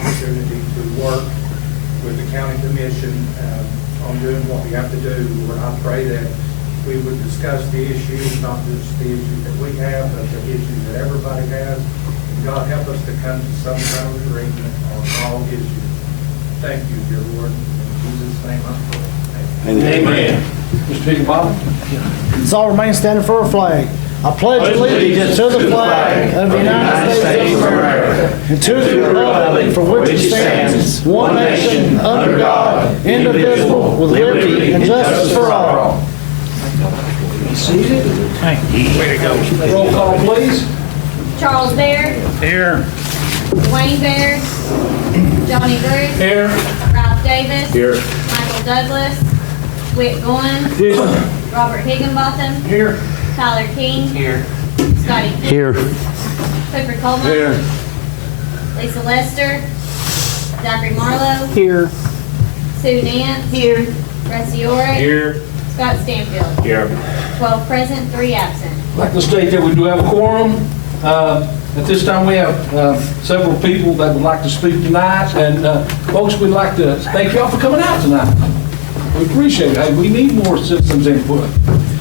opportunity to work with the county commission on doing what we have to do. Lord, I pray that we would discuss the issues, not just the issues that we have, but the issues that everybody has. And God, help us to come to some kind of agreement on all issues. Thank you, dear Lord. In Jesus' name I pray. Amen. Mr. Higginbotham? Let's all remain standing for a flag. I pledge allegiance to the flag of the United States of America and to the republic for which it stands, one nation, under God, indivisible, with liberty and justice for all. Seated. Way to go. Roll call, please. Charles Baird, Here. Wayne Baird, Johnny Bruce, Here. Ralph Davis, Here. Michael Douglas, Whit Goins, Here. Robert Higginbotham, Here. Tyler King, Here. Scotty Here. Clifford Coleman, Lisa Lester, Zachary Marlowe, Here. Sue Nance, here, Rusty Orrick, Here. Scott Stanfield. Here. 12 present, 3 absent. I'd like to state that we do have a quorum. At this time, we have several people that would like to speak tonight. And folks, we'd like to thank y'all for coming out tonight. We appreciate it. Hey, we need more citizens input.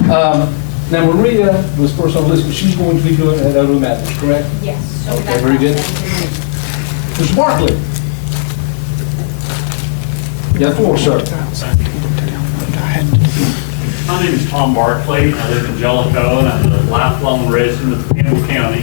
Now, Maria was first on the list, but she's going to be doing it at other matters, correct? Yes. Okay, very good. Mr. Barkley. You have the floor, sir. My name is Tom Barkley. I live in Jellicoe, and I'm a lifelong resident of Campbell County,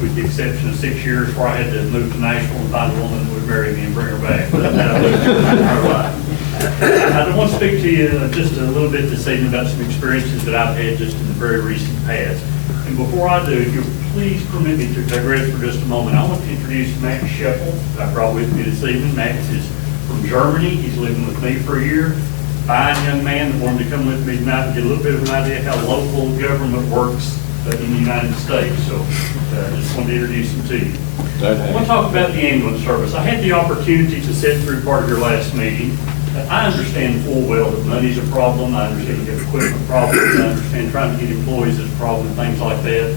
with the exception of 6 years where I had to move to Nashville and find a woman who would marry me and bring her back. But that I lived here my entire life. I want to speak to you just a little bit this evening about some experiences that I've had just in the very recent past. And before I do, if you'll please permit me to digress for just a moment, I want to introduce Max Sheppel, that I brought with me this evening. Max is from Germany. He's living with me for a year. Fine young man that wanted to come with me tonight and get a little bit of an idea how local government works in the United States. So I just wanted to introduce him to you. I want to talk about the ambulance service. I had the opportunity to sit through part of your last meeting. I understand full well that money's a problem. I understand you have equipment problems. I understand trying to get employees is a problem, things like that.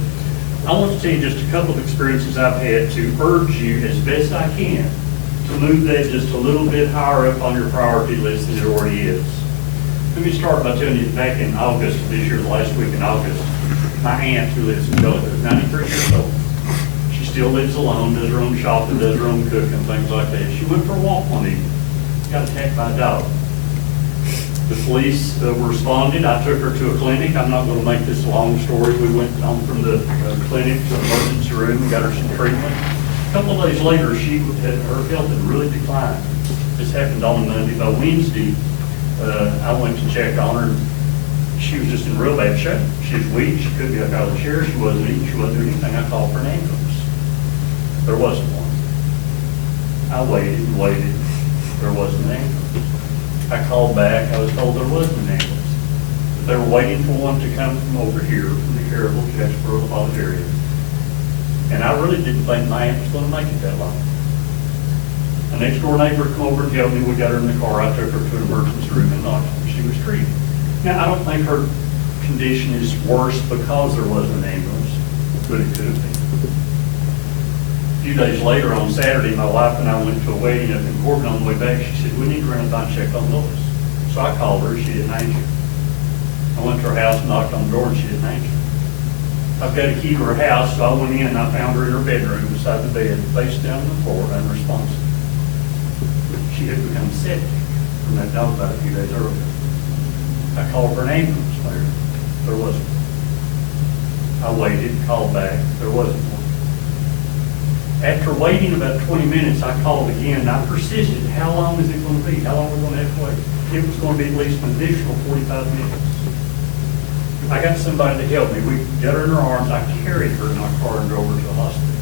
I want to tell you just a couple of experiences I've had to urge you as best I can to move that just a little bit higher up on your priority list than it already is. Let me start by telling you that back in August of this year, the last week in August, my aunt who lives in Jellicoe is 93 years old. She still lives alone, does her own shopping, does her own cooking, things like that. She went for a walk one evening, got attacked by a dog. The police responded. I took her to a clinic. I'm not going to make this a long story. We went on from the clinic to the emergency room and got her some treatment. A couple of days later, her health had really declined. This happened on Monday. By Wednesday, I went to check on her. She was just in real bad shape. She was weak. She couldn't get out of the chair. She wasn't eating. She wasn't doing anything. I called for an ambulance. There wasn't one. I waited and waited. There wasn't an ambulance. I called back. I was told there wasn't an ambulance. But they were waiting for one to come from over here, from the Carroll, Jacksboro, Lodge area. And I really didn't think my aunt was going to make it that long. A next door neighbor come over and helped me. We got her in the car. I took her to an emergency room in Knoxville. She was treated. Now, I don't think her condition is worse because there wasn't an ambulance, but it could have been. A few days later, on Saturday, my wife and I went to a wedding up in Corbin. On the way back, she said, we need to run by and check on Lois. So I called her. She didn't answer. I went to her house and knocked on the door, and she didn't answer. I've got a key to her house, so I went in and I found her in her bedroom beside the bed, face down on the floor, unresponsive. She had become sick from that dog bite a few days earlier. I called for an ambulance later. There wasn't. I waited, called back. There wasn't one. After waiting about 20 minutes, I called again, and I persisted. How long is it going to be? How long are we going to have to wait? It was going to be at least an additional 45 minutes. I got somebody to help me. We got her in her arms. I carried her in my car and drove her to the hospital.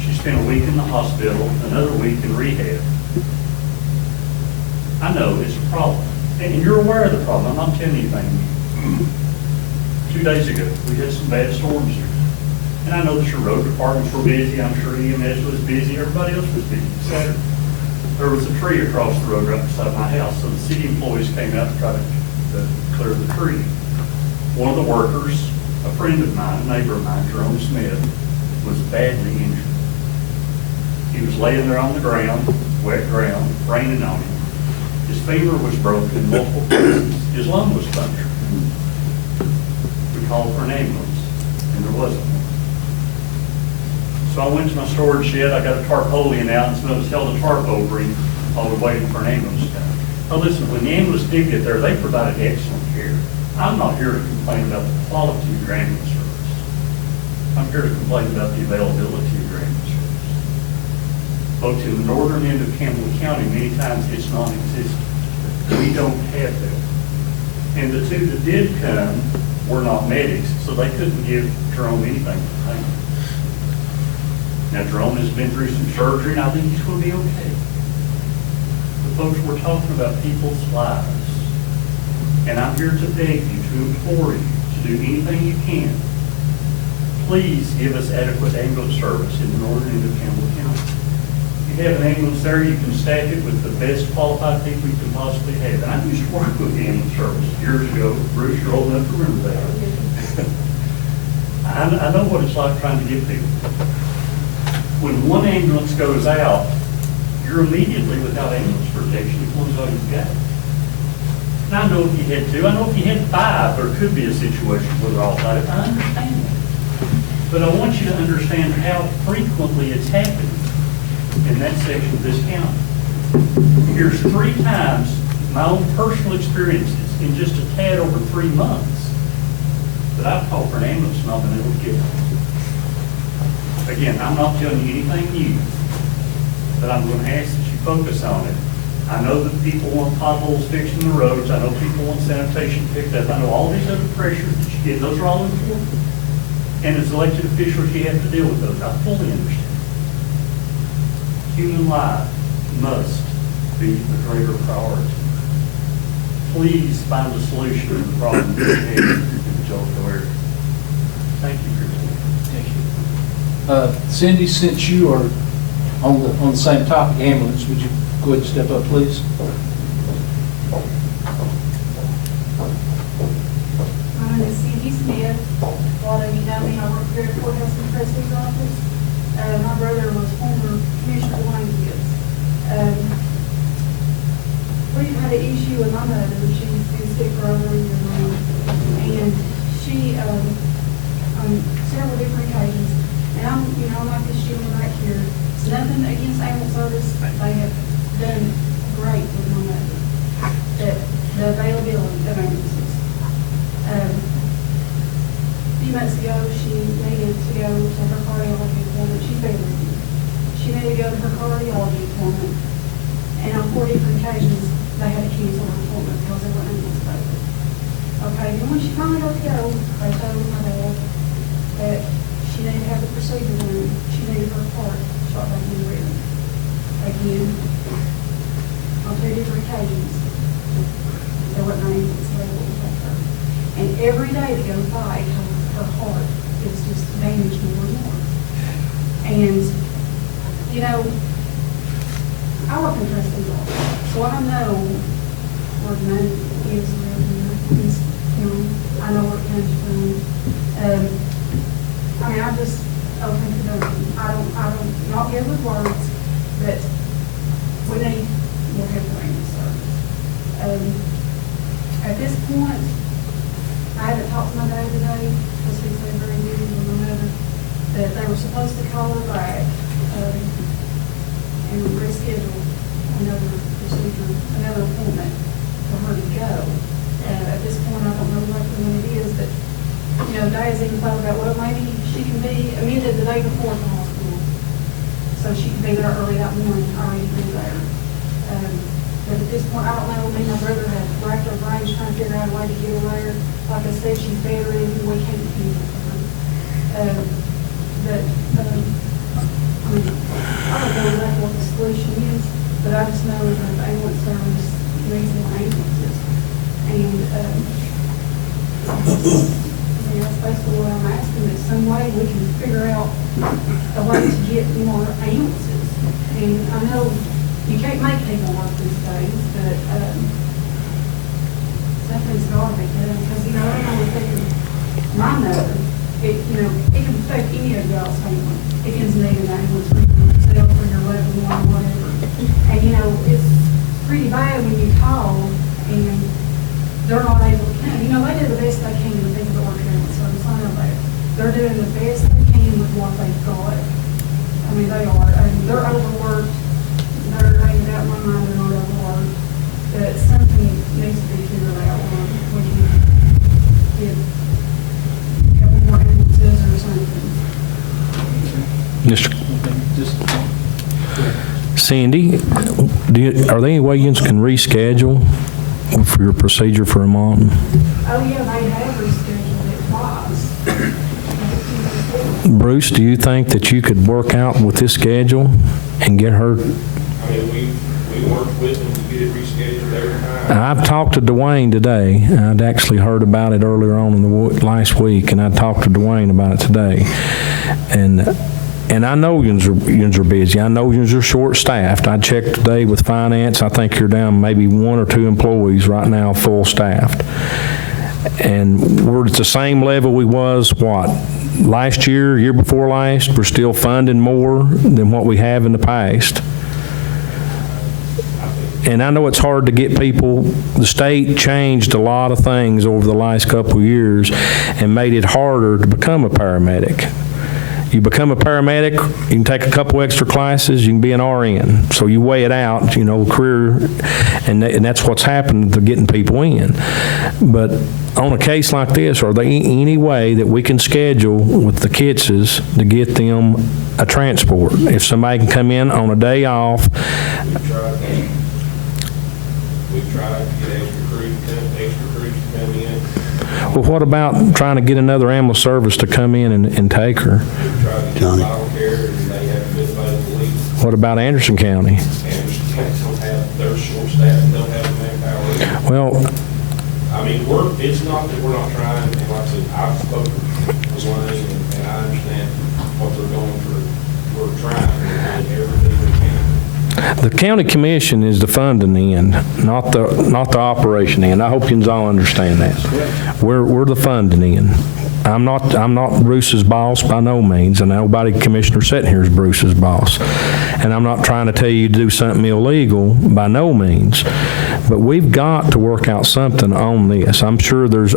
She spent a week in the hospital, another week in rehab. I know it's a problem. And you're aware of the problem. I'm not telling you anything. 2 days ago, we had some bad storms here. And I know that your road departments were busy. I'm sure EMS was busy. Everybody else was busy. Saturday, there was a tree across the road right beside my house. So the city employees came out to try to clear the tree. One of the workers, a friend of mine, a neighbor of mine, Jerome Smith, was badly injured. He was laying there on the ground, wet ground, raining on him. His femur was broken in multiple places. His lung was punctured. We called for an ambulance, and there wasn't one. So I went to my storage shed, I got a tarpaulin out, and someone held a tarp over him while we waited for an ambulance to come. Now listen, when the ambulance did get there, they provided excellent care. I'm not here to complain about the quality of your ambulance service. I'm here to complain about the availability of your ambulance service. Folks, in the northern end of Campbell County, many times it's non-existent. We don't have that. And the two that did come were not medics, so they couldn't give Jerome anything for pain. Now, Jerome has been through some surgery, and I think he's going to be okay. But folks, we're talking about people's lives. And I'm here to beg you, to implore you, to do anything you can. Please give us adequate ambulance service in the northern end of Campbell County. If you have an ambulance there, you can staff it with the best qualified people you can possibly have. And I used to work with the ambulance service years ago. Bruce, you're old enough to remember that. I know what it's like trying to get people. When one ambulance goes out, you're immediately without ambulance protection as long as all you've got. And I know if you had two, I know if you had five, there could be a situation where they're all five. I understand that. But I want you to understand how frequently it's happening in that section of this county. Here's 3 times my own personal experiences in just a tad over 3 months that I've called for an ambulance and not been able to get one. Again, I'm not telling you anything new, but I'm going to ask that you focus on it. I know that people want potholes fixed in the roads. I know people want sanitation picked up. I know all these other pressures that you get. Those are all important. And as elected officials, you have to deal with those. I fully understand. Human life must be the greater priority. Please find a solution to the problem that we have in the Jellicoe area. Thank you for your time. Thank you. Cindy, since you are on the same topic, ambulance, would you go ahead and step up, please? My name is Cindy Smith. A lot of you know me. I work here at Courthouse and Presley's office. My brother was former Commissioner Wayne Gibbs. We've had an issue with my mother. She's been sick for over a year now. And she, on several different occasions, and I'm like this gentleman right here, it's nothing against ambulance service. They have done great with my mother. The availability of ambulances. A few months ago, she needed to go to her cardiology appointment. She's bedridden. She needed to go to her cardiology appointment, and on 4 different occasions, they had to cancel her appointment because they weren't ambulance available. Okay, then when she finally got to go, they told my dad that she needed to have the procedure done. She needed her heart shot back in the rear. Again, on 2 different occasions, there wasn't an ambulance available to take her. And every day that goes by, her heart is just damaged more and more. And, you know, I work in trustee's office, so I know where the money is around this county. I know where it comes from. I mean, I just open the door. I don't not give with words, but we need more help for ambulance service. At this point, I haven't talked to my dad today because he's been very busy with my mother, that they were supposed to call her back and reschedule another procedure, another appointment for her to go. At this point, I don't know exactly when it is, but, you know, Dad's even thought about, well, maybe she can be amended the day before the hospital, so she can be there early that morning, already be there. But at this point, I don't know, me and my brother have racked our brains trying to figure out a way to get her there. Like I said, she's bedridden, we can't depend on her. I mean, I don't know exactly what the solution is, but I just know that the ambulance service needs more ambulances. And, that's basically what I'm asking, is some way we can figure out a way to get more ambulances. And I know you can't make people work these days, but something's got to be done, because, you know, I don't know if they can, my mother, it can affect any of y'all's family. It can need an ambulance for yourself, for your 911, whatever. And, you know, it's pretty bad when you call and they're not able to come. You know, they do the best they can with people that work in the service. I know that. They're doing the best they can with what they've got. I mean, they are. And they're overworked. They're hanging out in my mind, they're not overworked. But something needs to be figured out when we can get a couple more ambulances or something. Sandy, are there any way you can reschedule for your procedure for a month? Oh, yeah, they have rescheduled it twice. Bruce, do you think that you could work out with this schedule and get her? I mean, we worked with them to get it rescheduled every time. I've talked to Dwayne today. I'd actually heard about it earlier on in the last week, and I talked to Dwayne about it today. And I know yous are busy. I know yous are short-staffed. I checked today with finance. I think you're down maybe 1 or 2 employees right now, full-staffed. And we're at the same level we was, what, last year, year before last? We're still funding more than what we have in the past. And I know it's hard to get people, the state changed a lot of things over the last couple of years and made it harder to become a paramedic. You become a paramedic, you can take a couple extra classes, you can be an RN. So you weigh it out, you know, career, and that's what's happened to getting people in. But on a case like this, are there any way that we can schedule with the Kitses to get them a transport? If somebody can come in on a day off. We've tried to get extra crews to come in. Well, what about trying to get another ambulance service to come in and take her? We've tried to get vital care, and they haven't been available either. What about Anderson County? Anderson County don't have, they're short-staffed and don't have the manpower either. Well, I mean, it's not that we're not trying, and like I said, I've spoken with Wayne, and I understand what they're going through. We're trying, we're doing everything we can. the county commission is the funding end, not the operation end. I hope you all understand that. We're the funding end. I'm not Bruce's boss by no means, and nobody commissioner sitting here is Bruce's boss. And I'm not trying to tell you to do something illegal by no means, but we've got to work out something on this. I'm sure there's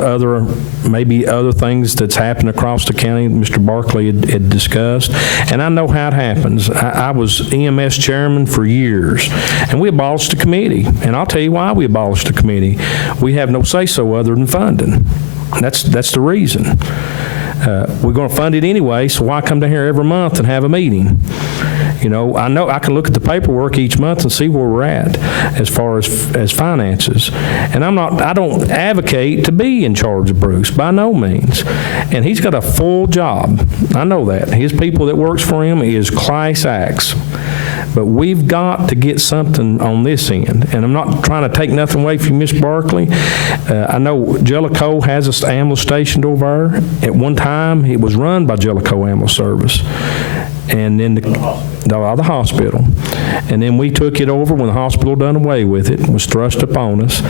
maybe other things that's happened across the county Mr. Barkley had discussed, and I know how it happens. I was EMS chairman for years, and we abolished the committee, and I'll tell you why we abolished the committee. We have no say-so other than funding. That's the reason. We're going to fund it anyway, so why come down here every month and have a meeting? You know I can look at the paperwork each month and see where we're at as far as finances. And I don't advocate to be in charge of Bruce by no means. And he's got a full job. I know that. His people that works for him is class acts. But we've got to get something on this end. And I'm not trying to take nothing away from Miss Barkley. I know Jellicoe has an ambulance stationed over there. At one time, it was run by Jellicoe Ambulance Service. And then the hospital. And then we took it over when the hospital done away with it. It was thrust upon us.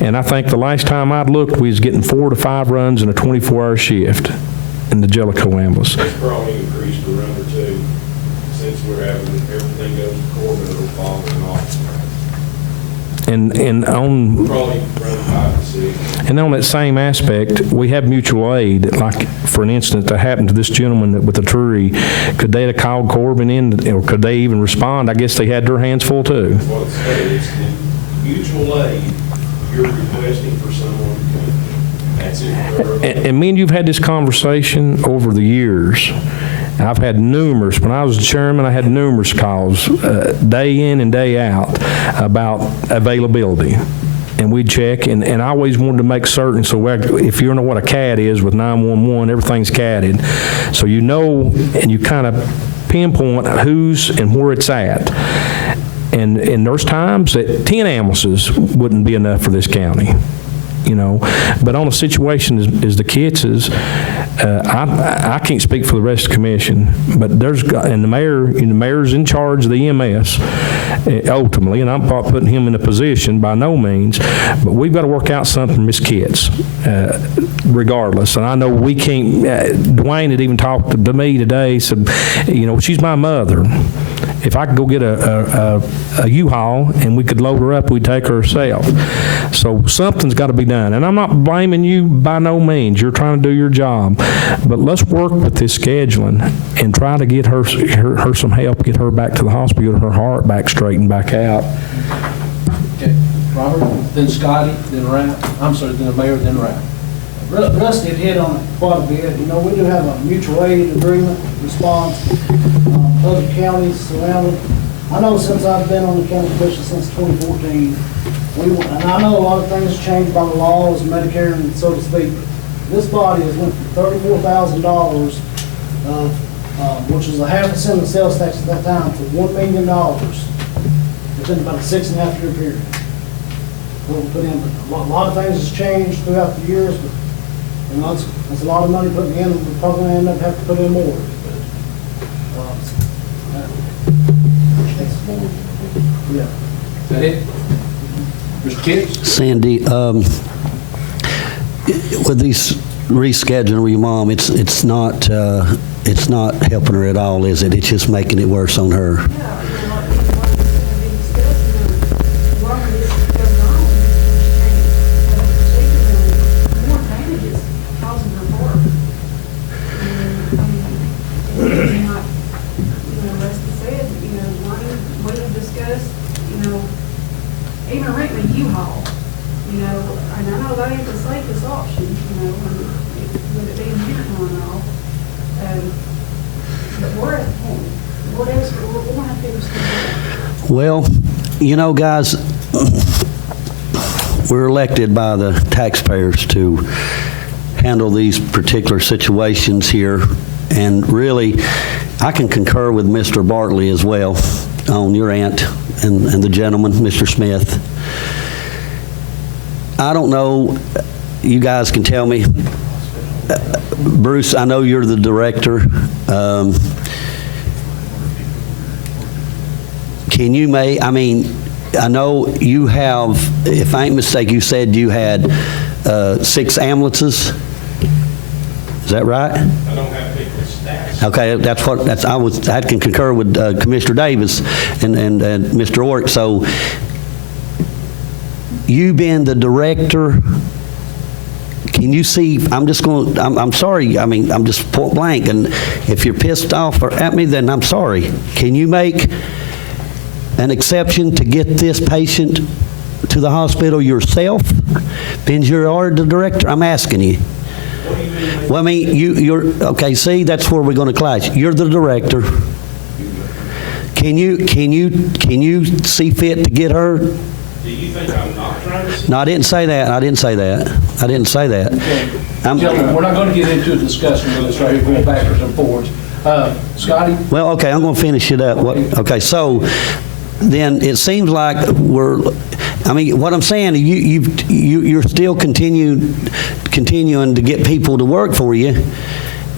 And I think the last time I'd looked, we was getting 4 to 5 runs in a 24-hour shift in the Jellicoe ambulance. It's probably increased a run or two since we're having everything goes to Corbin, it'll fall in off. And on Probably run 5 to 6. And on that same aspect, we have mutual aid. Like, for an instance, that happened to this gentleman with the tree. Could they have called Corbin in, or could they even respond? I guess they had their hands full, too. Well, it's mutual aid. You're requesting for someone to come. That's it. And me and you've had this conversation over the years. I've had numerous, when I was the chairman, I had numerous calls, day in and day out, about availability. And we'd check, and I always wanted to make certain, so if you know what a CAD is with 911, everything's CADed. So you know, and you kind of pinpoint who's and where it's at. And there's times that 10 ambulances wouldn't be enough for this county. You know, but on a situation as the Kitses, I can't speak for the rest of the commission, but and the mayor's in charge of the EMS ultimately, and I'm not putting him in a position by no means, but we've got to work out something, Miss Kitts, regardless. And I know we can't. Dwayne had even talked to me today, said, you know, she's my mother. If I could go get a U-Haul and we could load her up, we'd take her ourselves. So something's got to be done. And I'm not blaming you by no means. You're trying to do your job. But let's work with this scheduling and try to get her some help, get her back to the hospital, her heart back straightened back out. Okay, Robert, then Scotty, then Ralph, I'm sorry, then the mayor, then Ralph. Rusty had hit on it quite a bit. You know, we do have a mutual aid agreement response. Other counties surrounding. I know since I've been on the county commission since 2014, and I know a lot of things changed by the laws, Medicare, and so to speak. This body has went from $34,000, which was a 0.5% of sales tax at that time, to $1 million within about a 6.5-year period. What we put in, a lot of things has changed throughout the years, but you know, it's a lot of money putting in. We're probably going to end up having to put in more. Yeah. Is that it? Mr. Kitts? Sandy, with these rescheduling with your mom, it's not helping her at all, is it? It's just making it worse on her. Yeah, you know, what we discussed, you know, the longer this goes on, the more damage it's causing her heart. And, it's not, you know, Rusty said, you know, we have discussed, you know, even renting a U-Haul, you know, and I know that ain't the safest option, you know, with it being here going off. But we're at the point. What else, we're going to have to do is Well, you know, guys, we're elected by the taxpayers to handle these particular situations here, and really, I can concur with Mr. Bartley as well on your aunt and the gentleman, Mr. Smith. I don't know, you guys can tell me. Bruce, I know you're the director. Can you I know you have, if I ain't mistaken, you said you had 6 ambulances? Is that right? I don't have people stats. Okay, I can concur with Commissioner Davis and Mr. Orrick. So you being the director, can you see, I'm sorry, I'm just point blank, and if you're pissed off at me, then I'm sorry. Can you make an exception to get this patient to the hospital yourself? Being you are the director, I'm asking you. What do you mean? Well, I mean, you're, okay, see, that's where we're going to clash. You're the director. Can you see fit to get her? Do you think I'm not trying to? No, I didn't say that. I didn't say that. Gentlemen, we're not going to get into a discussion with this right here, going backwards and forwards. Scotty? Well, okay, I'm going to finish it up. Okay, so then it seems like what I'm saying, you're still continuing to get people to work for you,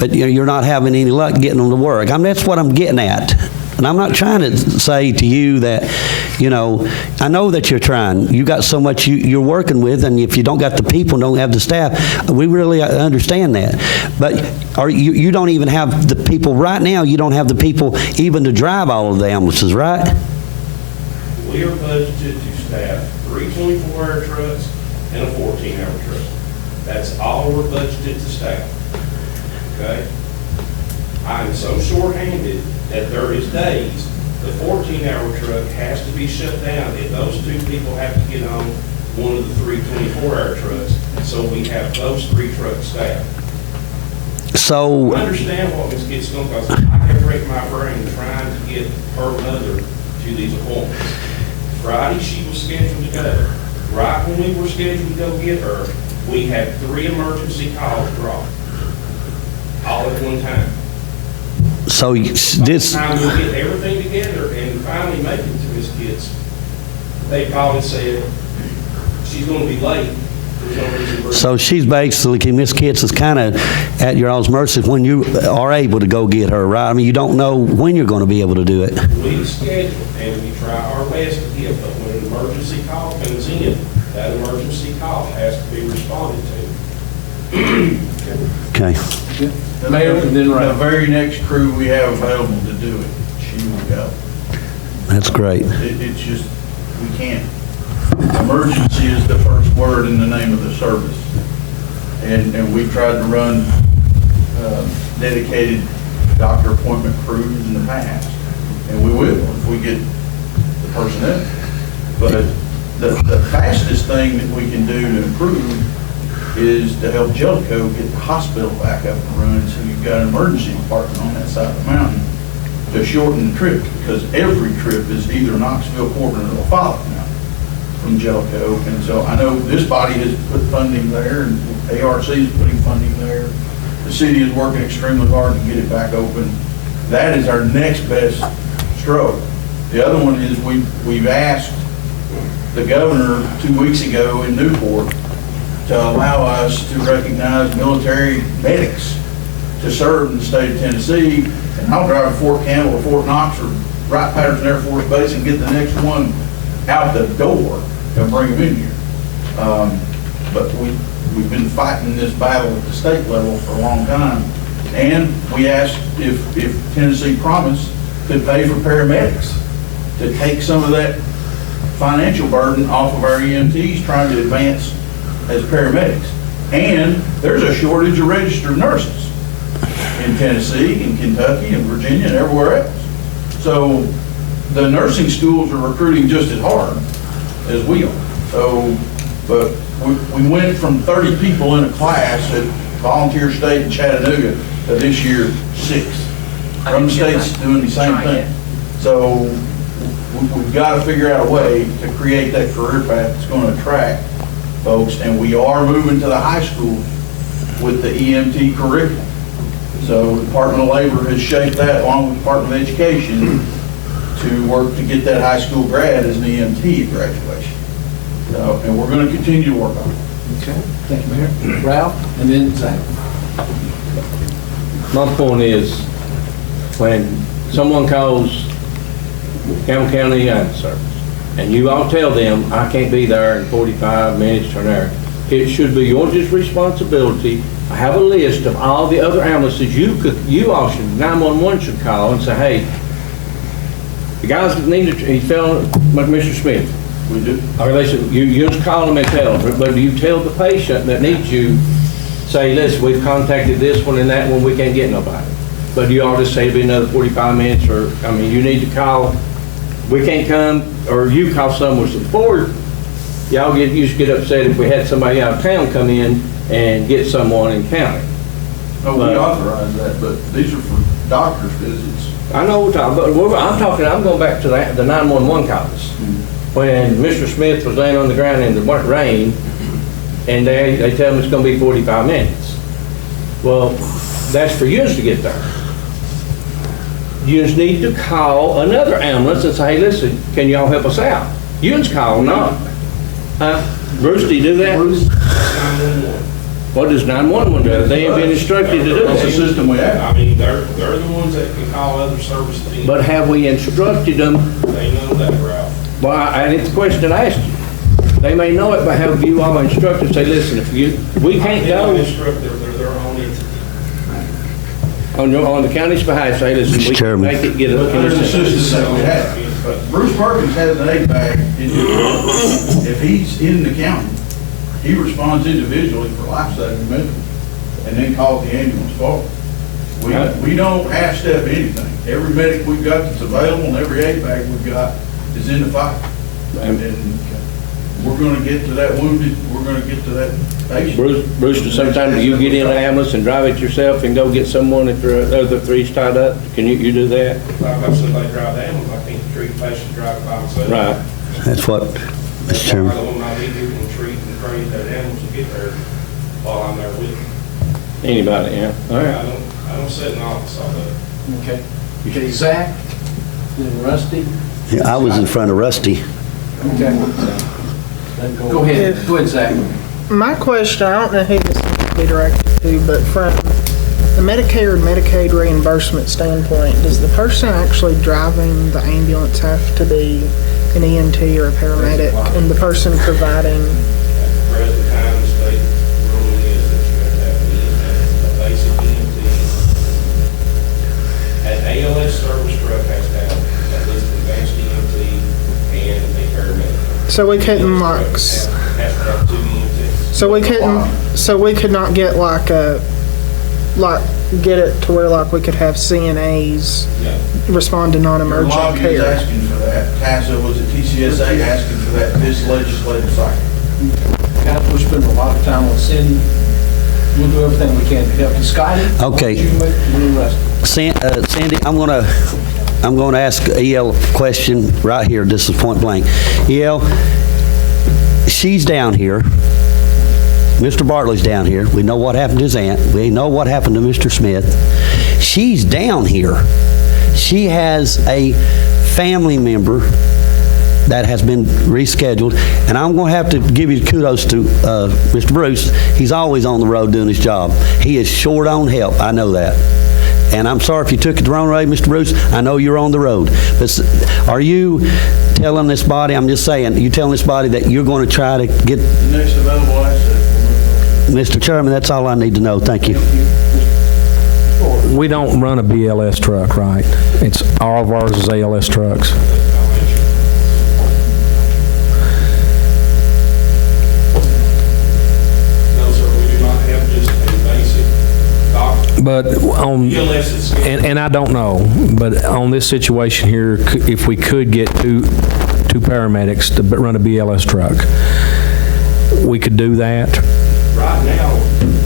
but you're not having any luck getting them to work. That's what I'm getting at. And I'm not trying to say to you that, I know that you're trying. You got so much you're working with, and if you don't got the people, don't have the staff, we really understand that. But you don't even have the people right now. You don't have the people even to drive all of the ambulances, right? We are budgeted to staff 3 24-hour trucks and a 14-hour truck. That's all we're budgeted to staff. Okay? I'm so short-handed that there is days the 14-hour truck has to be shut down if those 2 people have to get on one of the 3 24-hour trucks. So we have those 3 trucks staffed. So I understand what Ms. Gitt's going, because I can break my brain trying to get her mother to these appointments. Friday, she was scheduled to go. Right when we were scheduled to go get her, we had 3 emergency calls dropped, all at one time. So By the this, time we get everything together and finally make it to Ms. Gitt's, they called and said, she's going to be late. There's no reason for her. so she's basically, Miss Kitts is kind of at your all's mercy when you are able to go get her, right? I mean, you don't know when you're going to be able to do it. We schedule and we try our best to get, but when an emergency call comes in, that emergency call has to be responded to. Okay. Mayor, and then The Ralph. very next crew we have available to do it, she will go. That's great. It's just, we can't. Emergency is the first word in the name of the service. And we've tried to run dedicated doctor appointment crews in the past. And we will if we get the personnel. But the fastest thing that we can do to improve is to help Jellicoe get the hospital back up and running, so you've got an emergency department on that side of the mountain to shorten the trip, because every trip is either Knoxville, Corbin, or Follow now from Jellicoe. And so I know this body has put funding there, and ARC is putting funding there. The city is working extremely hard to get it back open. That is our next best stroke. The other one is we've asked the governor 2 weeks ago in Newport to allow us to recognize military medics to serve in the state of Tennessee. And I'll drive to Fort Campbell or Fort Knox or Wright-Patterson Air Force Base and get the next one out the door and bring them in here. But we've been fighting this battle at the state level for a long time. And we asked if Tennessee Promise could pay for paramedics to take some of that financial burden off of our EMTs trying to advance as paramedics. And there's a shortage of registered nurses in Tennessee, in Kentucky, and Virginia, and everywhere else. So the nursing schools are recruiting just as hard as we are. So, but we went from 30 people in a class at Volunteer State in Chattanooga to this year 6. From the states doing the same thing. So we've got to figure out a way to create that career path that's going to attract folks, and we are moving to the high school with the EMT curriculum. So the Department of Labor has shaped that along with the Department of Education to work to get that high school grad as an EMT at graduation. And we're going to continue to work on it. Okay, thank you, Mayor. Ralph, and then Zach. My point is, when someone calls Campbell County Ambulance Service, and you all tell them, I can't be there in 45 minutes or an hour, it should be your just responsibility. I have a list of all the other ambulances you all should, 911 should call and say, hey, the guys that need he fell, like Mr. Smith. We do. Or they said, you just call them and tell them, but you tell the patient that needs you, say, listen, we've contacted this one and that one, we can't get nobody. But you all just say it'll be another 45 minutes, or, I mean, you need to call, we can't come, or you call someone before. Y'all used to get upset if we had somebody out of town come in and get someone in county. No, we authorize that, but these are for doctor's visits. I know we're talking, but I'm going back to the 911 calls. When Mr. Smith was laying on the ground in the rain, and they tell him it's going to be 45 minutes. Well, that's for you to get there. You just need to call another ambulance and say, hey, listen, can y'all help us out? You just call, not. Bruce, do you do that? Bruce, 911. What does 911 do? They ain't been instructed to do That's the it. system we have. I mean, they're the ones that can call other service teams. But have we instructed them? They know that, Ralph. Well, and it's a question I asked you. They may know it, but have you all instructed, say, listen, if we can't They don't go instruct, they're their own entity. on the county's behalf, say, listen, we can Chairman. make it, get But there's a a. system that we have. But Bruce Perkins has an APAC in his, if he's in the county, he responds individually for life-saving medical, and then calls the ambulance forward. We don't half-step anything. Every medic we've got that's available and every APAC we've got is in the fight. And we're gonna get to that wounded, we're gonna get to that patient. Bruce, sometimes do you get in an ambulance and drive it yourself and go get someone if the other three's tied up? Can you do that? Like I said, they drive the ambulance, I can't treat a patient driving by myself. Right. That's what, Mr. Chairman. I don't want to be able to treat and train that animals to get there while I'm there with them. Anybody, yeah. All right. I don't sit in the office all day. Okay. Okay, Zach, then Rusty. Yeah, I was in front of Rusty. Okay. Go ahead, Zach. My question, I don't know who this needs to be directed to, but from the Medicare and Medicaid reimbursement standpoint, does the person actually driving the ambulance have to be an EMT or a paramedic, and the person providing? At the present time, the state ruling is that you have to have a basic EMT. An ALS service truck has to have at least an advanced EMT So we couldn't like, Has to have 2 EMTs. so we could not get like get it to where like we could have CNAs Yeah. respond to Your non-emergent lobby is care. asking for that. CASA, was it TCSA asking for that this legislative cycle? Guys, we spend a lot of time on Cindy. We'll do everything we can to help you. Scotty? Okay. You make the rest. Sandy, I'm gonna ask EL a question right here. This is point blank. EL, she's down here. Mr. Bartley's down here. We know what happened to his aunt. We know what happened to Mr. Smith. She's down here. She has a family member that has been rescheduled, and I'm going to have to give you kudos to Mr. Bruce. He's always on the road doing his job. He is short on help. I know that. And I'm sorry if you took it the wrong way, Mr. Bruce. I know you're on the road. But are you telling this body, I'm just saying, you telling this body that you're going to try to get... The next available asset. Mr. Chairman, that's all I need to know. Thank you. We don't run a BLS truck, right? It's, all of ours is ALS trucks. No, sir, we do not have just a basic doctor. But on, BLS is and I don't know, but on this situation here, if we could get two paramedics to run a BLS truck, we could do that. right now,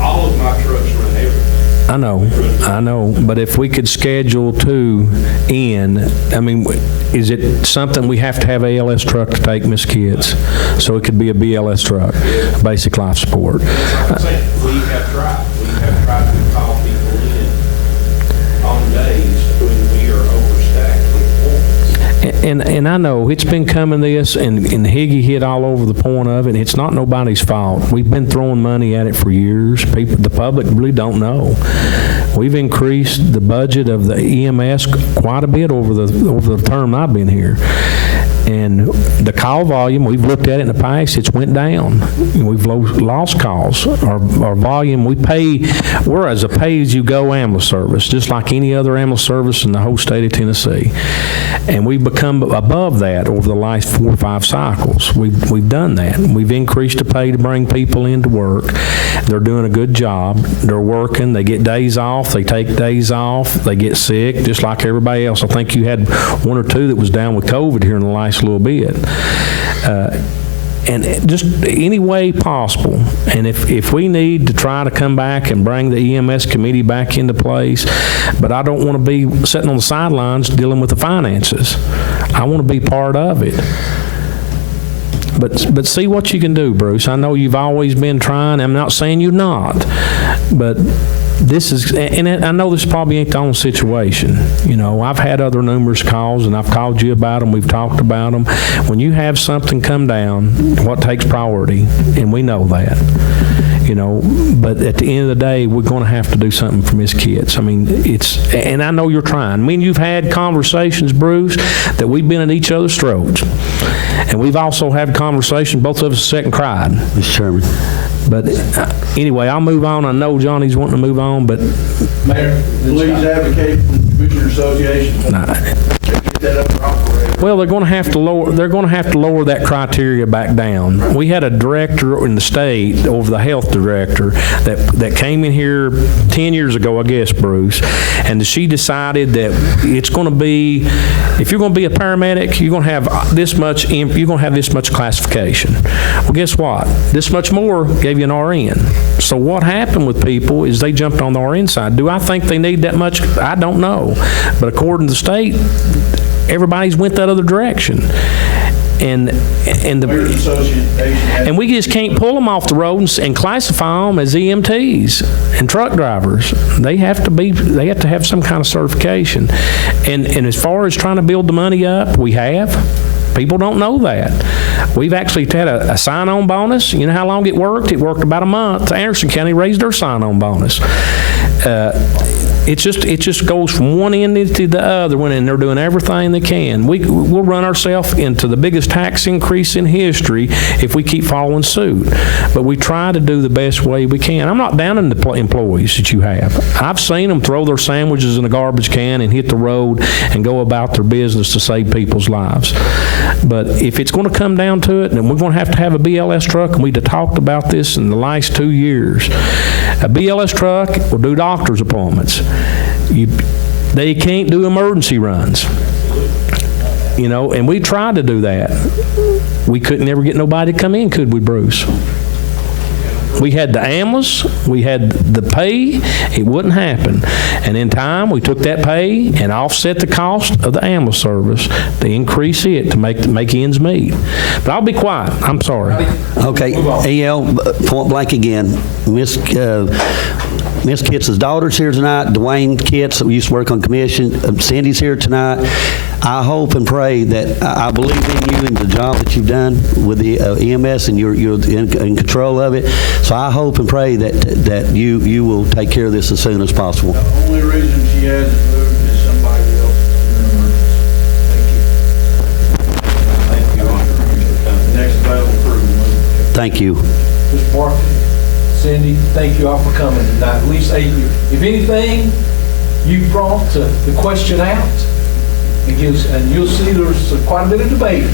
all of my trucks run everything. I know, but if we could schedule 2 in, I mean, is it something we have to have a ALS truck to take Miss Kids? So it could be a BLS truck, basic life support. Like I'm saying, we have tried to call people in on days when we are overstacked with appointments. And I know it's been coming this, and Higgy hit all over the point of it. It's not nobody's fault. We've been throwing money at it for years. The public really don't know. We've increased the budget of the EMS quite a bit over the term I've been here. And the call volume, we've looked at it in the past, it's went down. We've lost calls. Our volume, we're as a pay-as-you-go ambulance service, just like any other ambulance service in the whole state of Tennessee. And we've become above that over the last 4 or 5 cycles. We've done that. We've increased the pay to bring people into work. They're doing a good job. They're working. They get days off. They take days off. They get sick, just like everybody else. I think you had 1 or 2 that was down with COVID here in the last little bit. And just any way possible. And if we need to try to come back and bring the EMS committee back into place, but I don't want to be sitting on the sidelines dealing with the finances. I want to be part of it. But see what you can do, Bruce. I know you've always been trying. I'm not saying you're not, but this is, and I know this probably ain't the only situation. You know, I've had other numerous calls, and I've called you about them. We've talked about them. When you have something come down, what takes priority? And we know that. You know, but at the end of the day, we're going to have to do something for Miss Kids. I mean, and I know you're trying. I mean, you've had conversations, Bruce, that we've been at each other's throats. And we've also had conversations, both of us sat and cried. Mr. Chairman. But anyway, I'll move on. I know Johnny's wanting to move on, but... Mayor, please advocate for the Commissioner Association. Nah. Get that up and operating. Well, they're going to have to lower that criteria back down. We had a director in the state, over the health director, that came in here 10 years ago, I guess, Bruce, and she decided that it's going to be, if you're going to be a paramedic, you're going to have this much classification. Well, guess what? This much more gave you an RN. So what happened with people is they jumped on the RN side. Do I think they need that much? I don't know. But according to the state, everybody's went that other direction. And we just can't pull them off the road and classify them as EMTs and truck drivers. They have to have some kind of certification. And as far as trying to build the money up, we have. People don't know that. We've actually had a sign-on bonus. You know how long it worked? It worked about a month. Anderson County raised their sign-on bonus. It just goes from one end to the other one, and they're doing everything they can. We'll run ourselves into the biggest tax increase in history if we keep following suit. But we try to do the best way we can. I'm not down on the employees that you have. I've seen them throw their sandwiches in a garbage can and hit the road and go about their business to save people's lives. But if it's going to come down to it, then we're going to have a BLS truck, and we've talked about this in the last 2 years. A BLS truck will do doctor's appointments. They can't do emergency runs. And we tried to do that. We couldn't ever get nobody to come in, could we, Bruce? We had the ambulance, we had the pay, it wouldn't happen. And in time, we took that pay and offset the cost of the ambulance service to increase it to make ends meet. But I'll be quiet, I'm sorry. Okay, EL, point blank again. Miss Kitts' daughter's here tonight. Dwayne Kitts, who used to work on commission. Cindy's here tonight. I hope and pray that I believe in you and the job that you've done with the EMS, and you're in control of it. So I hope and pray that you will take care of this as soon as possible. The only reason she hasn't moved is somebody else in an emergency. Thank you. Next available crew. Thank you. Mr. Parker, Cindy, thank you all for coming tonight. At least 8 years. If anything, you brought the question out. And you'll see there's quite a bit of debate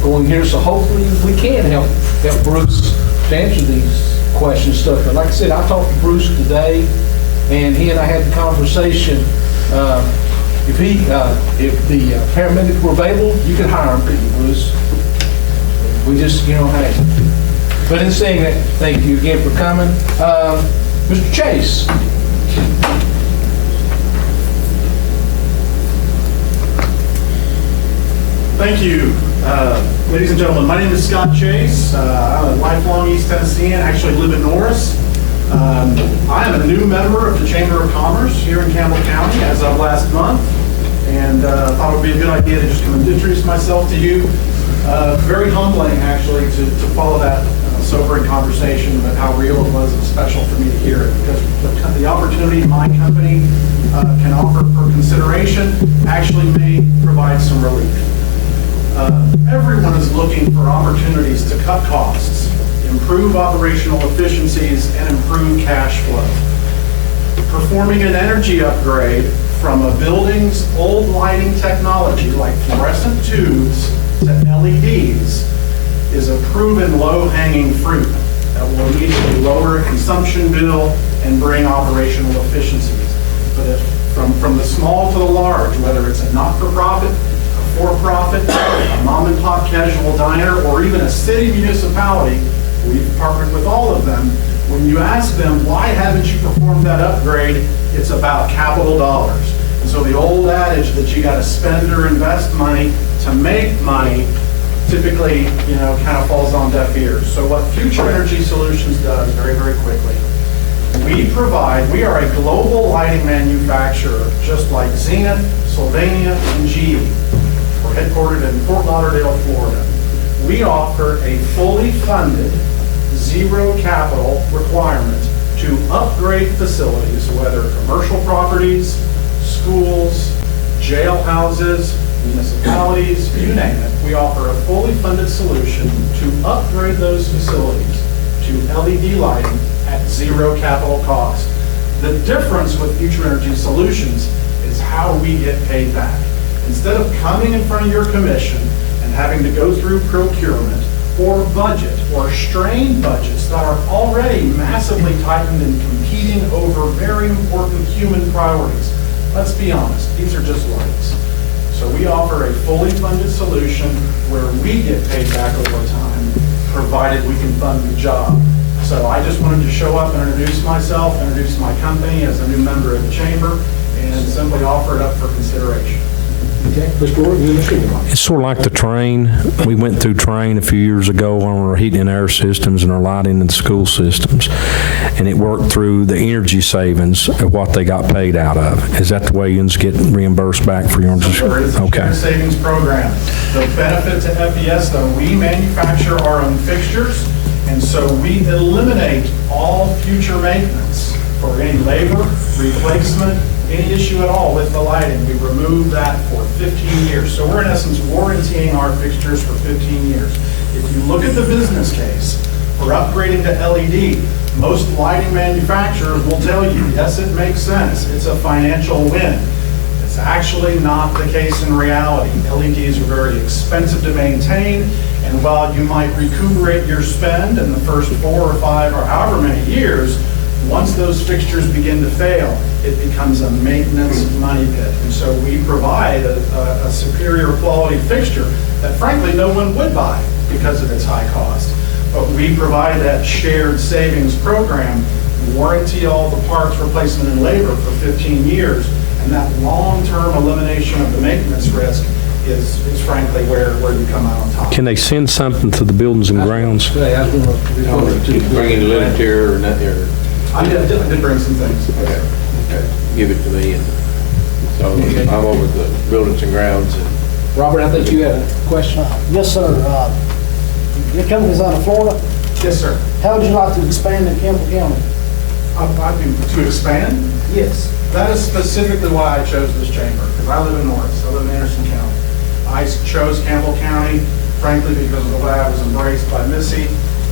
going here, so hopefully we can help Bruce to answer these questions stuff. But like I said, I talked to Bruce today, and he and I had the conversation. If the paramedics were available, you could hire them, couldn't you, Bruce? We just, hey. But in saying that, thank you again for coming. Mr. Chase. Thank you. Ladies and gentlemen, my name is Scott Chase. I'm a lifelong East Tennessean, actually live in Norris. I am a new member of the Chamber of Commerce here in Campbell County as of last month, and thought it would be a good idea to just come and introduce myself to you. Very humbling, actually, to follow that sobering conversation about how real it was and special for me to hear it, because the opportunity my company can offer for consideration actually may provide some relief. Everyone is looking for opportunities to cut costs, improve operational efficiencies, and improve cash flow. Performing an energy upgrade from a building's old lighting technology, like fluorescent tubes, to LEDs, is a proven low-hanging fruit that will immediately lower a consumption bill and bring operational efficiencies. But from the small to the large, whether it's a not-for-profit, for-profit, a mom-and-pop casual diner, or even a city municipality, we've partnered with all of them. When you ask them, why haven't you performed that upgrade, it's about capital dollars. And so the old adage that you got to spend or invest money to make money typically, kind of falls on deaf ears. So what Future Energy Solutions does, very, very quickly, we are a global lighting manufacturer, just like Zenith, Sylvania, and GE. We're headquartered in Fort Lauderdale, Florida. We offer a fully funded, zero capital requirement to upgrade facilities, whether commercial properties, schools, jailhouses, municipalities, you name it. We offer a fully funded solution to upgrade those facilities to LED lighting at zero capital cost. The difference with Future Energy Solutions is how we get paid back. Instead of coming in front of your commission and having to go through procurement or budget or strained budgets that are already massively tightened and competing over very important human priorities, let's be honest, these are just lights. So we offer a fully funded solution where we get paid back over time, provided we can fund the job. So I just wanted to show up and introduce myself, introduce my company as a new member of the chamber, and simply offer it up for consideration. Okay, It's sort of like the train. We went through train a few years ago on our heating and air systems and our lighting and school systems, and it worked through the energy savings of what they got paid out of. Is that the way you get reimbursed back for your energy? It's a shared savings program. The benefit to FES, though, we manufacture our own fixtures, and so we eliminate all future maintenance for any labor, replacement, any issue at all with the lighting, we remove that for 15 years. So we're in essence warrantying our fixtures for 15 years. If you look at the business case for upgrading to LED, most lighting manufacturers will tell you, yes, it makes sense. It's a financial win. It's actually not the case in reality. LEDs are very expensive to maintain, and while you might recuperate your spend in the first 4 or 5 or however many years, once those fixtures begin to fail, it becomes a maintenance money pit. And so we provide a superior quality fixture that frankly no one would buy because of its high cost. But we provide that shared savings program, warranty all the parts, replacement, and labor for 15 years, and that long-term elimination of the maintenance risk is frankly where you come out on top. Can they send something to the buildings and grounds? Say, I was gonna- Bring in the literature or nothing, or I did bring some things. okay, give it to me, and so I'm over the buildings and grounds, and Robert, I think you had a question. Yes, sir. Your company's out of Florida. Yes, sir. How would you like to expand in Campbell County? To expand? Yes. That is specifically why I chose this chamber, because I live in Norris, I live in Anderson County. I chose Campbell County, frankly, because of the way I was embraced by Missy,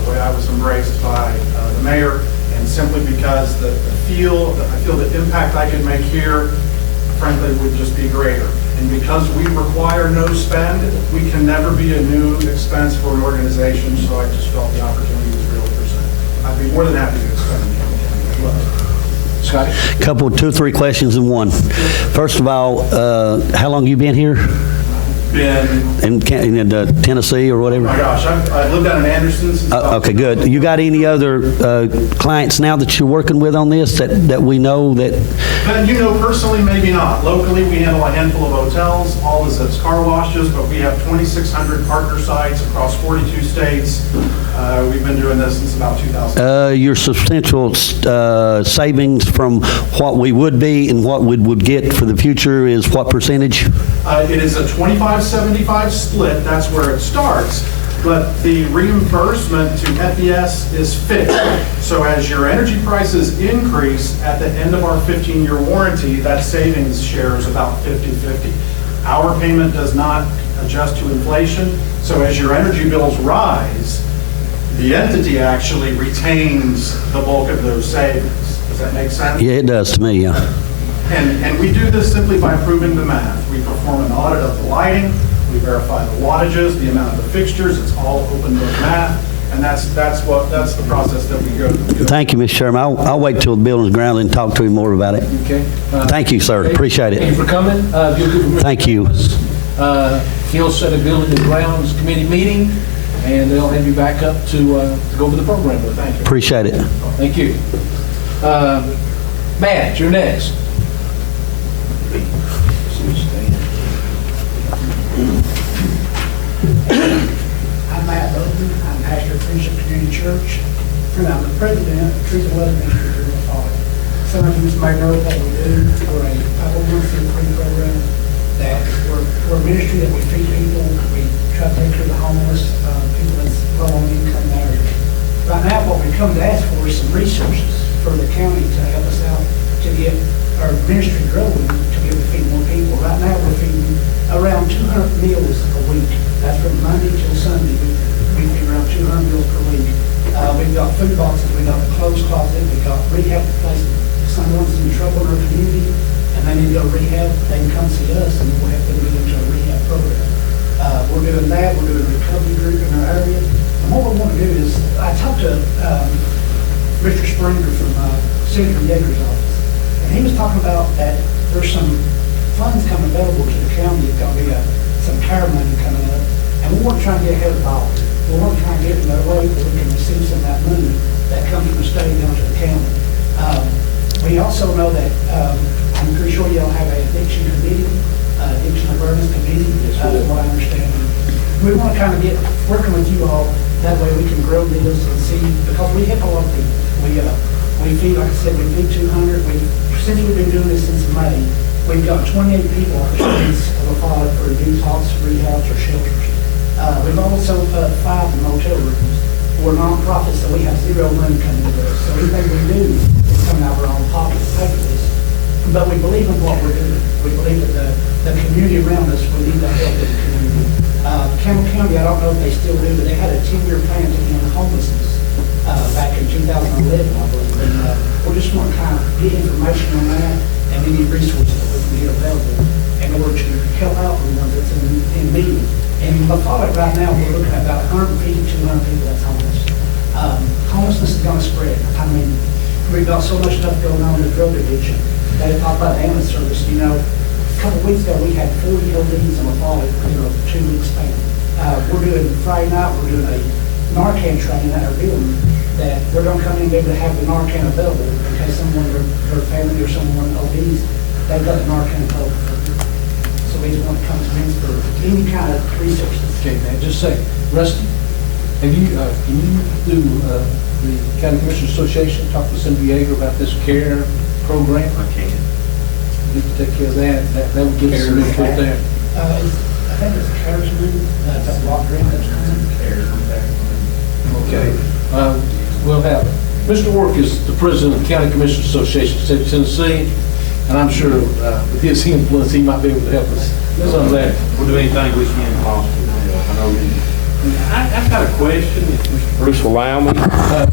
the way I was embraced by the mayor, and simply because I feel the impact I could make here, frankly, would just be greater. And because we require no spend, we can never be a new expense for an organization, so I just felt the opportunity was really presented. I'd be more than happy to expand in Campbell County as well. Scotty? Couple, 2 or 3 questions in one. First of all, how long you been here? Been, In Tennessee or whatever? oh my gosh, I've lived down in Anderson since. Okay, good. You got any other clients now that you're working with on this that we know that? But you know, personally, maybe not. Locally, we handle a handful of hotels, all the Zips car washes, but we have 2,600 partner sites across 42 states. We've been doing this since about 2000. Your substantial savings from what we would be and what we would get for the future is what percentage? It is a 25-75 split, that's where it starts, but the reimbursement to FES is fixed. So as your energy prices increase at the end of our 15-year warranty, that savings share is about 50-50. Our payment does not adjust to inflation, so as your energy bills rise, the entity actually retains the bulk of those savings. Does that make sense? Yeah, it does to me, yeah. And we do this simply by proving the math. We perform an audit of the lighting, we verify the wattages, the amount of the fixtures, it's all open book math, and that's the process that we go through. Thank you, Mr. Chairman. I'll wait till the building's ground and talk to him more about it. Okay. Thank you, sir. Appreciate Thank you it. for coming. If you'll give permission Thank you. He'll set a building and grounds committee meeting, and they'll have you back up to go over the program with. Thank you. Appreciate it. Thank you. Matt, you're next. I'm Matt Bowden. I'm pastor of Friendship Community Church, and I'm the president of Trees of Love Ministry here in Florida. Some of you may know what we do. We're a 501c3 program that we're a ministry that we feed people. We try to take care of the homeless, people that's low on income areas. Right now, what we come to ask for is some resources for the county to help us out to get our ministry growing, to be able to feed more people. Right now, we're feeding around 200 meals a week. That's from Monday till Sunday. We feed around 200 meals per week. We've got food boxes, we've got a clothes closet, we've got rehab places. If someone's in trouble in our community and they need to go to rehab, they can come see us and we'll help them get into a rehab program. We're doing that. We're doing a recovery group in our area. And what we want to do is, I talked to Mr. Springer from Senator Yeager's office, and he was talking about that there's some funds coming available to the county. It's going to be some CARE money coming up, and we want to try and get ahead of the ball. We want to try and get in their way where we can receive some of that money that comes from the state down to the county. We also know that, I'm pretty sure y'all have an addiction committee, addiction awareness committee, from what I understand. We want to kind of get working with you all, that way we can grow this and see, because we help a lot of people. We feed, like I said, we feed 200. Since we've been doing this since May, we've got 28 people on the streets of Florida for detox, rehabs, or shelters. We've also put 5 in motel rooms. We're nonprofits, so we have zero money coming to us. So anything we do is coming out of our own pocket to pay for this. but we believe in what we're doing. We believe that the community around us, we need the help of the community. Campbell County, I don't know if they still do, but they had a 10-year plan to end homelessness back in 2011, I believe. And we just want to kind of get information on that and any resources that we can get available in order to help out the ones that's in need. In LaFollette right now, we're looking at about 150, 200 people that's homeless. Homelessness is going to spread. I mean, we've got so much stuff going on in the drug addiction. They talk about the ambulance service. You know, a couple of weeks ago, we had 40 LDs in LaFollette, 2 weeks span. We're doing Friday night, we're doing a Narcan training at our building that we're going to come in and be able to have the Narcan available in case someone, their family or someone obese, they've got the Narcan available. So we just want to come to me for any kind of resources. Okay, man, just a second. Rusty, have you, can you do the County Commissioners Association, talk to San Diego about this CARE program? I can. You can take care of that. That would get some input there. I think it's CARES money, that's a block grant that's coming. Okay. We'll have, Mr. Work is the president of the County Commissioners Association of the State of Tennessee, and I'm sure with his influence, he might be able to help us. Some of that. We'll do anything we can possible. I know I've got a question, if Mr. Bruce will allow me.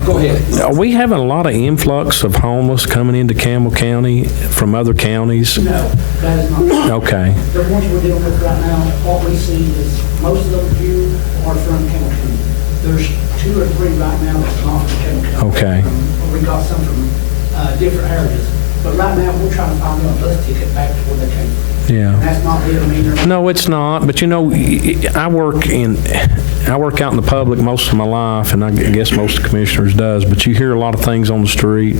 Go ahead. Are we having a lot of influx of homeless coming into Campbell County from other counties? No, that is not. Okay. The ones we're dealing with right now, what we see is most of them here are from Campbell County. There's 2 or 3 right now that's not from Campbell County. Okay. We got some from different areas. But right now, we're trying to find them a bus ticket back to where they came from. Yeah. And that's not being mean. No, it's not. But you know, I work out in the public most of my life, and I guess most of the commissioners does. But you hear a lot of things on the street,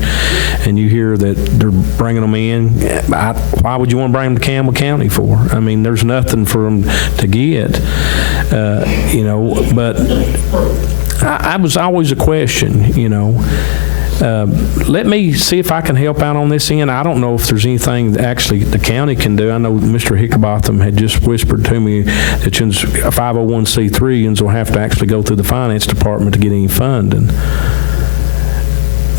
and you hear that they're bringing them in. Why would you want to bring them to Campbell County for? I mean, there's nothing for them to get, you know. But I was always a question, you know. Let me see if I can help out on this end. I don't know if there's anything that actually the county can do. I know Mr. Hickabotham had just whispered to me that 501c3s will have to actually go through the finance department to get any funding.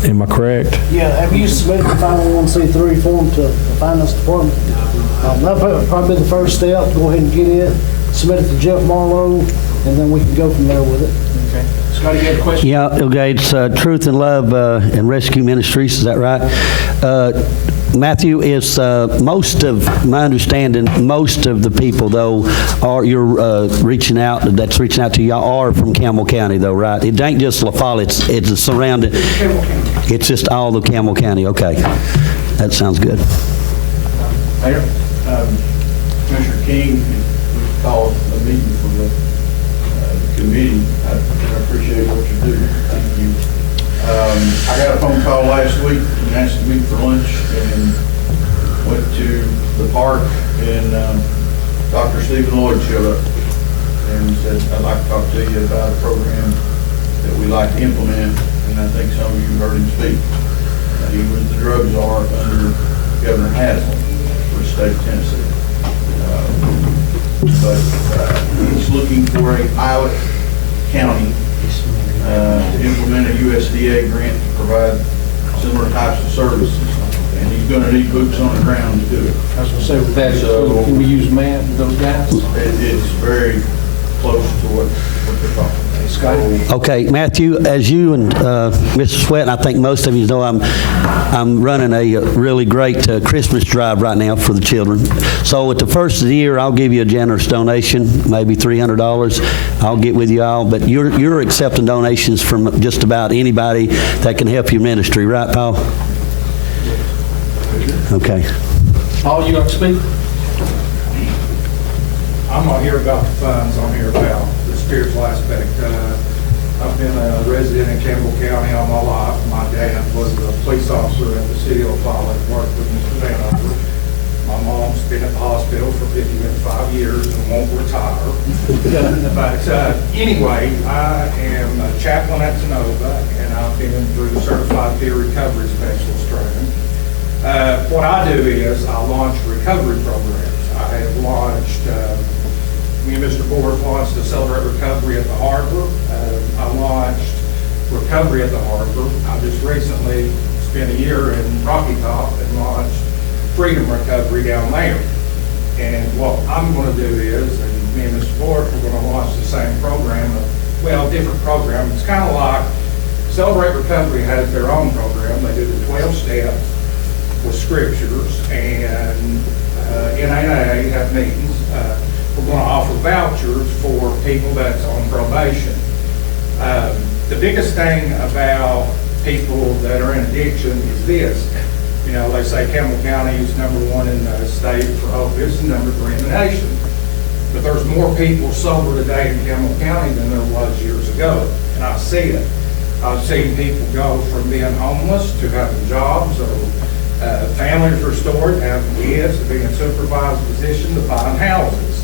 Am I correct? Yeah, have you submitted the 501c3 form to the finance department? That'll probably be the first step. Go ahead and get it, submit it to Jeff Marlowe, and then we can go from there with it. Okay. Scotty, you had a question? Yeah, okay, it's Truth and Love and Rescue Ministries, is that right? Matthew, is most of, my understanding, most of the people, though, you're reaching out to y'all are from Campbell County, though, right? It ain't just LaFollette, it's a surrounding, it's just all of Campbell County, okay. That sounds good. Mayor? Commissioner King, we called a meeting for the committee. I appreciate what you do. Thank you. I got a phone call last week and asked to meet for lunch and went to the park and Dr. Stephen Lloyd showed up and said, I'd like to talk to you about a program that we like to implement, and I think some of you heard him speak. He was the drug czar under Governor Haslam for the state of Tennessee. But he's looking for a pilot county to implement a USDA grant to provide similar types of services. And he's going to need boots on the ground to do it. I was going to say, with that, So, can we use Matt and those guys? It's very close to what they're talking about. Scotty? Okay, Matthew, as you and Mr. Sweat, and I think most of you know, I'm running a really great Christmas drive right now for the children. So at the first of the year, I'll give you a generous donation, maybe $300. I'll get with you all, but you're accepting donations from just about anybody that can help your ministry, right, Paul? Okay. Paul, you want to speak? I'm not here about the funds, I'm here about the spiritual aspect. I've been a resident in Campbell County all my life. My dad was a police officer at the city of LaFollette, worked with Mr. Vanover. My mom's been at the hospital for 55 years and won't retire. But anyway, I am a chaplain at Sonova, and I've been through Certified Peer Recovery Specialist training. What I do is I launch recovery programs. I have launched, me and Mr. Board launched to Celebrate Recovery at the Harbor. I launched Recovery at the Harbor. I just recently spent a year in Rocky Top and launched Freedom Recovery down there. And what I'm going to do is, and me and Mr. Ford, we're going to launch the same program, different program. It's kind of like Celebrate Recovery has their own program. They do the 12 steps with scriptures, and NAA have meetings. We're going to offer vouchers for people that's on probation. The biggest thing about people that are in addiction is this. You know, they say Campbell County is #1 in the state for opiates and #3 in the nation. But there's more people sober today in Campbell County than there was years ago, and I see it. I've seen people go from being homeless to having jobs, or families restored, having kids, to being in supervised position, to buying houses.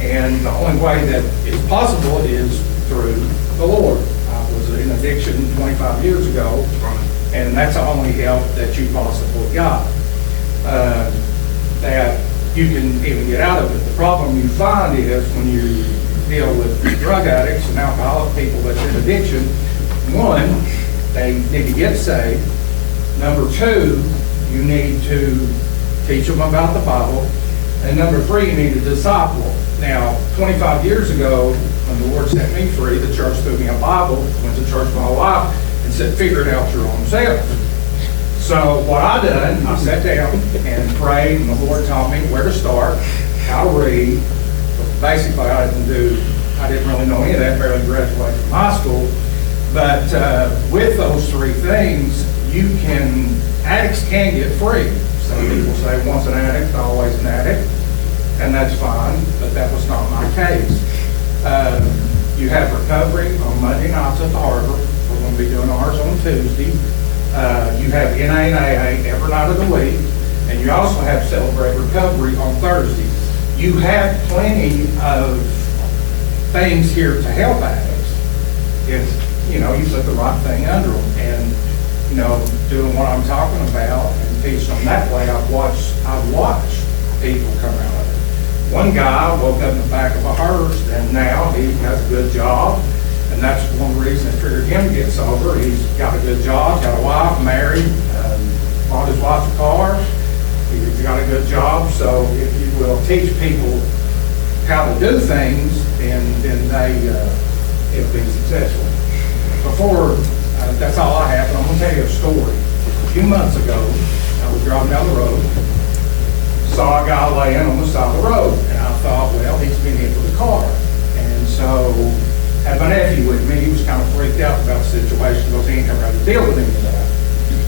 And the only way that it's possible is through the Lord. I was in addiction 25 years ago, and that's the only help that you possibly got. That you can even get out of it. The problem you find is when you deal with drug addicts and alcoholic people that's in addiction, one, they need to get saved. Number two, you need to teach them about the Bible. And number three, you need to disciple. Now, 25 years ago, when the Lord set me free, the church threw me a Bible, went to church my whole life, and said, figure it out your own self. So what I done, I sat down and prayed, and the Lord taught me where to start, how to read. Basically, I didn't really know any of that, barely graduated from high school. But with those three things, addicts can get free. Some people say once an addict, always an addict, and that's fine, but that was not my case. You have recovery on Monday nights at the Harbor. We're going to be doing ours on Tuesday. You have NAA every night of the week, and you also have Celebrate Recovery on Thursday. You have plenty of things here to help addicts if, you put the right thing under them. And, doing what I'm talking about and teach them that way, I've watched people come out of it. One guy woke up in the back of a hearse, and now he has a good job. And that's one reason that triggered him to get sober. He's got a good job, got a wife, married, bought his wife a car. He's got a good job. So if you will teach people how to do things, then it'll be successful. That's all I have, but I'm going to tell you a story. A few months ago, I was driving down the road, saw a guy laying on the side of the road, and I thought, well, he's been hit with a car. And so had my nephew with me. He was kind of freaked out about the situation because he ain't ever had to deal with any of that.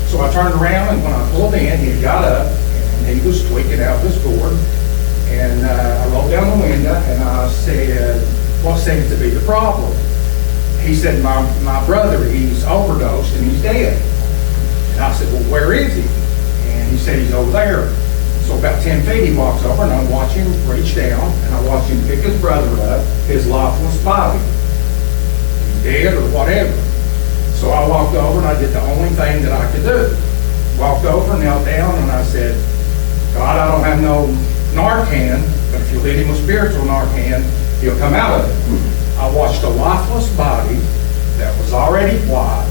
So I turned around, and when I pulled in, he got up, and he was tweaking out his board. And I rolled down the window, and I said, what seems to be the problem? He said, my brother, he's overdosed, and he's dead. And I said, well, where is he? And he said, he's over there. So about 10 feet, he walks over, and I watch him reach down, and I watch him pick his brother up, his lifeless body. Dead or whatever. So I walked over and I did the only thing that I could do. Walked over, knelt down, and I said, God, I don't have no Narcan, but if you lead him with spiritual Narcan, he'll come out of it. I watched a lifeless body that was already white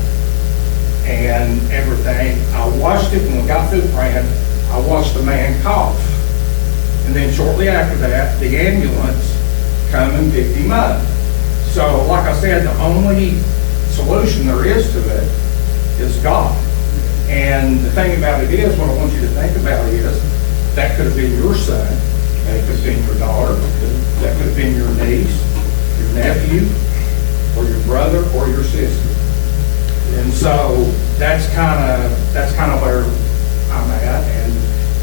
and everything. I watched it when we got through praying. I watched the man cough. And then shortly after that, the ambulance come and picked him up. So, like I said, the only solution there is to it is God. And the thing about it is, what I want you to think about is, that could have been your son, that could have been your daughter, that could have been your niece, your nephew, or your brother, or your sister. And so, that's kind of where I'm at. And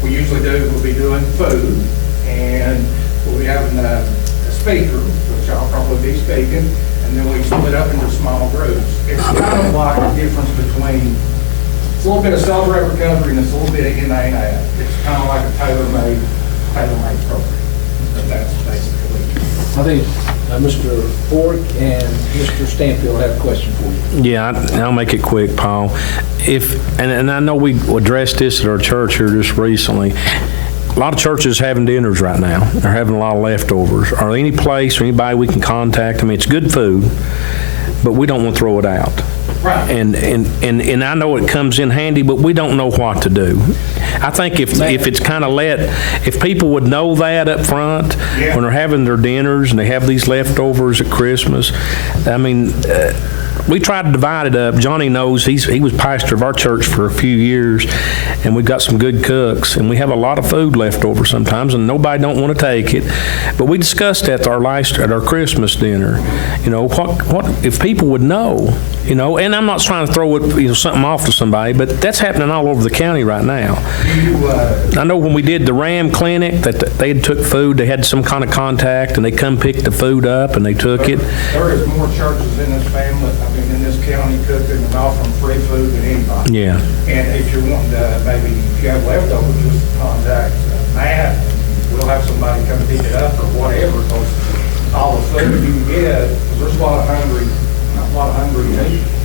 we'll be doing food, and we'll be having a speaker, which I'll probably be speaking, and then we split up into small groups. It's kind of like a difference between, it's a little bit of Celebrate Recovery and it's a little bit of NAA. It's kind of like a tailor-made program. But that's basically it. I think Mr. Ford and Mr. Stanfield have a question for you. Yeah, I'll make it quick, Paul. And I know we addressed this at our church here just recently. A lot of churches having dinners right now. They're having a lot of leftovers. Are there any place or anybody we can contact? I mean, it's good food, but we don't want to throw it out. Right. And I know it comes in handy, but we don't know what to do. I think if it's kind of if people would know that up front, when they're having their dinners and they have these leftovers at Christmas, I mean, we try to divide it up. Johnny knows, he was pastor of our church for a few years, and we've got some good cooks, and we have a lot of food left over sometimes, and nobody don't want to take it. But we discussed at our Christmas dinner, what if people would know, and I'm not trying to throw it, something off to somebody, but that's happening all over the county right now. I know when we did the RAM clinic, that they had took food, they had some kind of contact, and they come pick the food up, and they took it. There is more churches in this family, in this county, cooking and offering free food than anybody. Yeah. And if you're wanting to, maybe if you have leftovers, just contact Matt, and we'll have somebody come pick it up or whatever, because all the food you can get, there's a lot of hungry people.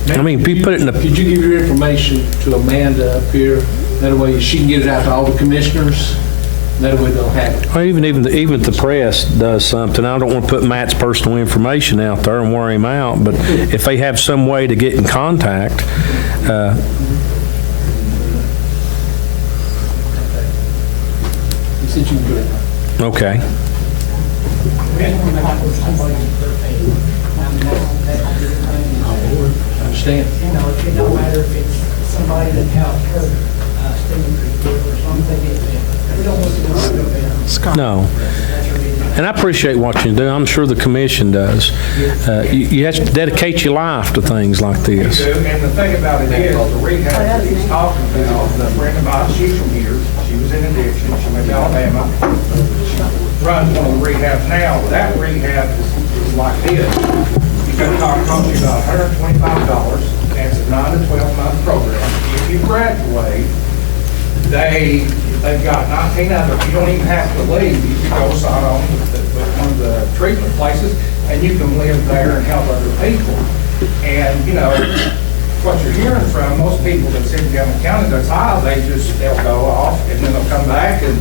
I mean, if you put it in could you give your information to Amanda up here? That way she can get it out to all the commissioners. That way they'll have it. Or even if the press does something, I don't want to put Matt's personal information out there and wear him out, but if they have some way to get in contact, He said you can do it. okay. I understand. It don't matter if it's somebody that helped her, or something, we don't want to do it. No. And I appreciate what you do. I'm sure the commission does. You have to dedicate your life to things like this. And the thing about it is, the rehab that he's talking about, the friend of mine, she's from here, she was in addiction, she went to Alabama, she runs one of the rehabs now. That rehab is like this. You're going to cost you about $125, and it's a 9 to 12 month program. If you graduate, they've got 19 others. You don't even have to leave. You can go sign on with one of the treatment places, and you can live there and help other people. And, what you're hearing from most people that's in Campbell County that's high, they'll go off, and then they'll come back, and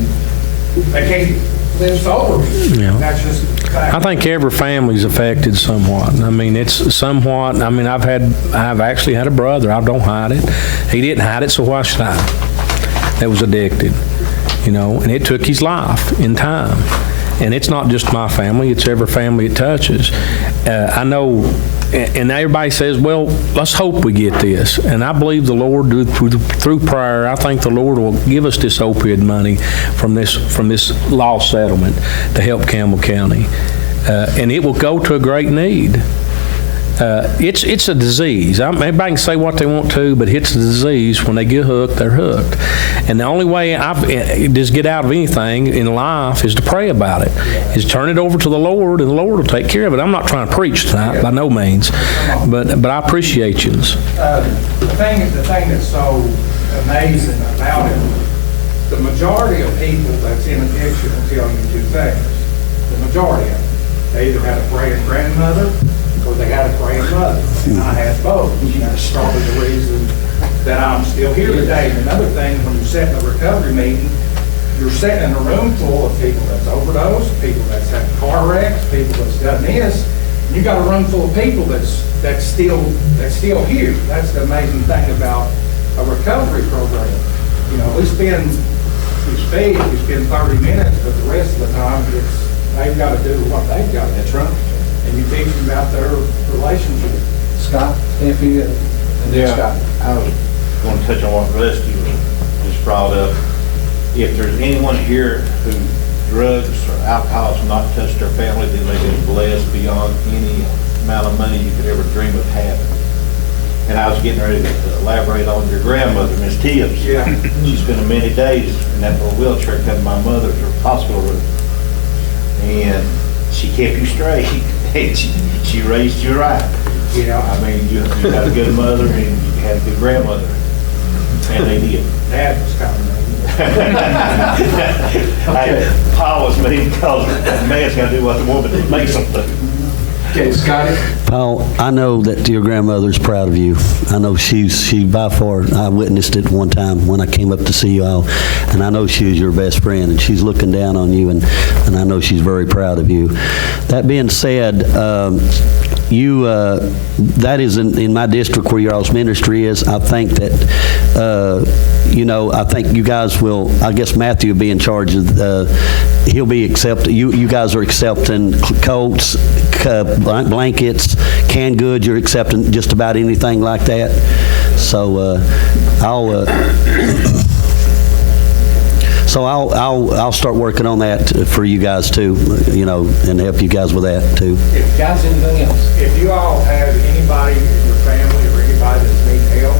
they can't live sober. Yeah. That's just fact. I think every family's affected somewhat. I mean, it's somewhat, I've actually had a brother, I don't hide it. He didn't hide it, so why should I? That was addicted, and it took his life in time. And it's not just my family, it's every family it touches. I know, and everybody says, well, let's hope we get this. And I believe the Lord, through prayer, I think the Lord will give us this opioid money from this law settlement to help Campbell County. And it will go to a great need. It's a disease. Everybody can say what they want to, but it's a disease. When they get hooked, they're hooked. And the only way just get out of anything in life is to pray about it, is turn it over to the Lord, and the Lord will take care of it. I'm not trying to preach tonight, by no means, but I appreciate you. The thing that's so amazing about it, the majority of people that's in addiction will tell you two things. The majority of them, they either had a praying grandmother or they had a praying mother. And I had both. That's probably the reason that I'm still here today. And another thing, when you sit in a recovery meeting, you're sitting in a room full of people that's overdosed, people that's had car wrecks, people that's done this. You got a room full of people that's still here. That's the amazing thing about a recovery program. We spend 30 minutes, but the rest of the time they've got to do what they've got to do. That's right. And you teach them about their relationship. Scott, stand for you, and then Scott. I was going to touch on what the rest of you just brought up. If there's anyone here who drugs or alcohol has not touched their family, then they've been blessed beyond any amount of money you could ever dream of having. And I was getting ready to elaborate on your grandmother, Miss Tibbs. Yeah. She spent many days in that little wheelchair coming to my mother's hospital room. And she kept you straight. And she raised you right. Yeah. I mean, you got a good mother and you had a good grandmother. And they did. Dad was kind of Paul was mean because a man's got to do what the woman makes him do. Okay, Scotty? Paul, I know that your grandmother's proud of you. I know she by far, I witnessed it one time when I came up to see you all, and I know she was your best friend, and she's looking down on you, and I know she's very proud of you. That being said, that is in my district where your all's ministry is. I think that, I think you guys will, I guess Matthew will be in charge of, he'll be you guys are accepting coats, blankets, canned goods, you're accepting just about anything like that. So I'll start working on that for you guys too, and help you guys with that too. If guys, anything else? If you all have anybody in your family or anybody that's needing help,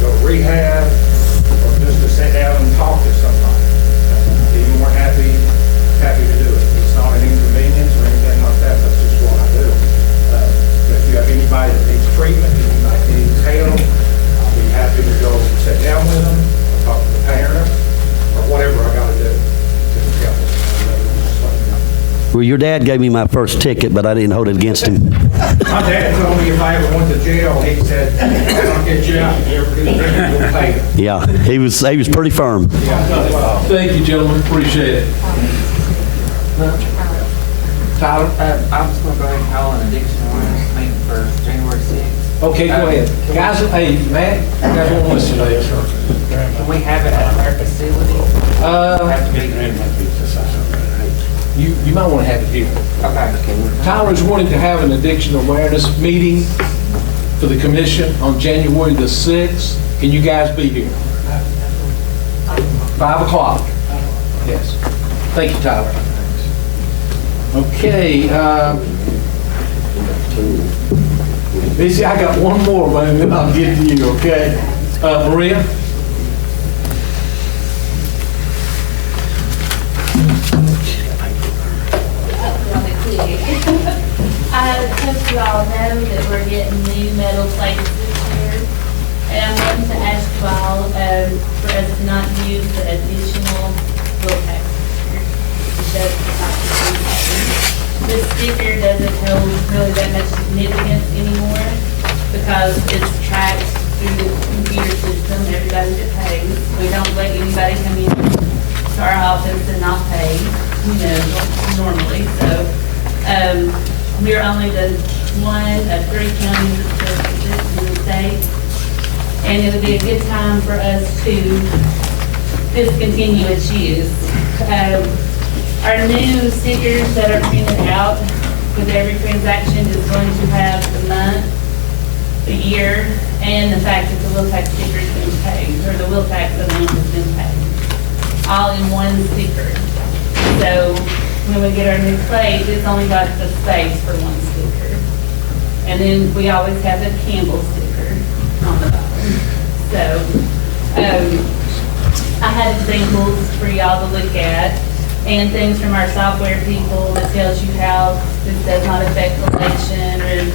go to rehab or just to sit down and talk to somebody, be more happy to do it. It's not an inconvenience or anything like that. That's just what I do. If you have anybody that needs treatment, anybody that needs help, I'll be happy to go sit down with them, talk to the parent, or whatever I got to do to help them. Just let me know. Well, your dad gave me my first ticket, but I didn't hold it against him. My dad told me if I ever went to jail, he said, I'll get you out, you ever do anything, we'll pay it. Yeah, he was pretty firm. Thank you, gentlemen, appreciate it. Tyler? I'm just gonna go ahead and call an addiction awareness meeting for January 6th. Okay, go ahead. Guys, hey, Matt, you guys want to listen to this? Can we have it at our facility? Have to be. You might want to have it here. Okay. Tyler's wanting to have an addiction awareness meeting for the commission on January the 6th. Can you guys be here? 5 o'clock. Yes. Thank you, Tyler. Okay. Missy, I got one more, but then I'll get to you, okay? Maria? I hope you all know that we're getting new metal plates this year. And I'm going to ask you all for us to not use the additional WLAF sticker. This sticker doesn't hold really that much significance anymore because it's tracked through the computer system, everybody that pays. We don't let anybody come in to our office and not pay, normally. So we're only the one of 3 counties that does this in the state. And it would be a good time for us to discontinue its use. Our new stickers that are printed out with every transaction is going to have the month, the year, and the fact that the will tax sticker has been paid, or the will tax amount has been paid, all in one sticker. So when we get our new plate, it's only got the space for one sticker. And then we always have the Campbell sticker on the bottom. So I have examples for y'all to look at, and things from our software people that tells you how this does not affect collection or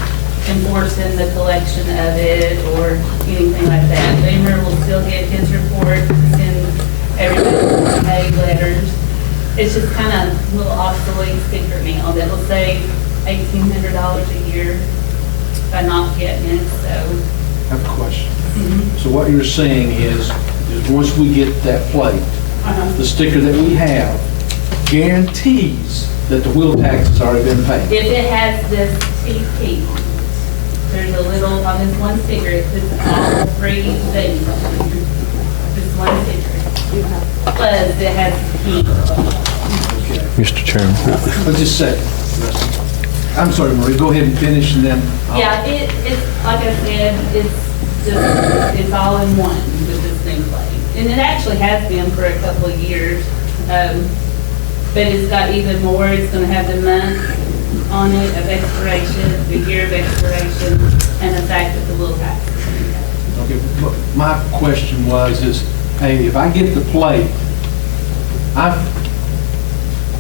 enforcing the collection of it or anything like that. Boomer will still get his report, send everybody paid letters. It's just kind of a little obsolete sticker now that will save $1,800 a year by not getting it, so. I have a question. So what you're saying is once we get that plate, the sticker that we have guarantees that the wheel tax has already been paid. If it has this TP, there's a little, on this one sticker, it puts all 3 things on it. This one sticker. Plus, it has the key. Mr. Chairman. Let's just say, I'm sorry, Marie, go ahead and finish and then. Yeah, it's, like I said, it's all in one with this new plate. And it actually has been for a couple of years. But it's got even more. It's going to have the month on it of expiration, the year of expiration, and the fact that the will tax is being paid. Okay, but my question is, hey, if I get the plate,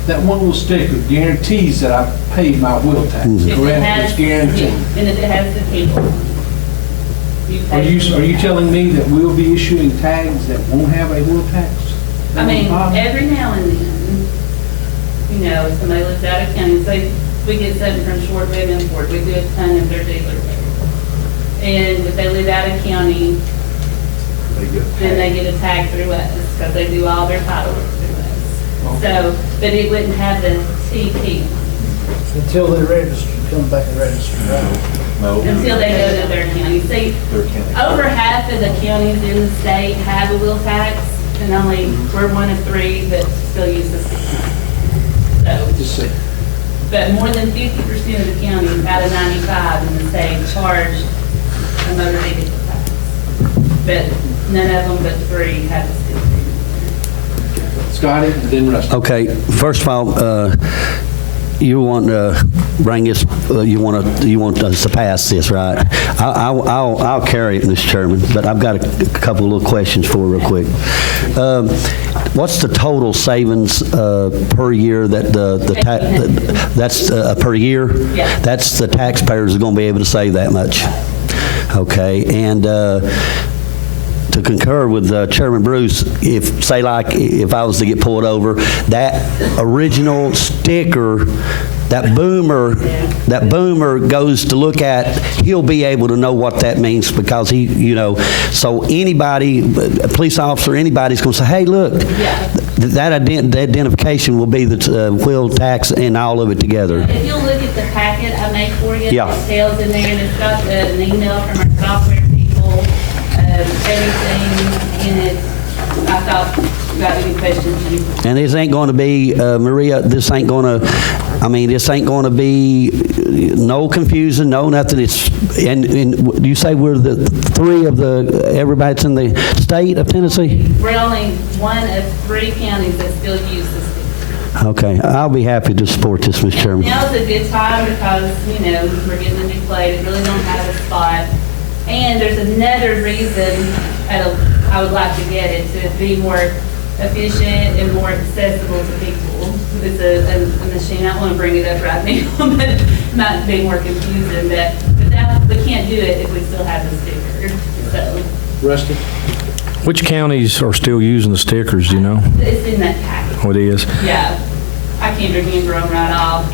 that one little sticker guarantees that I paid my will tax, correct? It's guaranteed. And if it has the people. Are you telling me that we'll be issuing tags that won't have a will tax? I mean, every now and then, if somebody lives out of county, say we get something from Short Web Import, we do a ton of their dealer web. And if they live out of county, then they get a tag through us because they do all their title work through us. So, but it wouldn't have the TP. Until they register. come back and register, right? No. Until they go to their county. See, Their county. over half of the counties in the state have a wheel tax, and only, we're one of 3 that still use the sticker. Just So, say, but more than 50% of the counties out of 95 in the state charge a motor vehicle tax. But none of them but 3 have a sticker. Scotty, and then Rusty. Okay, first of all, you want to bring this, you want us to pass this, right? I'll carry it, Mr. Chairman, but I've got a couple of little questions for you real quick. What's the total savings per year that that's per year? Yeah. That's the taxpayers are going to be able to save that much. Okay, and to concur with Chairman Bruce, if, say like, if I was to get pulled over, that original sticker, that boomer goes to look at, he'll be able to know what that means because he, you know, so anybody, a police officer, anybody's going to say, hey, look, that identification will be the wheel tax and all of it together. If you'll look at the packet I made for you, Yeah. it tells in there, and it's got an email from our software people, everything in it. I thought, got any questions? And this ain't going to be, Maria, this ain't going to, I mean, this ain't going to be no confusion, no nothing. It's, and you say we're the 3 of the, everybody that's in the state of Tennessee? We're only one of 3 counties that still use the sticker. Okay, I'll be happy to support this, Mr. Chairman. Now's a good time because, you know, we're getting a new plate, it really don't have a spot. And there's another reason I would like to get it, to be more efficient and more accessible to people. It's a machine, I don't want to bring it up right now, but it might be more confusing, but without, we can't do it if we still have the sticker, so. Rusty? Which counties are still using the stickers, do you know? It's in that package. Oh, it is? Yeah, I can't remember them right off,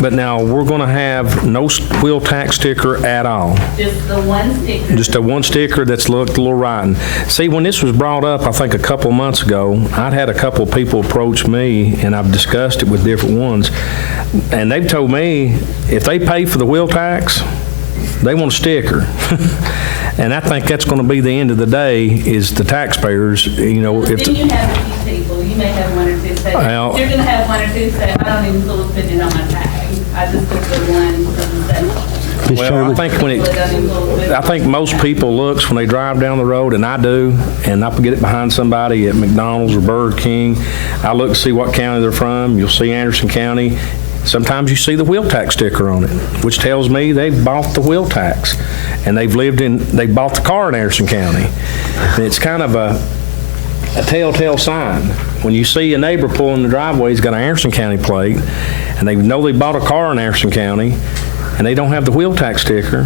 But now, we're going to have no wheel tax sticker at all. just the one sticker. Just a one sticker that's looked a little rotten. See, when this was brought up, I think a couple of months ago, I'd had a couple of people approach me, and I've discussed it with different ones, and they've told me if they pay for the wheel tax, they want a sticker. And I think that's going to be the end of the day, is the taxpayers, you know. Then you have a few people, you may have 1 or 2 say, Well, you're going to have 1 or 2 say, I don't even put it on my tag. I just put the one that says. Well, I think most people looks when they drive down the road, and I do, and I get it behind somebody at McDonald's or Burger King. I look to see what county they're from. You'll see Anderson County. Sometimes you see the wheel tax sticker on it, which tells me they've bought the wheel tax, and they bought the car in Anderson County. And it's kind of a telltale sign. When you see a neighbor pulling the driveway, he's got an Anderson County plate, and they know they bought a car in Anderson County, and they don't have the wheel tax sticker,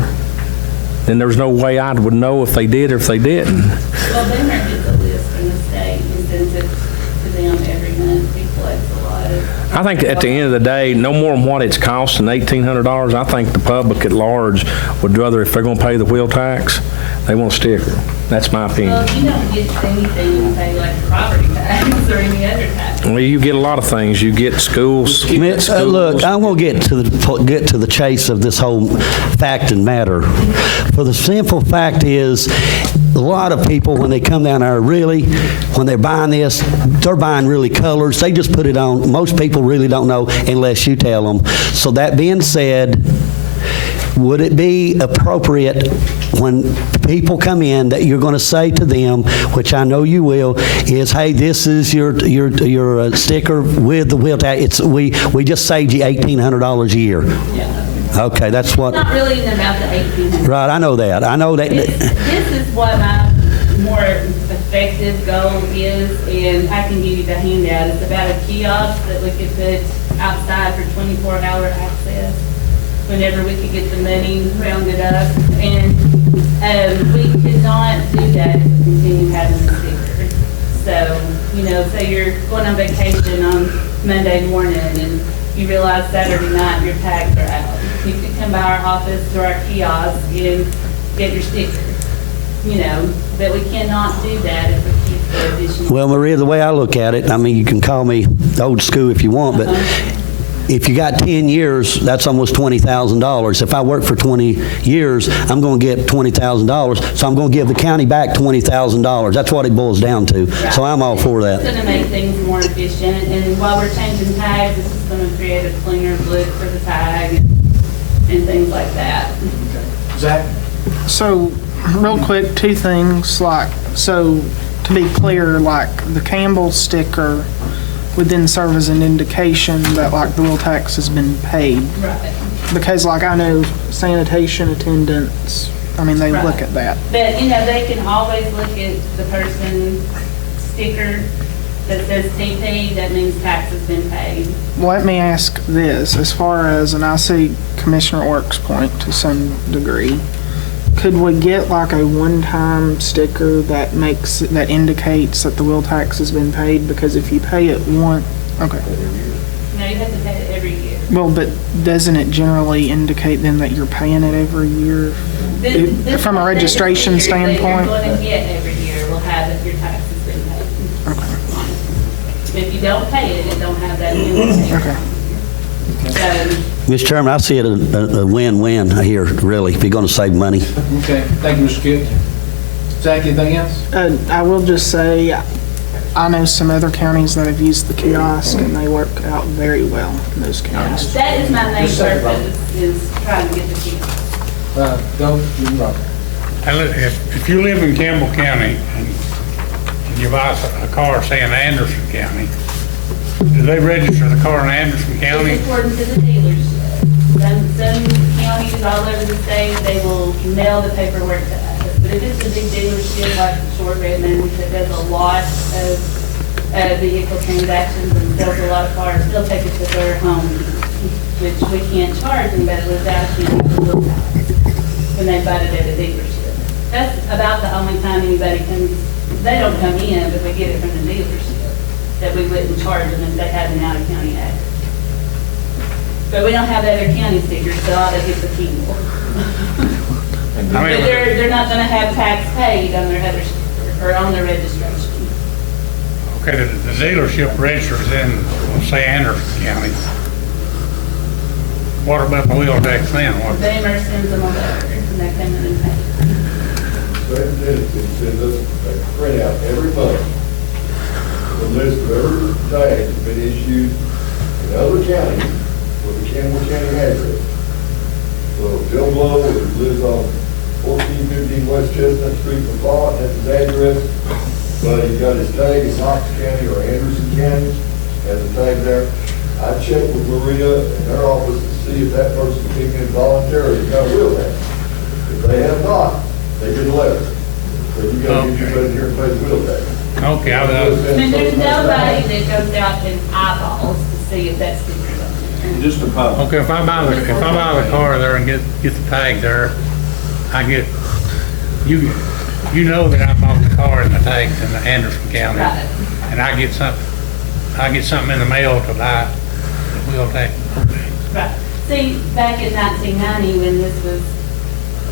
then there's no way I would know if they did or if they didn't. Well, they might get the list from the state and sends it to them every month. He collects a lot of. I think at the end of the day, no more than what it's costing, $1,800, I think the public at large would rather, if they're going to pay the wheel tax, they want a sticker. That's my opinion. Well, you don't get anything to pay like property tax or any other tax. Well, you get a lot of things. You get schools. Look, I'm going to get to the chase of this whole fact and matter. For the simple fact is, a lot of people, when they come down there, really, when they're buying this, they're buying really colors. They just put it on. Most people really don't know unless you tell them. So that being said, would it be appropriate when people come in that you're going to say to them, which I know you will, is, hey, this is your sticker with the wheel tax. We just saved you $1,800 a year. Yeah. Okay, that's what. It's not really even about the 1800. Right, I know that. I know that. This is what my more effective goal is, and I can give you the handout. It's about a kiosk that we could put outside for 24-hour access whenever we could get the money rounded up. And we could not do that if we continue having the sticker. So, you know, say you're going on vacation on Monday morning and you realize Saturday night your tags are out. You could come by our office or our kiosk and get your sticker. You know, but we cannot do that if we keep the additional. Well, Maria, the way I look at it, I mean, you can call me old school if you want, but if you got 10 years, that's almost $20,000. If I work for 20 years, I'm going to get $20,000, so I'm going to give the county back $20,000. That's what it boils down to. So I'm all for It's that. gonna make things more efficient, and while we're changing tags, this is gonna create a cleaner look for the tag and things like that. Zach? So, real quick, two things, so to be clear, the Campbell sticker would then serve as an indication that the wheel tax has been paid. Right. Because I know sanitation attendants, they Right. look at that. But, they can always look at the person's sticker that says TP, that means tax has been paid. Let me ask this, as far as, and I see Commissioner Ork's point to some degree, could we get a one-time sticker that indicates that the wheel tax has been paid? Because if you pay it okay. No, you have to pay it every year. Well, but doesn't it generally indicate then that you're paying it every year? From a registration standpoint? That you're going to get every year will have that your tax has been paid. Okay. If you don't pay it, it don't have that indication. Okay. So, Mr. Chairman, I see it a win-win here, really, if you're going to save money. Okay, thank you, Mr. Kidd. Zach, anything else? I will just say, I know some other counties that have used the kiosk, and they work out very well in those counties. that is my main Just a second, purpose, is trying to get the kids. Go, Robert. If you live in Campbell County and you buy a car, say in Anderson County, do they register the car in Anderson County? It's according to the dealership. Some counties all over the state, they will mail the paperwork to us. But if it's a big dealership like Short Redmond that does a lot of vehicle transactions and sells a lot of cars, they'll take it to their home, which we can't charge them, but without when they buy it at a dealership. That's about the only time anybody comes. They don't come in, but we get it from the dealership, that we wouldn't charge them if they had an out-of-county address. But we don't have other county stickers, so all they get the Campbell. But they're not gonna have tax paid on their other sticker, or on their registration. Okay, the dealership registers in, let's say, Anderson County. What about the wheel tax then? Beamer sends them a letter, and they come in and pay. Representative sends us a printout every month, a list of every tag that's been issued in other counties with the Campbell County address. So Joe Blow, who lives on 1415 West Chestnut Street, McFarland, that's his address, but he's got his tag in Knox County or Anderson County, has a tag there. I checked with Maria in her office to see if that person came in voluntarily, got a wheel tax. If they have not, they get a letter. So you gotta get your buddy here and pay the wheel tax. Okay, And there's nobody that goes out and eyeballs to see if that's the Just a public. Okay, if I buy the car there and get the tag there, I get, you know that I bought the car and the tag's in the Anderson County. Right. And I get something in the mail to buy the wheel tax. Right. See, back in 1990, when this was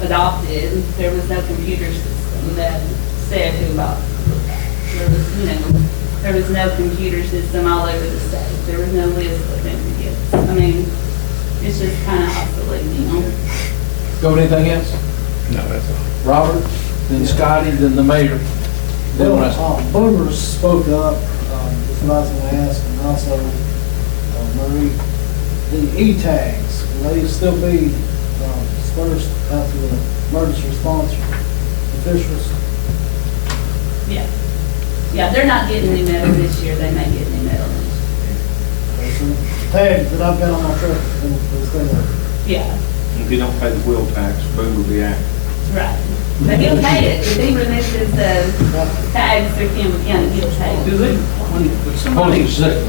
adopted, there was no computer system that said who bought it. There was no computer system all over the state. There was no list of them. It's just kind of obsolete, Go with anything else? No, that's all. Robert, then Scotty, then the mayor. Then the rest. Boomers spoke up, that's what I was gonna ask, and also, Marie, the E-tags, will they still be dispersed out to the emergency response officials? Yeah. Yeah, they're not getting new metal this year. They may get new metal next year. Tags that I've got on my truck, is gonna. Yeah, If you don't pay the wheel tax, Boo will be active. right. But he'll pay it. If he releases the tags through Campbell County, he'll pay it. Do they? Hold on a second.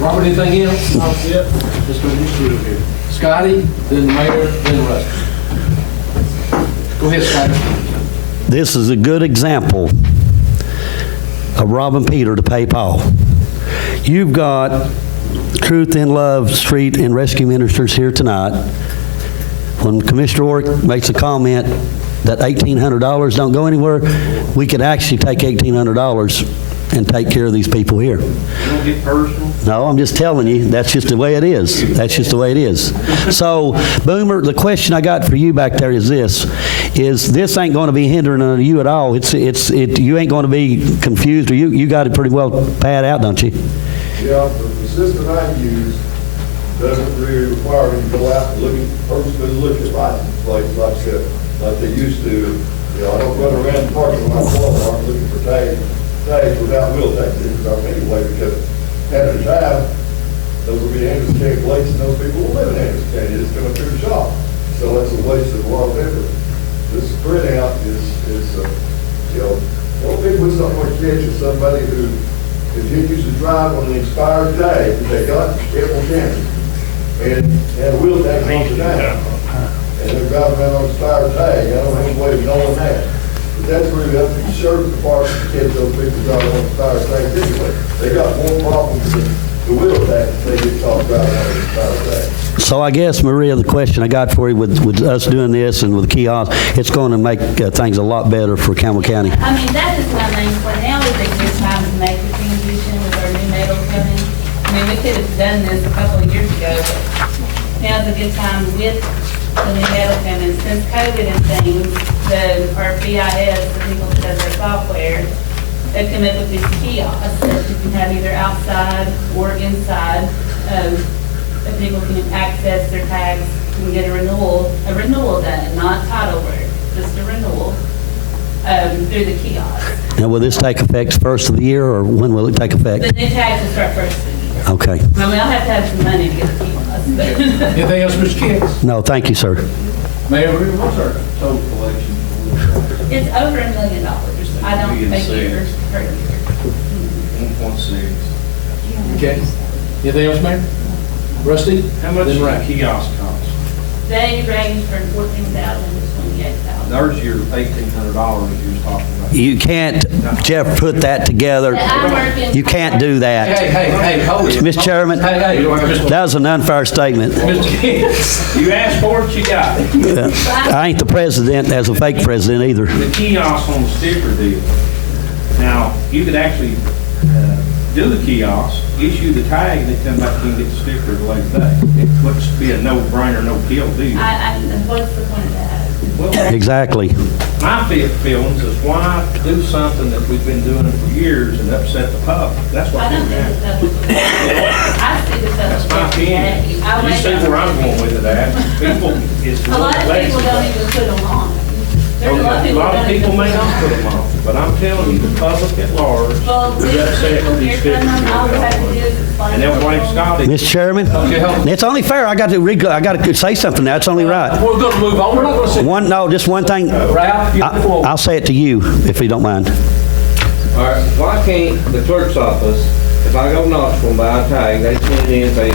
Robert, anything else? Let's go here. Scotty, then the mayor, then the rest. Go ahead, Scotty. This is a good example of robbing Peter to pay Paul. You've got Truth in Love Street and Rescue Ministers here tonight. When Commissioner Ork makes a comment that $1,800 don't go anywhere, we could actually take $1,800 and take care of these people here. You don't get personal. No, I'm just telling you, that's just the way it is. That's just the way it is. So, Boomer, the question I got for you back there is this ain't going to be hindering on you at all. You ain't going to be confused, or you got it pretty well pad out, don't you? Yeah, the system I use doesn't really require me to go out and look at license plates like they used to. You know, I don't run around the parking lot Walmart looking for tags without wheel tags anyway, because at the time, those will be Anderson County plates, and those people will live in Anderson County, just coming through the shop. So that's a waste of a lot of effort. This printout is you know, don't think what's not going to catch is somebody who continues to drive on an expired tag that they got in Campbell County and had a wheel tag on today. And they're driving around on an expired tag. I don't have any way of knowing that. But that's really up to the sheriff's department to catch those people driving on expired tags anyway. They got more problems than the wheel tags if they get caught driving on an expired tag. So I guess, Maria, the question I got for you with us doing this and with the kiosks, it's going to make things a lot better for Campbell County. I mean, that is my main point. Now is a good time to make the transition with our new metal coming. I mean, we could have done this a couple of years ago, but now's a good time with the new metal coming. Since COVID and things, our BIS, the people that does our software, they've come up with these kiosks that you can have either outside or inside. That people can access their tags and get a renewal done, not title work, just a renewal through the kiosk. Now, will this take effect first of the year, or when will it take effect? The new tags will start first of the year. Okay. I mean, I'll have to have some money to get the kiosk. Anything else, Mr. Kent? No, thank you, sir. Mayor, what's our total collection? It's over $1 million. I don't think years per year. 1.6. Okay. Anything else, Mayor? Rusty? How much Then does Ray. a kiosk cost? They range from $14,000 to $28,000. There's your $1,800 you was talking about. You can't, Jeff, put that together. I'm working. You can't do that. Hey, hold it. Mr. Chairman, Hey, that was an unfair statement. Mr. Kent. You asked for it, you got it. I ain't the president as a fake president either. The kiosk on the sticker deal. Now, you could actually do the kiosk, issue the tag, and then come back and get the sticker at a later date. It would be a no-brainer, no-kill deal. What's the point of that? Well, Exactly. my feelings is why do something that we've been doing for years and upset the public? That's what I don't we're think at. the public. I see the public. That's my opinion. You see where I'm going with it at. People, it's A lot of people don't even put them on. There's A lot of people may not put them on, but I'm telling you, the public at large is Well, upset with these stickers. all we have to do is explain. And they'll blame Scotty. Mr. Chairman, it's only fair. I got to say something now. It's only right. We're going to move on. We're not going to sit. Just one thing. Ralph, you have the floor. I'll say it to you, if you don't mind. All right, why can't the clerk's office, if I go to Knoxville and buy a tag, they send it in, say,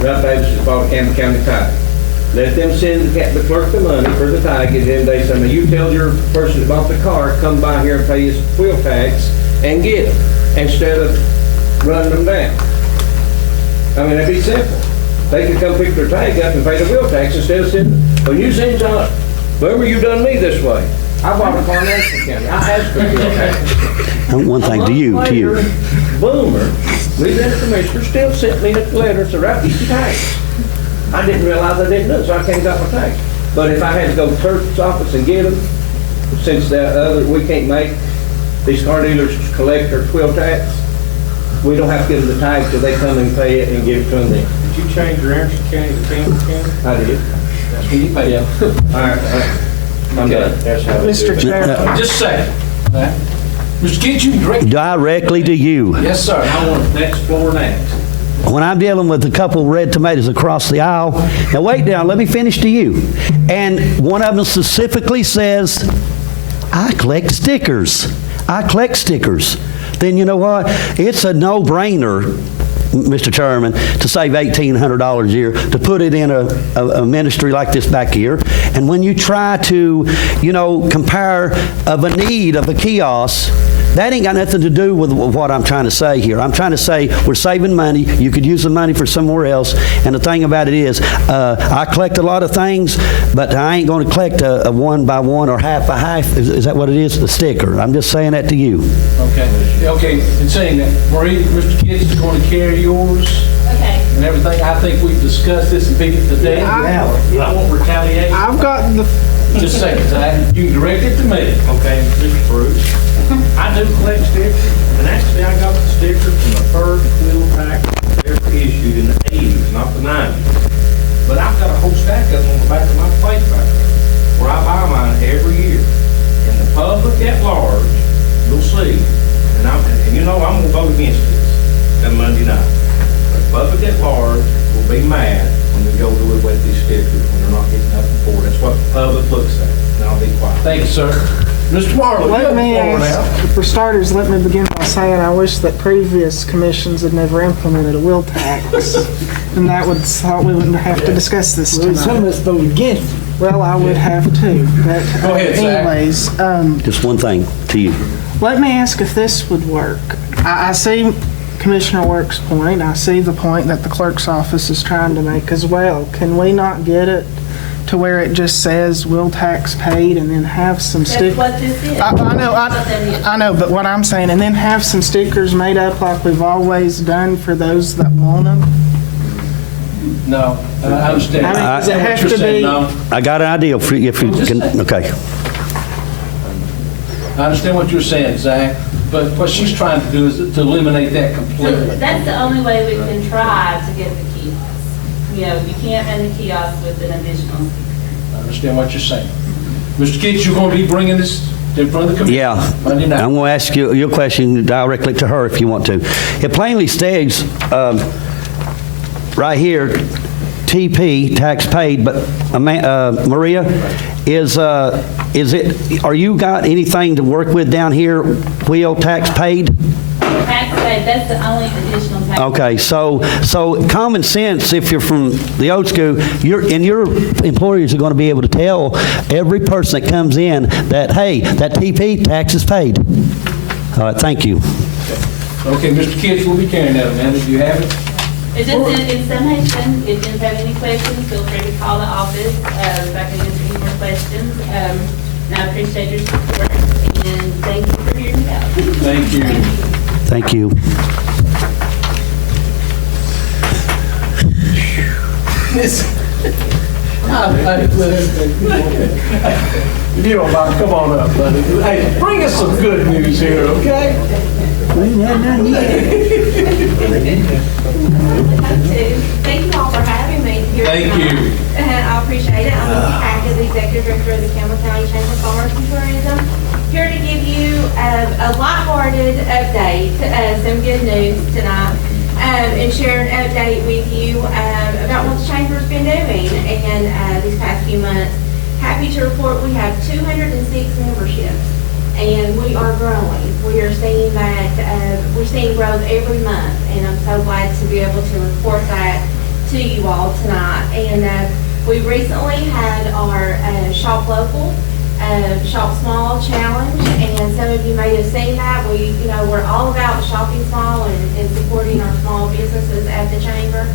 Ralph Davis has bought a Campbell County tag. Let them send the clerk the money for the tag, and then they say, now you tell your person that bought the car, come by here and pay his wheel tax and get them, instead of running them down. I mean, that'd be simple. They could come pick their tag up and pay the wheel tax instead of sending, when you send John, Boomer, you done me this way. I bought a car in Anderson County. I asked for wheel tax. One thing to you. Boomer, lieutenant commissioner, still sent me a letter and said, Ralph, get your tags. I didn't realize I didn't do it, so I came and got my tags. But if I had to go to the clerk's office and get them, since we can't make these car dealers collect their wheel tax, we don't have to give them the tag till they come and pay it and give it to them then. Did you change your Anderson County to Campbell County? I did. That's when you pay them. All right. I'm done. That's how we do Mr. it. Chairman. Just a second. Mr. Kent, you direct. Directly to you. Yes, sir. I want next floor next. When I'm dealing with a couple red tomatoes across the aisle, now wait down, let me finish to you. And one of them specifically says, I collect stickers. I collect stickers. Then you know what? It's a no-brainer, Mr. Chairman, to save $1,800 a year, to put it in a ministry like this back here. And when you try to, compare of a need of a kiosk That ain't got nothing to do with what I'm trying to say here. I'm trying to say we're saving money. You could use the money for somewhere else. And the thing about it is, I collect a lot of things, but I ain't going to collect a one by one or half by half. Is that what it is? The sticker. I'm just saying that to you. Okay, in saying that, Marie, Mr. Kitts is going to carry yours Okay. and everything. I think we've discussed this and beat it to death. I won't retaliate. I've got the, Just a second, Zach. You can direct it to me. Okay, Mr. Bruce, I do collect stickers, and actually I got the sticker from the first wheel pack ever issued in the 80s, not the 90s. But I've got a whole stack of them on the back of my plate back there, where I buy mine every year. And the public at large, you'll see, and you know I'm gonna vote against this come Monday night. The public at large will be mad when we go to with these stickers, when they're not getting nothing for it. That's what the public looks at, and I'll be quiet. Thank you, sir. Mr. Marlowe, you have let the me floor now. ask, for starters, let me begin by saying I wish that previous commissions had never implemented a wheel tax. And that would, so we wouldn't have to discuss this tonight. Some of us voted against it. Well, I would have too, but Go ahead, Zach. anyways, Just one thing to you. let me ask if this would work. I see Commissioner Work's point. I see the point that the clerk's office is trying to make as well. Can we not get it to where it just says will tax paid and then have some That's stickers? what this is. I know, but what I'm saying, and then have some stickers made up like we've always done for those that want them? No, I understand. I mean, does it what have you're to saying, be- no. I got an idea if you can, okay. I understand what you're saying, Zach, but what she's trying to do is to eliminate that So completely. that's the only way we can try to get the kiosks. You know, you can't run the kiosk with an additional sticker. I understand what you're saying. Mr. Kitts, you're going to be bringing this in front of the commission? Yeah, Monday night. I'm going to ask you your question directly to her if you want to. It plainly states right here, TP, tax paid, but Maria, are you got anything to work with down here, wheel tax paid? Tax paid, that's the only additional tax. Okay, so common sense, if you're from the old school, your employers are going to be able to tell every person that comes in that, hey, that TP tax is paid. All right, thank you. Okay, Mr. Kitts will be carrying that, Amanda. Do you have it? It's just in summation, if you have any questions, feel free to call the office, if I can answer any more questions. And I appreciate your support, and thank you for hearing me out. Thank you. Thank you. If you don't mind, come on up, buddy. Hey, bring us some good news here, okay? Thank you all for having me here. Thank you. I appreciate it. I'm Lucy Hackett, the Executive Director of the Campbell County Chamber of Commerce and Tourism. Here to give you a lighthearted update, some good news tonight, and share an update with you about what the Chamber's been doing and these past few months. Happy to report we have 206 memberships, and we are growing. We are seeing that we're seeing growth every month, and I'm so glad to be able to report that to you all tonight. And we recently had our Shop Local, Shop Small Challenge, and some of you may have seen that. We're all about shopping small and supporting our small businesses at the Chamber.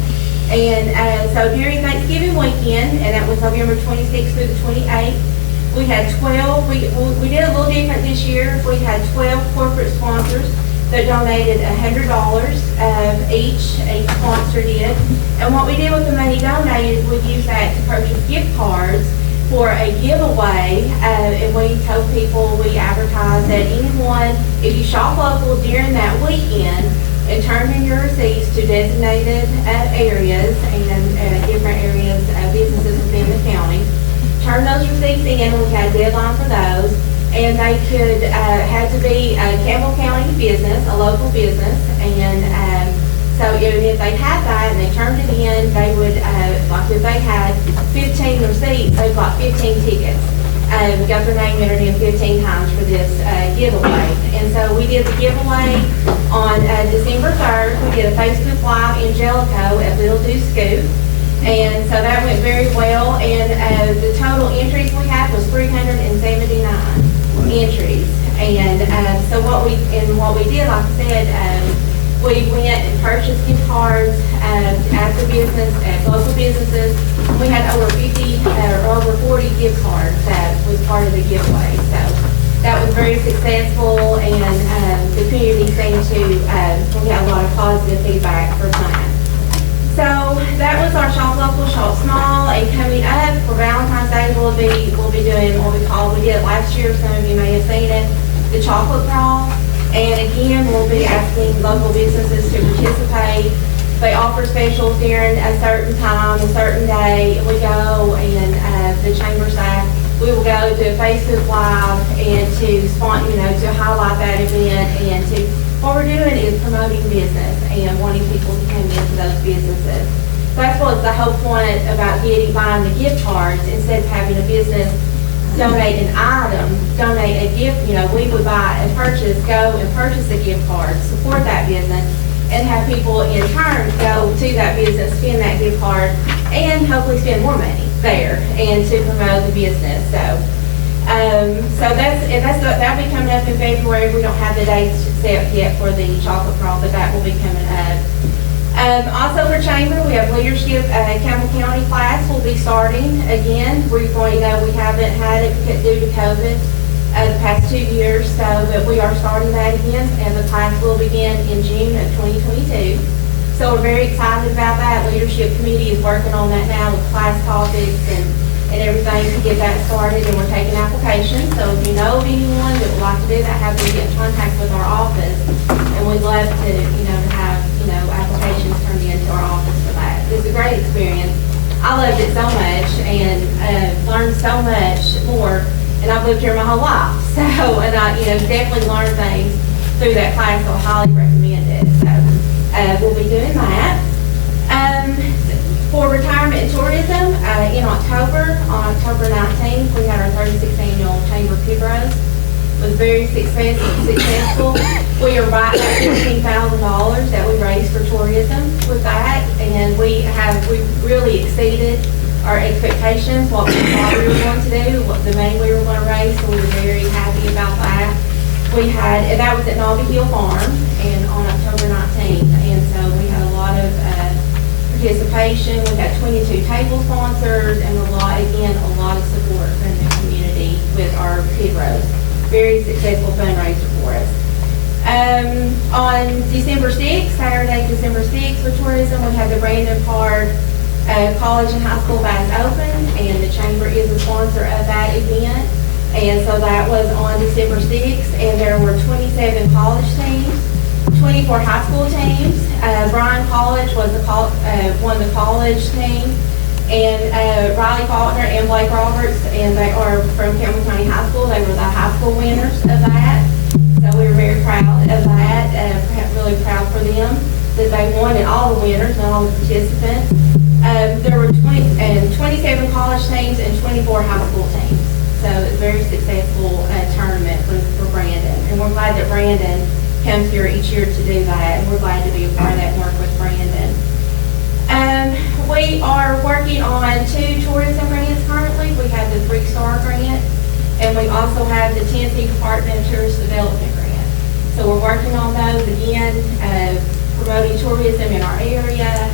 And so during Thanksgiving weekend, and that was November 26th through the 28th, we had 12, we did a little different this year. We had 12 corporate sponsors that donated $100 each sponsor did. And what we did with the money donated, we used that to purchase gift cards for a giveaway. And we told people, we advertised that anyone, if you shop local during that weekend, and turn in your receipts to designated areas and different areas, businesses within the county. Turn those receipts in, we had a deadline for those, and they could, had to be a Campbell County business, a local business, and so if they had that and they turned it in, they would, like if they had 15 receipts, they got 15 tickets. Got their name entered in 15 times for this giveaway. And so we did the giveaway on December 3rd. We did a Facebook Live in Jellicoe at Little Do Scoop. And so that went very well. And the total entries we had was 379 entries. And so what we did, like I said, we went and purchased gift cards at the business, at local businesses. We had over 50 or over 40 gift cards that was part of the giveaway. So that was very successful, and the community seemed to, we had a lot of positive feedback from that. So that was our Shop Local, Shop Small, and coming up for Valentine's Day, we'll be doing what we did it last year, some of you may have seen it, the chocolate crawl. And again, we'll be asking local businesses to participate. They offer specials during a certain time, a certain day. We go and the chamber staff, we will go to Facebook Live and to highlight that event, and what we're doing is promoting business and wanting people to come into those businesses. That's what's the whole point about buying the gift cards. Instead of having a business donate an item, donate a gift, we would go and purchase a gift card, support that business, and have people in turn go to that business, spend that gift card, and hopefully spend more money there and to promote the business. That'll be coming up in February. We don't have the dates set yet for the chocolate crawl, but that will be coming up. Also for Chamber, we have leadership Campbell County class will be starting again. We haven't had it due to COVID the past 2 years, but we are starting that again, and the class will begin in June of 2022. So we're very excited about that. Leadership committee is working on that now with class topics and everything to get that started, and we're taking applications. So if you know of anyone that would like to do that, have them get in contact with our office, and we'd love to, have, applications turned into our office for that. It's a great experience. I loved it so much and learned so much more, and I've lived here my whole life. So, and I, definitely learned things through that class, so I highly recommend it. So, we'll be doing that. For retirement and tourism, in October, on October 19th, we had our 36th annual Chamber Pig Roast. It was very successful. We are right at $15,000 that we raised for tourism with that, and we really exceeded our expectations, what we thought we were going to do, what the money we were going to raise, so we were very happy about that. And that was at Nobby Hill Farm, and on October 19th, and so we had a lot of participation. We had 22 table sponsors, and a lot of support from the community with our pig roast. Very successful fundraiser for us. On December 6th, Saturday, December 6th, for tourism, we had the Brandon Park College and High School Bass Open, and the Chamber is a sponsor of that event. And so that was on December 6th, and there were 27 college teams, 24 high school teams. Bryan College won the college team, and Riley Faulkner and Blake Roberts, and they are from Campbell County High School. They were the high school winners of that. So we were very proud of that, really proud for them that they won, and all the winners and all the participants. There were 27 college teams and 24 high school teams. So it's a very successful tournament for Brandon. And we're glad that Brandon comes here each year to do that, and we're glad to be a part of that and work with Brandon. We are working on 2 tourism grants currently. We have the 3-star grant, and we also have the Tennessee Department of Tourist Development grant. So we're working on those again, promoting tourism in our area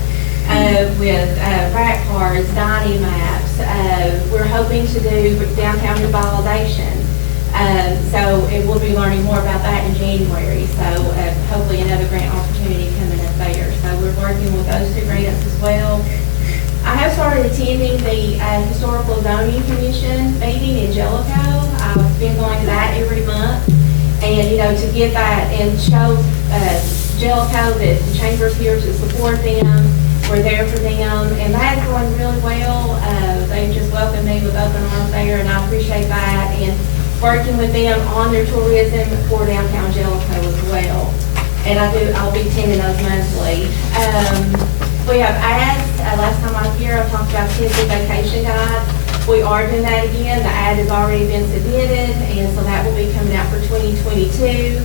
with rack cards, dining maps. We're hoping to do downtown revitalization. So we'll be learning more about that in January. So hopefully another grant opportunity coming up there. So we're working with those 2 grants as well. I have started attending the Historical Zoning Commission meeting in Jellicoe. I've been going to that every month. And, to get that and show Jellicoe that the Chamber's here to support them. We're there for them, and that is going really well. They've just welcomed me with open arms there, and I appreciate that. And working with them on their tourism for downtown Jellicoe as well. And I'll be attending those monthly. We have ads. Last time I was here, I talked about Tennessee Vacation Guide. We are doing that again. The ad has already been submitted, and so that will be coming out for 2022.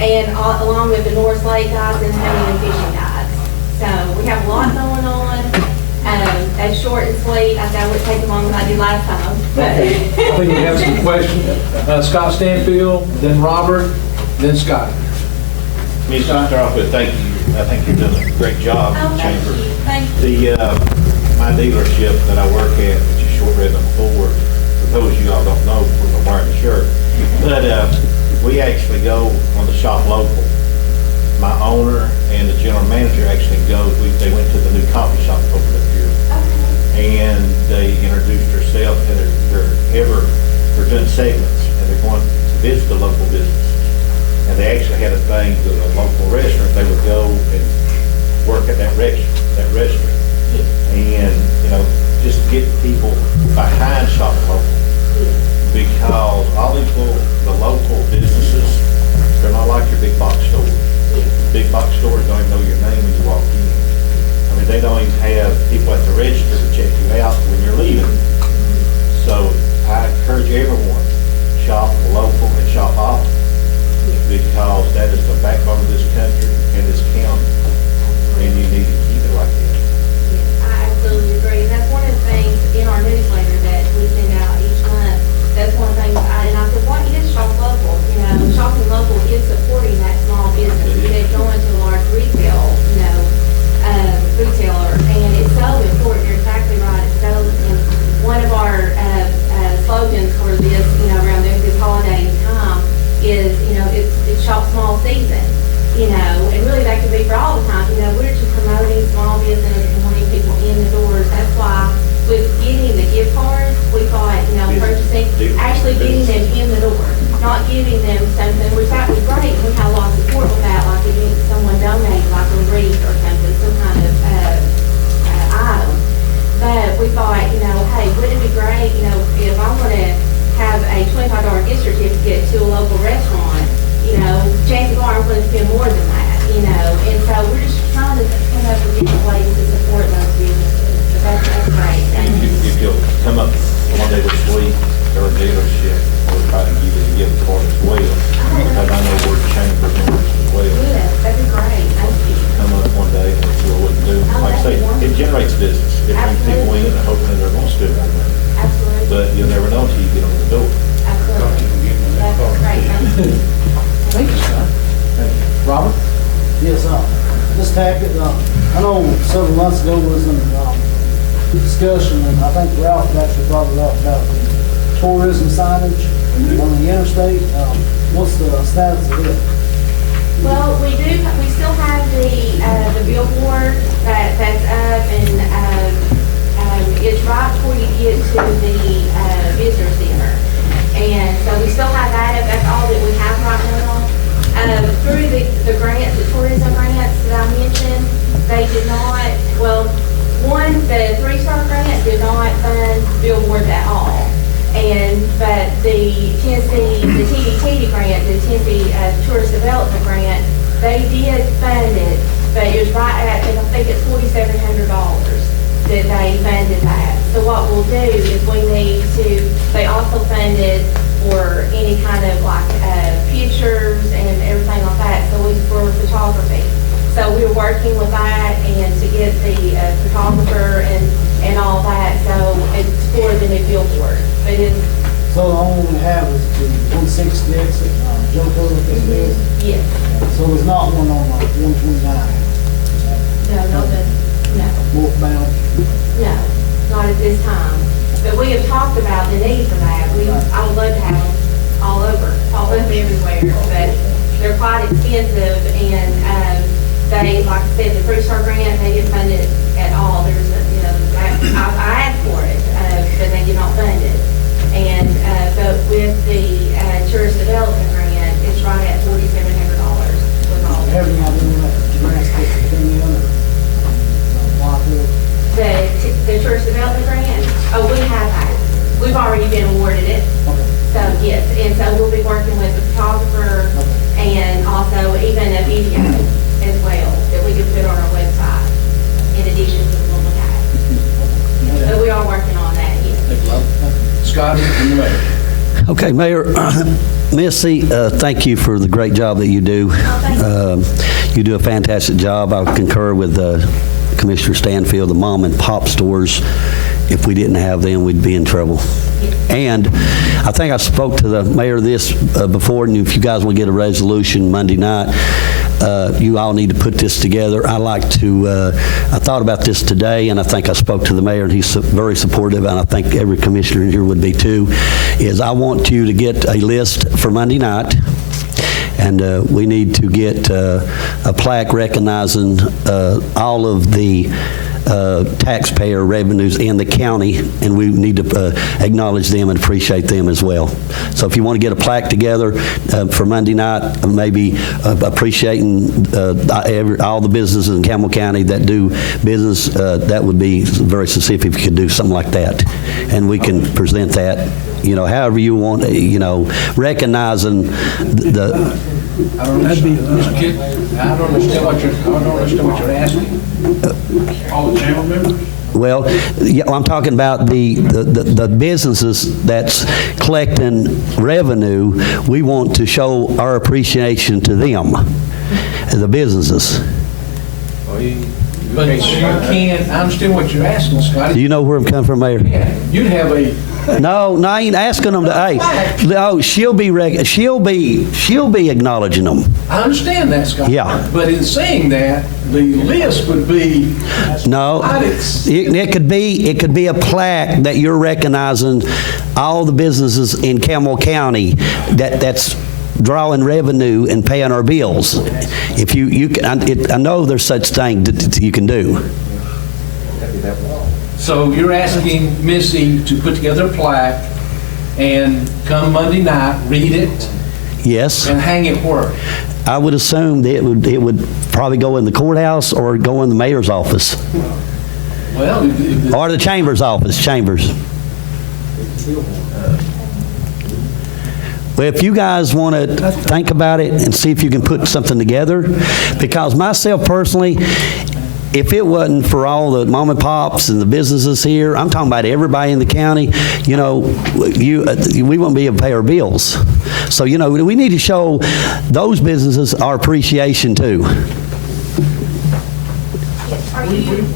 And along with the Norris Lake Guides and hunting and fishing guides. So we have a lot going on. That's short and sweet. I said I wouldn't take as long as I did last time. Okay. I think we have some questions. Scott Stanfield, then Robert, then Scott. Let me start off with thank you. I think you're doing a great job in the chamber. Thank you. My dealership that I work at, which is Short Red number 4, for those of you all don't know, we're wearing the shirt. But we actually go on the shop local. My owner and the general manager actually go. They went to the new coffee shop opened up here, and they introduced herself, and they're doing segments, and they're going to visit the local businesses. And they actually had a thing to a local restaurant. They would go and work at that restaurant, and just get people behind shop local, because all these the local businesses, they're not like your big box stores. Big box stores don't even know your name when you walk in. I mean, they don't even have people at the register to check you out when you're leaving. So I encourage everyone, shop local and shop often, because that is the backbone of this country and this county, and you need to keep it like that. I absolutely agree. And that's one of the things in our newsletter that we send out each month. That's one thing, and I said, what is shop local? Shopping local is supporting that small business. It's going to a large retailer, and it's so important. You're exactly right. It's so, and one of our slogans for this, around this holiday time is, it's shop small season, and really that could be for all the time. We're just promoting small business and wanting people in the doors. That's why with getting the gift cards, we thought, purchasing, actually getting them in the door, not giving them something, which that was great. We had a lot of support with that, like if someone donated, like a wreath or something, some kind of item. But we thought, hey, wouldn't it be great, if I want to have a $25 gift certificate to a local restaurant, chances are I'm going to spend more than that, and so we're just trying to come up with different ways to support those businesses. But that's great. If you'll come up one day this week, to our dealership, we'll try to give you the gift card as well, because I know we're chamber members as well. Yeah, that'd be great. Thank you. Come up one day and see what we can do. Like I say, it generates business. It brings people in and hoping they're going to spend more money. Absolutely. But you'll never know until you get on the door. Absolutely. That's great. Thank you, Scott. Thank you. Robert? Yes, Ms. Tackett, I know several months ago was an discussion, and I think Ralph actually brought it up about the tourism signage on the interstate. What's the status of it? Well, we still have the billboard that's up, and it's right before you get to the visitor center. And so we still have that up. That's all that we have right now. Through the grants, the tourism grants that I mentioned, they did not, the 3-star grant did not fund billboards at all. But the TDT grant, the Tennessee Tourist Development Grant, they did fund it, but it was right at, I think it's $4,700 that they funded that. So what we'll do is they also funded for any kind of pictures and everything like that, so it's for photography. So we were working with that and to get the photographer and all that, so it's for the new billboard. But So the only one we have is the 160 exit, Joco, yes. So there's not one on 129? No. Northbound? No, not at this time. But we have talked about the need for that. I would love to have them all over everywhere, but they're quite expensive, and they, like I said, the 3-star grant, they didn't fund it at all. I asked for it, but they did not fund it. And, but with the tourist development grant, it's right at $4,700 with all. Have you not been that grants that come in or block it? The tourist development grant, we have that. We've already been awarded it. So, yes, and so we'll be working with the photographer and also even a video as well that we can put on our website in addition to the one we have. So we are working on that, yes. Scott, and the mayor. Okay, Mayor, Missy, thank you for the great job that you do. You do a fantastic job. I concur with Commissioner Stanfield, the mom and pop stores, if we didn't have them, we'd be in trouble. And I think I spoke to the mayor of this before, and if you guys will get a resolution Monday night, you all need to put this together. I thought about this today, and I think I spoke to the mayor, and he's very supportive, and I think every commissioner in here would be too, is I want you to get a list for Monday night, and we need to get a plaque recognizing all of the taxpayer revenues in the county, and we need to acknowledge them and appreciate them as well. So if you want to get a plaque together for Monday night, maybe appreciating all the businesses in Campbell County that do business, that would be very specific if you could do something like that. And we can present that, however you want, recognizing the... I don't understand what you're asking. All the channel members? Well, yeah, I'm talking about the businesses that's collecting revenue. We want to show our appreciation to them, the businesses. But you can't, I understand what you're asking, Scotty. Do you know where I'm coming from, Mayor? Yeah, you'd have a... No, I ain't asking them to, no, she'll be acknowledging them. I understand that, Scott. Yeah. But in saying that, the list would be... No, it could be a plaque that you're recognizing all the businesses in Campbell County that's drawing revenue and paying our bills. If I know there's such thing that you can do. So you're asking Missy to put together a plaque and come Monday night, read it? Yes. And hang it where? I would assume that it would probably go in the courthouse or go in the mayor's office. Well... Or the chamber's office, chambers. Well, if you guys want to think about it and see if you can put something together, because myself personally, if it wasn't for all the mom and pops and the businesses here, I'm talking about everybody in the county, we wouldn't be able to pay our bills. So, we need to show those businesses our appreciation too. Are you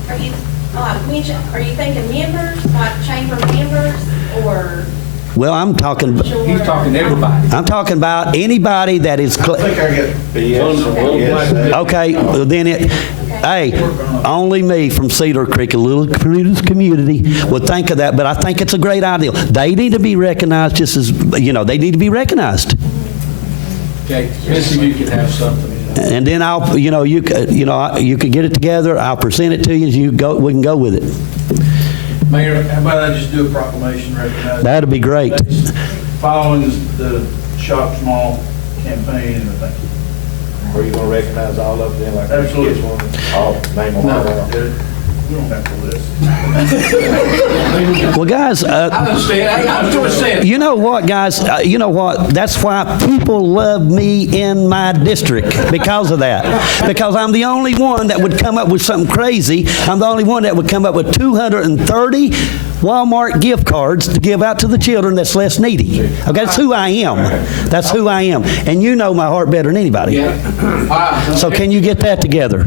thinking members, like chamber members, or? Well, I'm talking... He's talking to everybody. I'm talking about anybody that is... I think I get... Okay, well then hey, only me from Cedar Creek, a little community, would think of that, but I think it's a great idea. They need to be recognized just as, they need to be recognized. Okay, Missy, you could have something. And then you could get it together, I'll present it to you, we can go with it. Mayor, how about I just do a proclamation recognizing... That'd be great. Following the Shop Small campaign and everything. Are you going to recognize all of them? Absolutely. All name them all. We don't have to list. Well, guys, I understand. I'm just saying. you know what, guys? You know what? That's why people love me in my district, because of that. Because I'm the only one that would come up with something crazy. I'm the only one that would come up with 230 Walmart gift cards to give out to the children that's less needy. Okay, that's who I am. That's who I am. And you know my heart better than anybody. So can you get that together?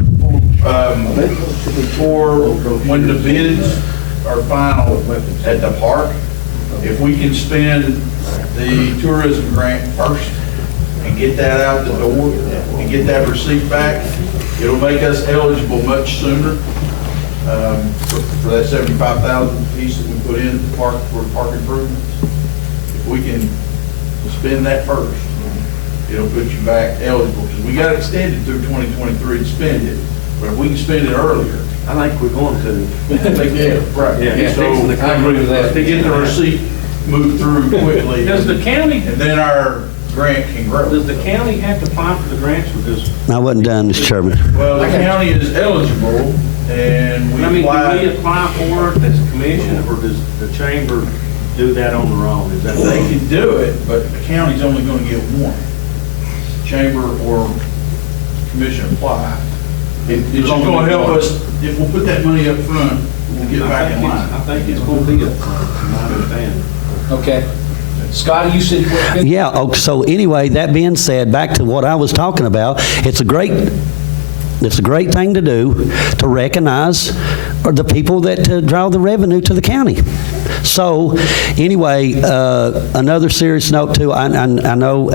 For when the bids are final at the park, if we can spend the tourism grant first and get that out the door and get that receipt back, it'll make us eligible much sooner for that $75,000 piece that we put in the park for park improvements. If we can spend that first, it'll put you back eligible, because we got extended through 2023 to spend it. But if we can spend it earlier, I think we're going to. Right. Yeah. So I agree with that. to get the receipt moved through quickly. Does the county, And then our grant can grow. does the county have to apply for the grants, or does? I wasn't done, Mr. Chairman. Well, the county is eligible, and we I mean, do we apply. apply for it as a commission, or does the chamber do that on their own? Is that They can do it, but the county's only going to get one. Chamber or commission apply. It's just going to help us, if we'll put that money up front, we'll get back in line. I think it's going to be up front, from my understanding. Okay. Scotty, you said... Yeah, so anyway, that being said, back to what I was talking about, it's a great It's a great thing to do to recognize the people that draw the revenue to the county. So, anyway, another serious note too. I know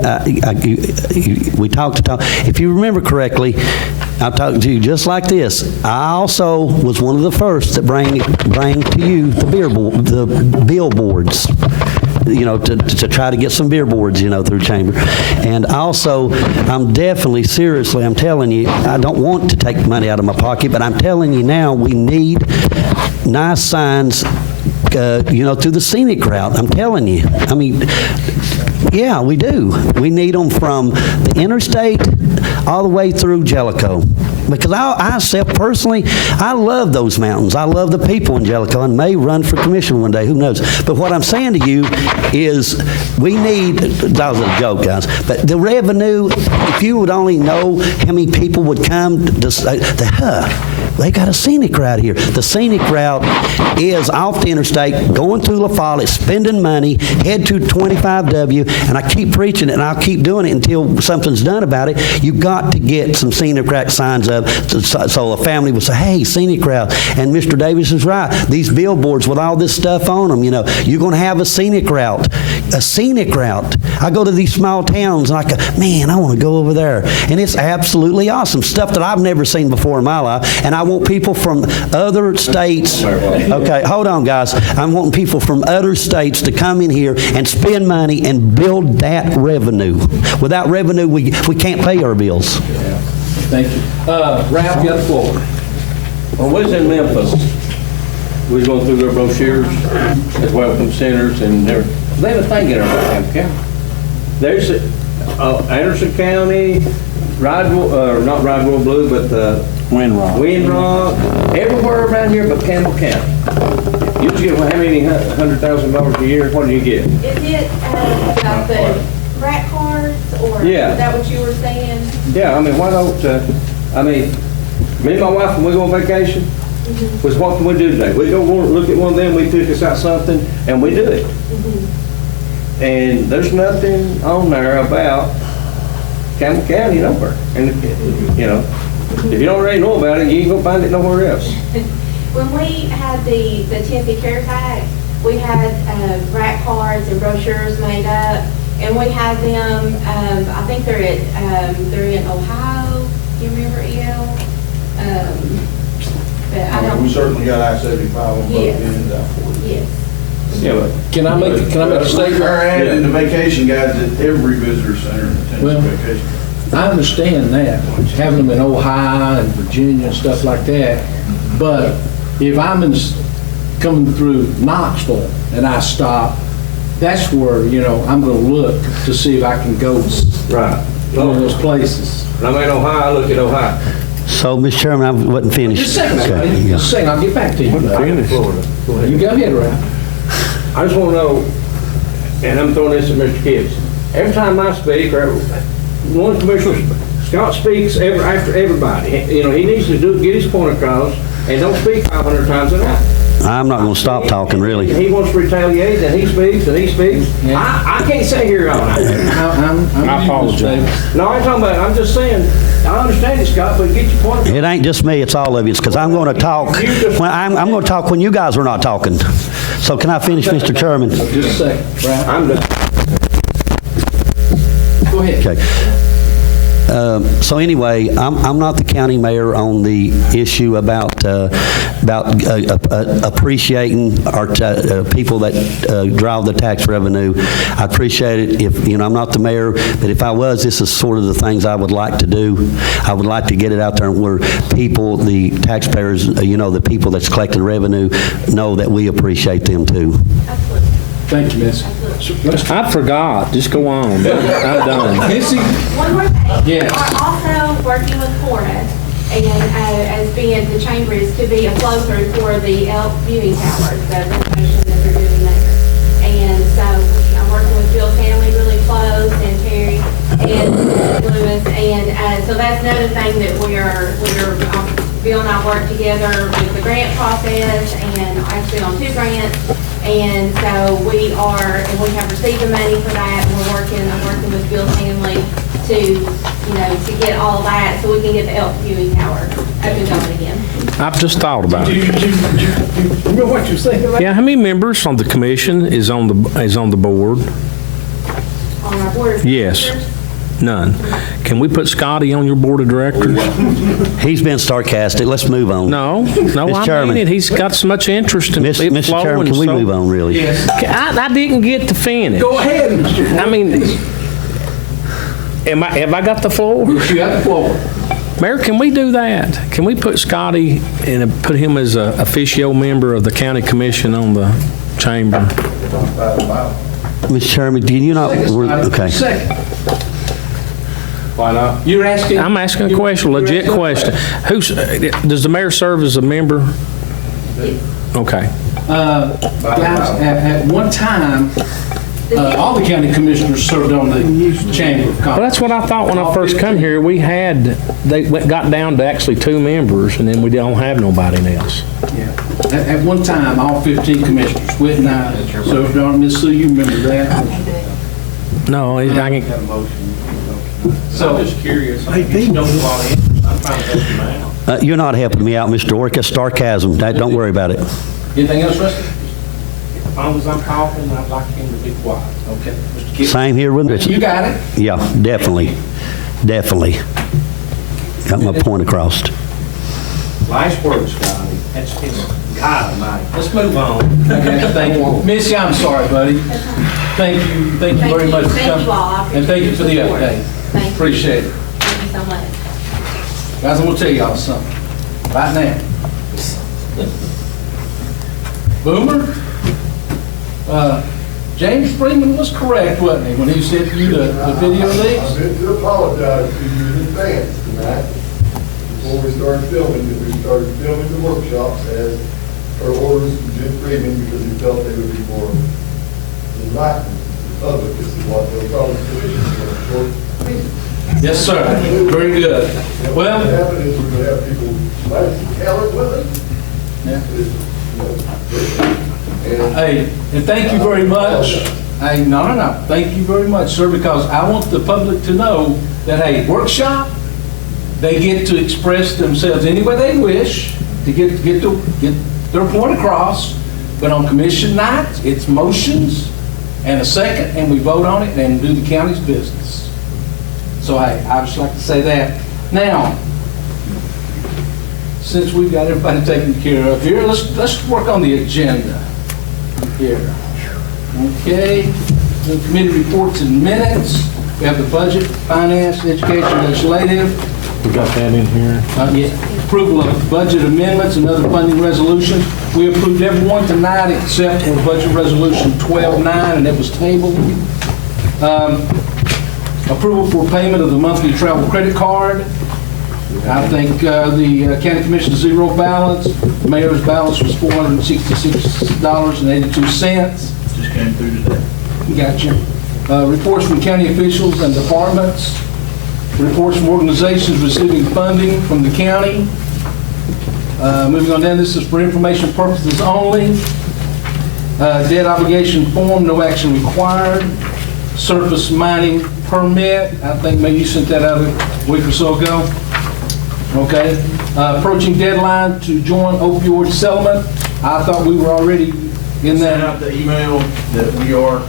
we talked. If you remember correctly, I talked to you just like this. I also was one of the first that bring to you the billboards. To try to get some billboards, through Chamber. And also, I'm definitely, seriously, I'm telling you, I don't want to take money out of my pocket, but I'm telling you now, we need nice signs, through the scenic route. I'm telling you. I mean, yeah, we do. We need them from the interstate all the way through Jellicoe. Because I personally, I love those mountains. I love the people in Jellicoe and may run for commission one day, who knows. But what I'm saying to you is we need, that was a joke, guys, but the revenue, if you would only know how many people would come to say, they got a scenic route here. The scenic route is off the interstate, going through La Follette, spending money, head to 25W, and I keep preaching it, and I'll keep doing it until something's done about it. You've got to get some scenic route signs up so a family will say, hey, scenic route. And Mr. Davis is right. These billboards with all this stuff on them, you're going to have a scenic route. A scenic route. I go to these small towns, and I go, man, I want to go over there. And it's absolutely awesome. Stuff that I've never seen before in my life. And I want people from other states. Okay, hold on, guys. I'm wanting people from other states to come in here and spend money and build that revenue. Without revenue, we can't pay our bills. Thank you. Ralph, you got the floor. When we was in Memphis, we was going through their brochures at welcome centers, and they have a thing in our county. There's Anderson County, not Ridewell Blue, but Windrock, everywhere around here but Campbell County. You get how many $100,000 a year? What do you get? Is it about the rat cards, or Yeah. is that what you were saying? Yeah, I mean, why don't, me and my wife, when we go on vacation, was what can we do today? We go look at one of them, we pick us out something, and we do it. And there's nothing on there about Campbell County nowhere. And, if you don't already know about it, you ain't gonna find it nowhere else. When we had the Tennessee CARES Act, we had rat cards and brochures made up, and we had them. I think they're in Ohio. Do you remember El? But I don't. We certainly got I-75 on both Yes. ends out for you. Yes. Yeah, but can I make a statement? Our ad in the vacation guides at every visitor center in the Tennessee vacation. I understand that, having them in Ohio and Virginia and stuff like that, but if I'm coming through Knoxville and I stop, that's where, I'm going to look to see if I can go Right. one of those places. When I'm in Ohio, I look at Ohio. So, Mr. Chairman, I wasn't finished. Just a second, Okay, just a second, I'll get back to you. You go ahead, Ralph. I just want to know, and I'm throwing this at Mr. Gibbs, every time I speak, or one commissioner, Scott speaks after everybody. He needs to get his point across and don't speak 500 times a night. I'm not going to stop talking, really. He wants to retaliate, and he speaks, Yeah. I can't sit here all night. I apologize. No, I ain't talking about it. I'm just saying, I understand it, Scott, but get your point across. It ain't just me, it's all of you. It's because I'm going to talk when I'm going to talk when you guys are not talking. So can I finish, Mr. Chairman? Just a second, Ralph. I'm done. Go ahead. Okay. So anyway, I'm not the county mayor on the issue about appreciating our people that drive the tax revenue. I appreciate it if, I'm not the mayor, but if I was, this is sort of the things I would like to do. I would like to get it out there where people, the taxpayers, the people that's collecting revenue know that we appreciate them too. Absolutely. Thank you, Miss. I forgot. Just go on. I'm done. Missy? One more thing. Yes. We're also working with Florida, and as being the chamber is to be a flow-through for the Elk viewing towers, the renovation that they're doing there. And so I'm working with Bill's family really close, and Terry and Lewis, and so that's another thing that we're Bill and I work together with the grant process, and actually on 2 grants. And so we have received the money for that, and I'm working with Bill's family to, you know, to get all that so we can get the elk viewing tower up and going again. I've just thought about it. Remember what you saying? Yeah, how many members on the commission is on the board? On our board of Yes. directors. None. Can we put Scotty on your board of directors? He's been sarcastic. Let's move on. No, Mr. I Chairman. mean it. He's got so much interest in it Mr. Chairman, can we flowing, move on, really? Yes. I didn't get to finish. Go ahead, Mr. I mean, have I got the floor? You got the floor. Mayor, can we do that? Can we put Scotty and put him as an officio member of the county commission on the chamber? Mr. Chairman, do you not, okay. Second. Why not? You're asking? I'm asking a question, legit question. Does the mayor serve as a member? Okay. Guys, at one time, all the county commissioners served on the Chamber of Commerce. Well, that's what I thought when I first come here. Got down to actually 2 members, and then we don't have nobody else. Yeah. At one time, all 15 commissioners, Whit and I served on. Miss Sue, you remember that? No, I can. So, I'm just curious. I mean, you don't have a lot of interest. I'm trying to help you out. You're not helping me out, Mr. Ork. It's sarcasm. Don't worry about it. anything else, Rusty? As long as I'm talking, I'd like him to be quiet. Okay. Mr. Kidd? Same here with Richard. You got it? Yeah, definitely. Definitely. Got my point across. Last word, Scotty. That's God Almighty. Let's move on. Okay, thank you. Missy, I'm sorry, buddy. Thank you very much for Thank coming. you all. I And thank you for the support. update. Thank you. Appreciate it. Thank you so much. Guys, I'm gonna tell y'all something, right now. Boomer, James Freeman was correct, wasn't he, when he sent you the video I leaks? meant to apologize to you in advance tonight, before we started filming, because we started filming the workshops as per orders from Jim Freeman, because he felt they would be more enlightened to the public as to what they'll probably solutions for. Yes, sir. Very good. What Well, happened is we're gonna have people, like, tell it, Willie. hey, and thank you very much. Hey, no. Thank you very much, sir, because I want the public to know that, hey, workshop, they get to express themselves any way they wish to get their point across. But on commission nights, it's motions and a second, and we vote on it and do the county's business. So I just like to say that. Now, since we've got everybody taken care of here, let's work on the agenda here. Okay, the committee reports and minutes. We have the budget, finance, education, legislative. We got that in here. Approval of budget amendments and other funding resolutions. We approved every one tonight except for budget resolution 12-9, and it was tabled. Approval for payment of the monthly travel credit card. I think the county commission's zero balance. The mayor's balance was $466.82. Just came through today. Gotcha. Reports from county officials and departments. Reports from organizations receiving funding from the county. Moving on down, this is for information purposes only. Debt obligation form, no action required. Surface mining permit, I think maybe you sent that out a week or so ago. Okay. Approaching deadline to join opioid settlement. I thought we were already in that. Sent out the email that we are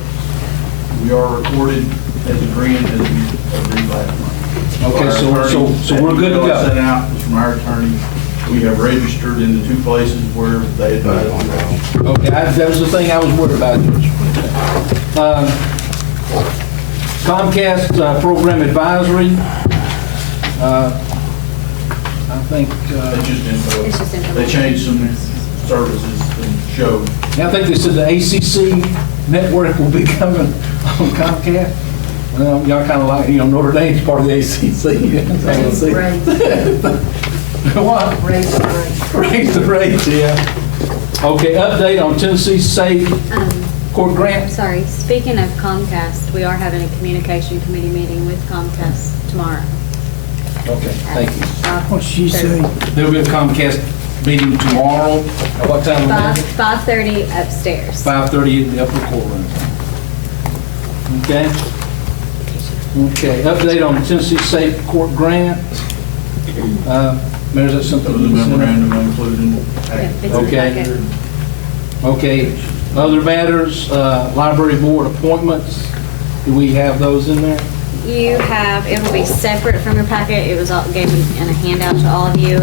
recorded as agreeing as we agreed last month. Okay, so we're good to go. That email I sent out was from our attorney. We have registered in the 2 places where they advised us. Okay, that was the thing I was worried about. Comcast program advisory. I think. It's just info. They changed some services and showed. I think they said the ACC network will be coming on Comcast. Well, y'all kind of like, Notre Dame's part of the ACC. What? Raise the rate, yeah. Okay, update on Tennessee State Court grant. Sorry, speaking of Comcast, we are having a communication committee meeting with Comcast tomorrow. Okay, thank you. What'd she say? There'll be a Comcast meeting tomorrow. At what time? 5:30 upstairs. 5:30 in the upper courtroom. Okay. Okay, update on Tennessee Safe Court Grant. Mayor, is that something? There was a memorandum included in the It's package. Okay. Okay, other matters, library board appointments, do we have those in there? You have, it will be separate from your packet. It was all, gave in a handout to all of you,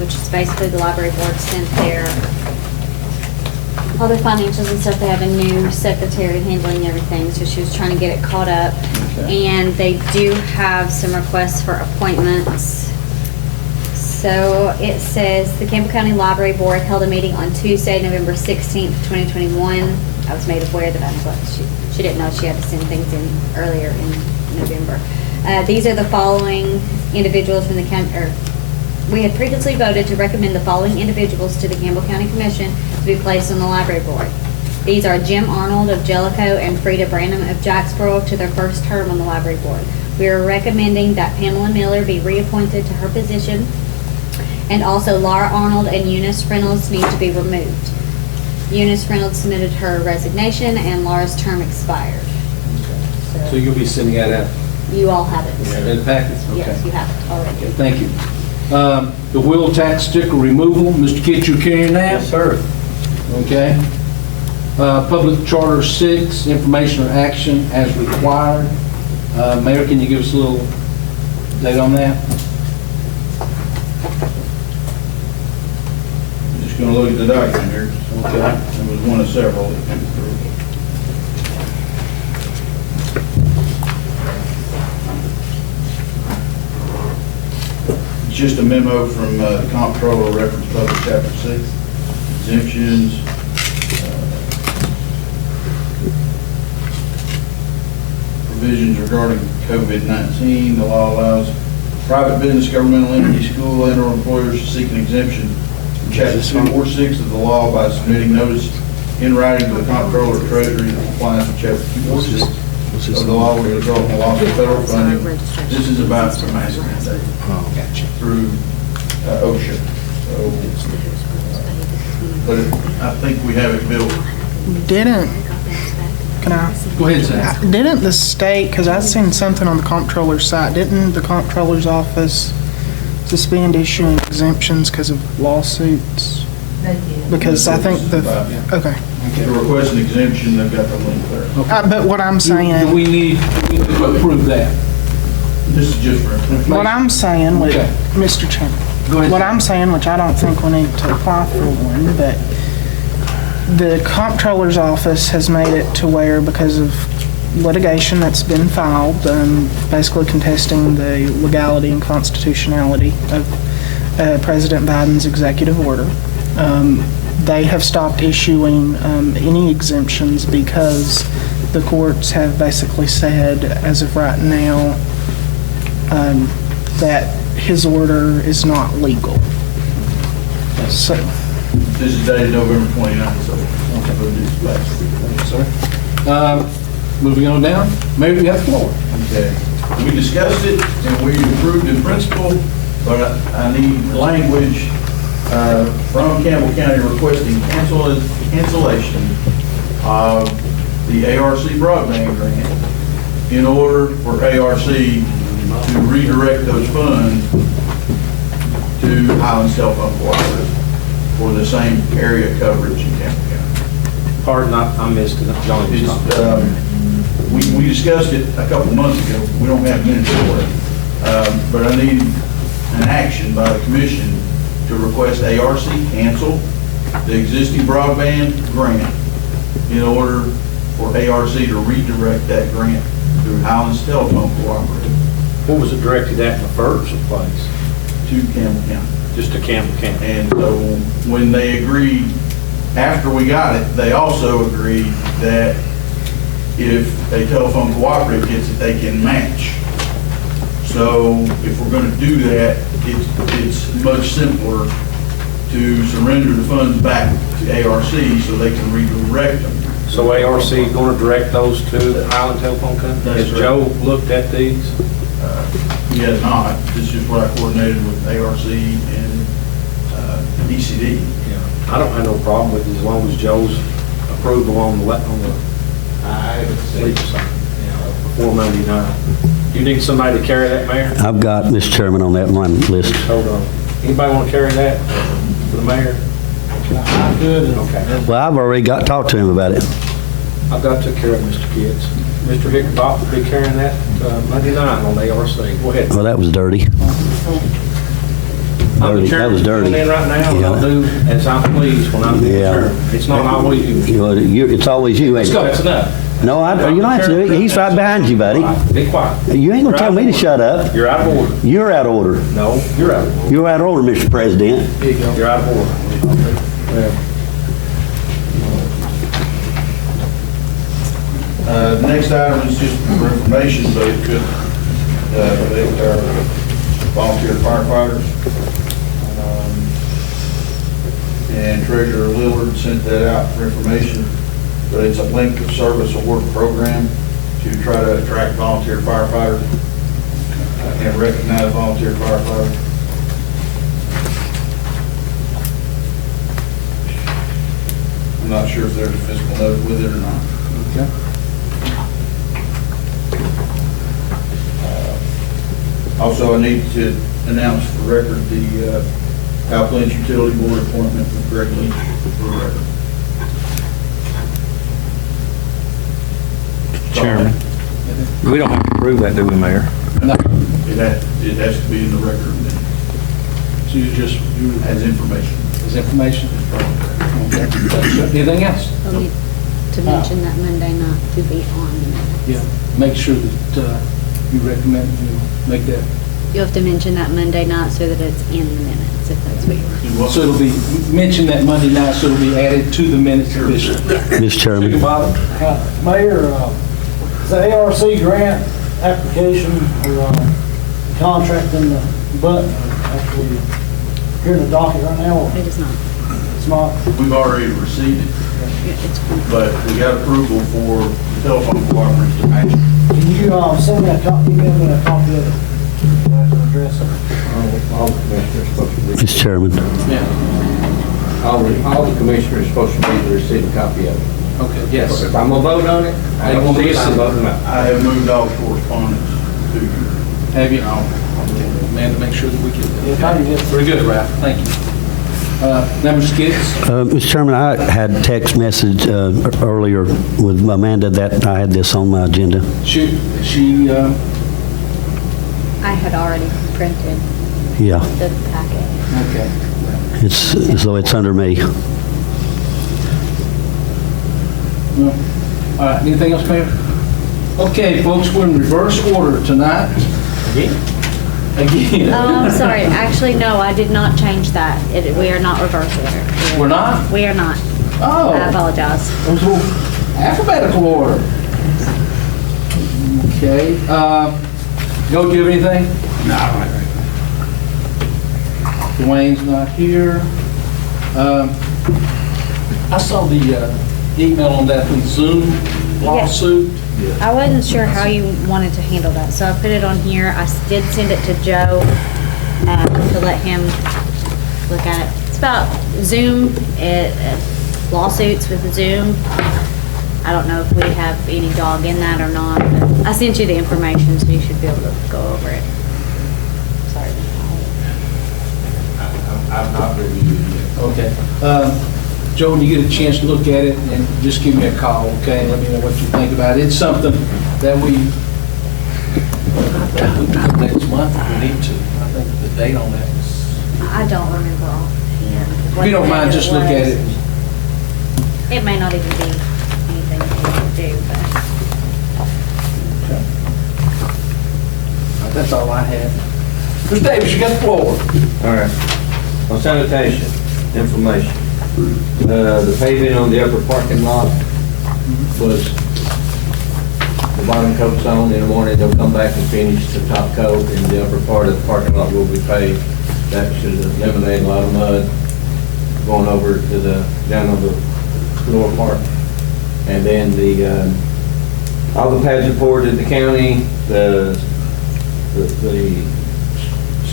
which is basically the library board sent all their financials and stuff. They have a new secretary handling everything, so she was trying to get it caught up. Okay. And they do have some requests for appointments. So it says, the Campbell County Library Board held a meeting on Tuesday, November 16th, 2021. I was made aware that she didn't know she had to send things in earlier in November. These are the following individuals from the county, we had previously voted to recommend the following individuals to the Campbell County Commission to be placed on the library board. These are Jim Arnold of Jellicoe and Frida Branham of Jacksboro to their first term on the library board. We are recommending that Pamela Miller be reappointed to her position, and also Laura Arnold and Eunice Reynolds need to be removed. Eunice Reynolds submitted her resignation and Laura's term expired. So you'll be sending that out? You all have it. In the packets? Okay. Yes, you have it already. Okay, thank you. The wheel tax sticker removal, Mr. Kitts, you carrying that? Yes, sir. Okay. Public Charter 6, information or action as required. Mayor, can you give us a little date on that? Just gonna look at the document here. Okay. It was one of several that came through. It's just a memo from the comptroller reference public chapter 6, exemptions. Provisions regarding COVID-19. The law allows private business, governmental entity, school, and/or employers to seek an exemption from Chapter 246 of the law by submitting notice in writing to the comptroller of treasury in compliance with Chapter 246 of the law will result in loss of federal funding. This is about the mask mandate through OSHA. So, but I think we have it built. Can I? Go ahead, Sam. Didn't the state, because I've seen something on the comptroller's site, didn't the comptroller's office suspend issuing exemptions because of lawsuits? Because I think okay. To request an exemption, they've got the link there. But what I'm saying. Do we need to approve that? This is just for information. What I'm saying, Okay. Mr. Chairman, Go ahead. what I'm saying, which I don't think we need to apply for one, but the comptroller's office has made it to where, because of litigation that's been filed, basically contesting the legality and constitutionality of President Biden's executive order, they have stopped issuing any exemptions because the courts have basically said, as of right now, that his order is not legal. So. This is dated November 29th, so. Thank you, sir. Moving on down, Mayor, you have the floor. Okay. We discussed it and we approved in principle, but I need language from Campbell County requesting cancellation of the ARC broadband grant in order for ARC to redirect those funds to Highlands Telephone Cooperative for the same area coverage in Campbell County. Pardon, I missed it. John, we discussed it a couple months ago. We don't have minutes for it. But I need an action by the commission to request ARC cancel the existing broadband grant in order for ARC to redirect that grant through Highlands Telephone Cooperative. What was it directed at in the first place? To Campbell County. Just to Campbell County. And so when they agreed, after we got it, they also agreed that if a telephone cooperative gets it, they can match. So if we're going to do that, it's much simpler to surrender the funds back to ARC so they can redirect them. So ARC going to direct those to the Highland Telephone Company? Has Joe looked at these? He has not. This is what I coordinated with ARC and ECD. Yeah. I don't have no problem with it as long as Joe's approval on the I haven't seen legal side. $499. You need somebody to carry that, Mayor? I've got Mr. Chairman on that one list. Hold on. Anybody want to carry that for the mayor? I'm good. Okay. Well, I've already talked to him about it. I've got to carry Mr. Kitts. Mr. Hickenbach will be carrying that Monday night on ARC. Go ahead. Well, that was dirty. I'm the That chairman was dirty. in right now, and I'll do as I'm pleased when I'm the Yeah. chairman. It's not always you. It's always you, ain't Let's it? go, that's enough. No, you don't have to. He's right behind you, buddy. Be quiet. You ain't gonna tell me to shut up. You're out of order. You're out of order. No, you're out of order. You're out of order, Mr. President. Here you go. You're out of order. The next item is just for information, but it could affect our volunteer firefighters. And Treasurer Lillard sent that out for information, but it's a length of service award program to try to attract volunteer firefighters and recognize volunteer firefighters. I'm not sure if there's a fiscal note with it or not. Okay. Also, I need to announce for the record the Powell Plains Utility Board appointment with Greg Lynch for the record. Chairman. We don't have to approve that, do we, Mayor? No. It has to be in the record then, So you as information. as information? Okay. Anything else? We'll need to mention that Monday night to be on the minutes. Yeah. Make sure that you recommend, make that. You'll have to mention that Monday night so that it's in the minutes, if that's what you're. So it'll be, mention that Monday night, so it'll be added to the minutes officially. Mr. Chairman. Mayor, is the ARC grant application or contract in the button actually here in the docket right now? It is not. It's not? We've already received it, but we got approval for the telephone cooperative to match it. Can you send me a copy, email me a copy of it? I have to address it. All the commissioners are supposed to be. Mr. Chairman. All the commissioners are supposed to be to receive a copy of it. Okay, yes. If I'm gonna vote on it, I don't see it, I'm voting no. I have moved all correspondence to you. Have you? Amanda, make sure that we get that. Very good, Ralph. Thank you. Now, Mr. Gibbs? Mr. Chairman, I had a text message earlier with Amanda that I had this on my agenda. I had already printed Yeah. the packet. Okay. So it's under me. All right, anything else, Mayor? Okay, folks, we're in reverse order tonight. Again? Oh, I'm sorry. Actually, no, I did not change that. We are not reverse order. We're not? We are not. Oh. I apologize. Alphabetical order. Okay, Joe, do you have anything? No, I don't have anything. Dwayne's not here. I saw the email on that Zoom lawsuit. I wasn't sure how you wanted to handle that, so I put it on here. I did send it to Joe to let him look at it. It's about Zoom, lawsuits with Zoom. I don't know if we have any dog in that or not, but I sent you the information, so you should be able to go over it. Sorry. I've not reviewed it yet. Okay. Joe, when you get a chance to look at it, and just give me a call, okay? Let me know what you think about it. It's something that we next month, we need to. I think the date on that is... I don't remember offhand. If you don't mind, just look at it. It may not even be anything that you want to do, but. Okay. That's all I have. Mr. Davis, you got the floor. All right. On sanitation, information. The paving on the upper parking lot was, the bottom coat's on. In the morning, they'll come back and finish the top coat, and the upper part of the parking lot will be paved. That should eliminate a lot of mud going over to down on the lower part. And then all the pads reported to the county, the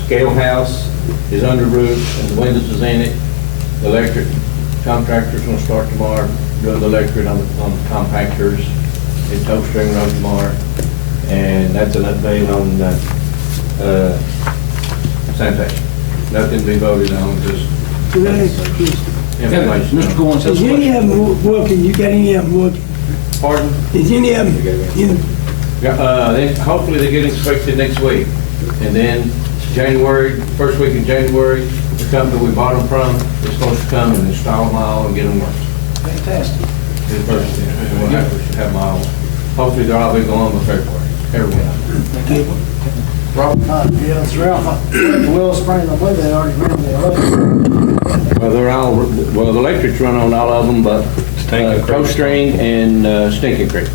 scale house is under roof and the windows is in it. The electric contractor's gonna start tomorrow, doing the electric on the compactors in Toad String Road tomorrow. that's an update on sanitation. Nothing to be voted on, just information. Mr. Goins, Is any of them working? You got any of them working? Pardon? Is any of them? Hopefully they get inspected next week. And then January, first week in January, the company we bought them from is supposed to come and install them all and get them working. Fantastic. The first, we'll have them all. Hopefully they'll all be going by February, everyone. Robert? Yeah, it's Ralph. Will Spring, I believe they already ran the electric. Well, the electrics run on all of them, but Cold String and Stinking Creek.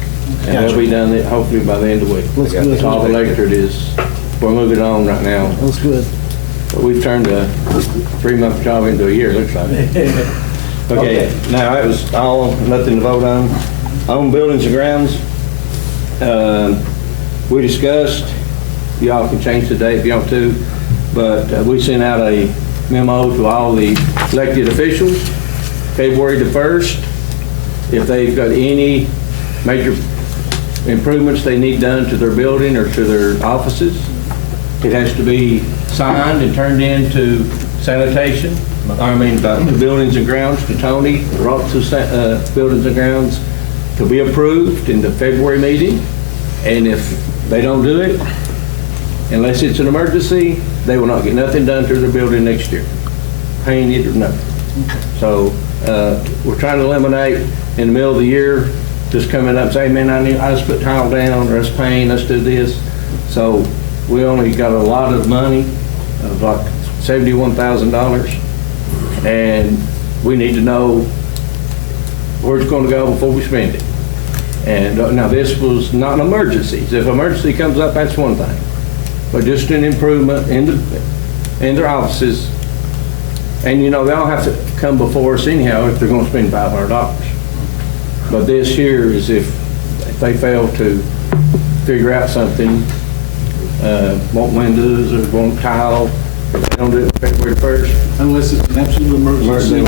And they'll be done hopefully by the end of the week. Looks good. That's all the electric is. We're moving on right now. Looks good. But we've turned a 3-month job into a year, looks like. Okay, now that was all, nothing to vote on. On buildings and grounds, we discussed, y'all can change the date if you want to, but we sent out a memo to all the elected officials, February the 1st, if they've got any major improvements they need done to their building or to their offices. It has to be signed and turned into sanitation, the buildings and grounds to Tony, brought to buildings and grounds to be approved in the February meeting. And if they don't do it, unless it's an emergency, they will not get nothing done to their building next year. Painted or nothing. So we're trying to eliminate in the middle of the year, just coming up and saying, man, I just put tile down, or let's paint, let's do this. So we only got a lot of money, of like $71,000, and we need to know where it's going to go before we spend it. And now this was not an emergency. If emergency comes up, that's one thing. But just an improvement in their offices. And you know, they all have to come before us anyhow if they're going to spend $500. But this year is if they fail to figure out something, want windows or want tile, if they don't do it February 1st. Unless it's an absolute emergency.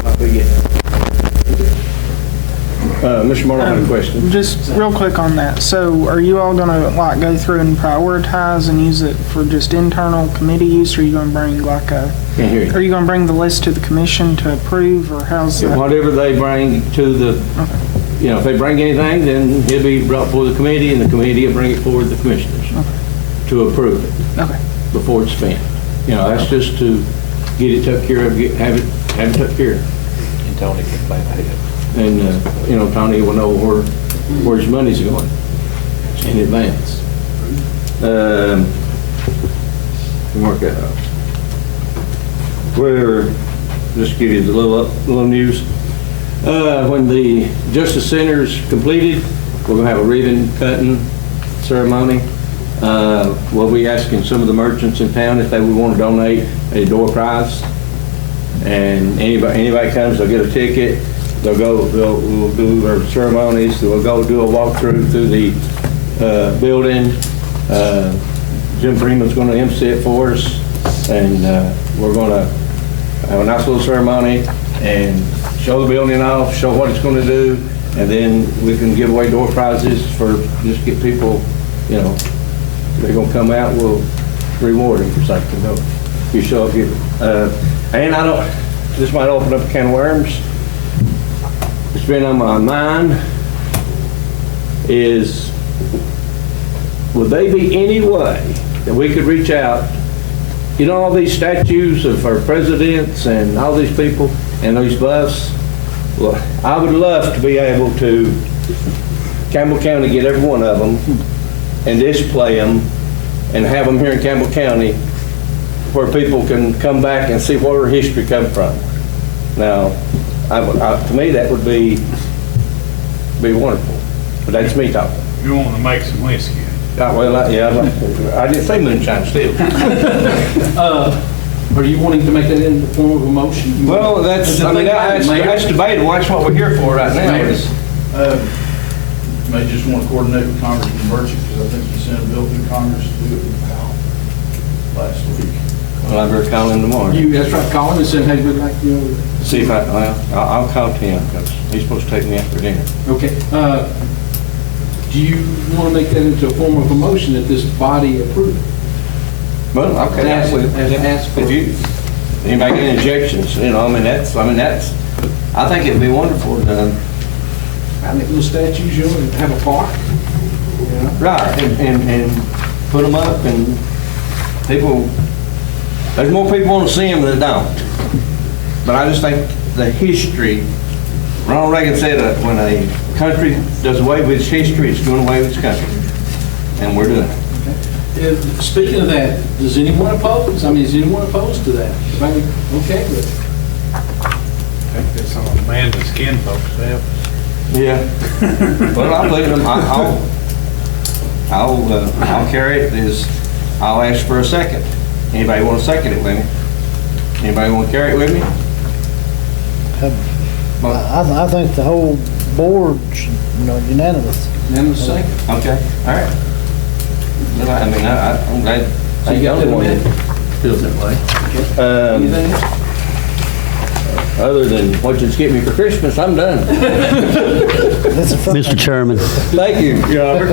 Mr. Morrow had a question. Just real quick on that. So are you all gonna like go through and prioritize and use it for just internal committee use, or are you gonna bring like a, Can't hear you. are you gonna bring the list to the commission to approve, or how's that? Whatever they bring to the, you know, if they bring anything, then it'll be brought before the committee, and the committee will bring it forward to the commissioners to approve it before it's spent. You know, that's just to get it took care of, have it took care of. And Tony can plan ahead. And, you know, Tony will know where his money's going in advance. Work that out. We're, just give you the little news. When the Justice Center is completed, we're going to have a ribbon cutting ceremony. We'll be asking some of the merchants in town if they would want to donate a door prize. And anybody comes, they'll get a ticket. We'll do our ceremonies. We'll go do a walkthrough through the building. Jim Freeman's going to MC it for us, and we're going to have a nice little ceremony and show the building off, show what it's going to do, and then we can give away door prizes for just get people, you know, they're going to come out. We'll reward them for something. If you show up, and this might open up a can of worms. It's been on my mind is, would there be any way that we could reach out, you know, all these statues of our presidents and all these people and these busts? Well, I would love to be able to, Campbell County, get every one of them and display them and have them here in Campbell County where people can come back and see where our history comes from. Now, to me, that would be wonderful. But that's me talking. You want to make some whiskey? Well, I didn't say moonshine still. Are you wanting to make that in the form of a motion? Well, that's debatable. That's what we're here for right now. May just want to coordinate with Congressman Burchett, because I think he sent a bill through Congress to do it last week. Well, I better call him tomorrow. That's right, call him and say, hey, we'd like you over there. See if I'll call him, because he's supposed to take me out for dinner. Okay. do you want to make that into a form of a motion that this body approve? Well, okay, Ask- ask for- if you, anybody got any objections, I think it'd be wonderful to, I think little statues, you know, and have a park. You know? right, and put them up, and people, there's more people want to see them than don't. But I just think the history, Ronald Reagan said that when a country does away with its history, it's doing away with its country. And we're doing it. Speaking of that, does anyone oppose? I mean, is anyone opposed to that? Everybody okay with it? I think that's some Amanda Skin folks have. Yeah. Well, I'll put them, I'll carry it, I'll ask for a second. Anybody want to second it with me? Anybody want to carry it with me? I think the whole board, unanimous. Unanimous second? Okay, all right. Well, I mean, I'm glad. So you got that one in? Feels that way. Anything else? Other than what you get me for Christmas, I'm done. Mr. Chairman. Thank you, Robert.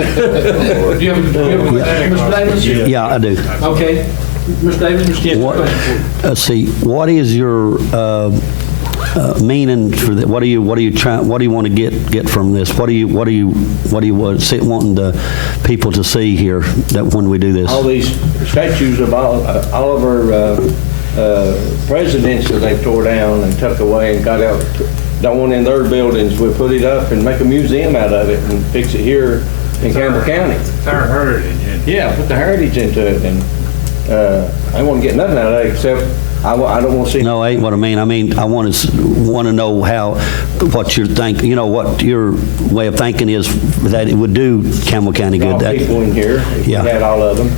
Do you have a question, Mr. Davis? Yeah, I do. Okay. Mr. Davis, Mr. Kent, What, question for you. let's see, what is your meaning for that? What do you want to get from this? What do you wanting the people to see here that when we do this? All these statues of all of our presidents that they tore down and took away and got out, don't want in their buildings, we'll put it up and make a museum out of it and fix it here in Campbell County. It's our heritage. Yeah, put the heritage into it, and I won't get nothing out of that except I don't want to see. No, ain't what I mean. I mean, I want to know what you're thinking, what your way of thinking is that it would do Campbell County good. All people in here, if Yeah. we had all of them,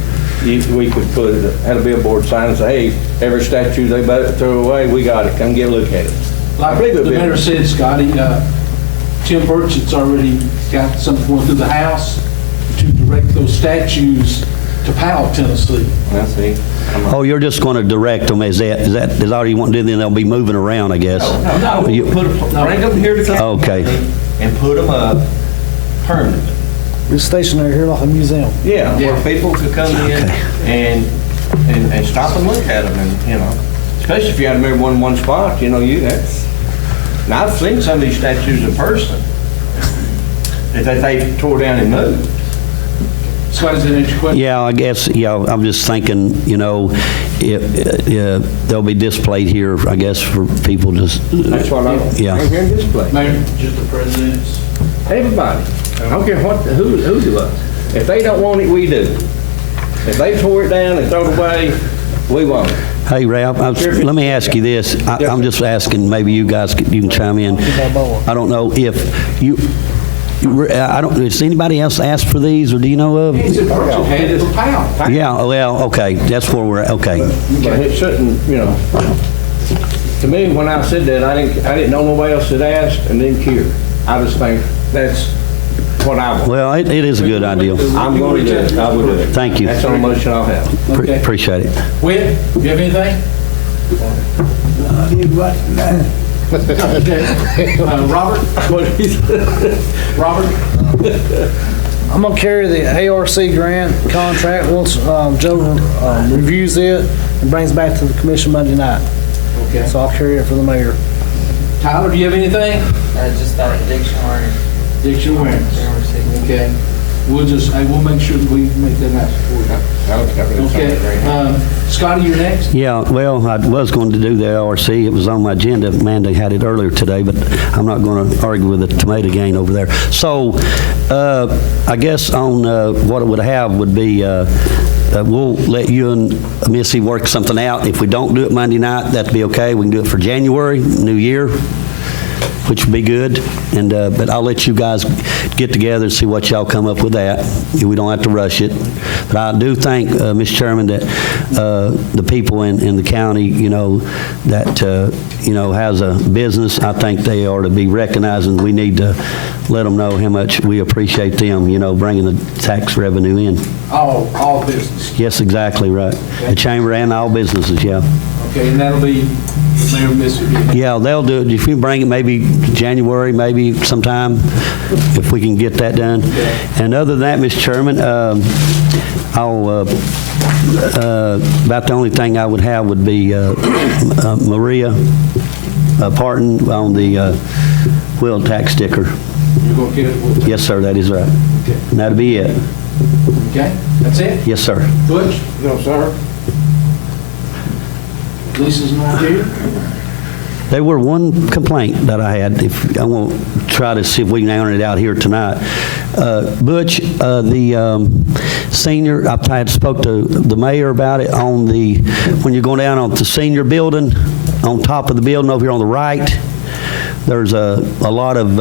we could had a billboard sign and say, hey, every statue they throw away, we got it, come get a look at it. Like the mayor said, Scotty, Tim Burchett's already got something going through the House to direct those statues to Powell, Tennessee. I see. Oh, you're just going to direct them, is that all you want to do, then they'll be moving around, I guess? No, bring them here to Campbell Okay. and put them up permanently. It's stationary here like a museum. Yeah, where people could come in and stop and look at them, and especially if you had them in one spot, that's. Now I've seen some of these statues in person that they tore down and moved. Scott, is that your question? Yeah, I guess, I'm just thinking, they'll be displayed here, I guess, for people to. That's what I'm here in display. Mayor? Just the presidents. Everybody. I don't care who it was. If they don't want it, we do. If they tore it down and throw it away, we want it. Hey, Ralph, let me ask you this. I'm just asking, maybe you guys, you can chime in. I don't know if does anybody else ask for these, or do you know of? It's a Burchett had it for Powell. Yeah, well, okay, that's where we're at, okay. But it shouldn't, to me, when I said that, I didn't know nobody else had asked and didn't care. I just think that's what I want. Well, it is a good idea. I'm going to do it. I will do it. Thank you. That's the only motion I'll have. Okay. Appreciate it. Whit, you have anything? Okay. Robert? Robert? I'm gonna carry the ARC grant contract once Joe reviews it and brings it back to the commission Monday night. Okay. So I'll carry it for the mayor. Tyler, do you have anything? Just that dictionary. Dictionary. Okay. We'll make sure that we make that happen for you. Okay. Scotty, you're next. Yeah, well, I was going to do the LRC. It was on my agenda. Amanda had it earlier today, but I'm not going to argue with the tomato gain over there. So I guess on what it would have would be we'll let you and Missy work something out. If we don't do it Monday night, that'd be okay. We can do it for January, New Year, which would be good. And but I'll let you guys get together and see what y'all come up with that. We don't have to rush it. But I do think, Mr. Chairman, that the people in the county, that has a business, I think they ought to be recognized, and we need to let them know how much we appreciate them, bringing the tax revenue in. All business. Yes, exactly right. The chamber and all businesses, yeah. Okay, and that'll be Mayor Mississippi. Yeah, they'll do it. If you bring it maybe January, maybe sometime, if we can get that done. And other than that, Mr. Chairman, about the only thing I would have would be Maria Parton on the wheel tax sticker. You're going to get it? Yes, sir, that is right. And that'll be it. Okay, that's it? Yes, sir. Butch? No, sir. Lisa's not here? There were one complaint that I had. If I won't try to see if we can iron it out here tonight. Butch, the senior, I had spoke to the mayor about it on the, when you're going down on the senior building, on top of the building over here on the right, there's a lot of,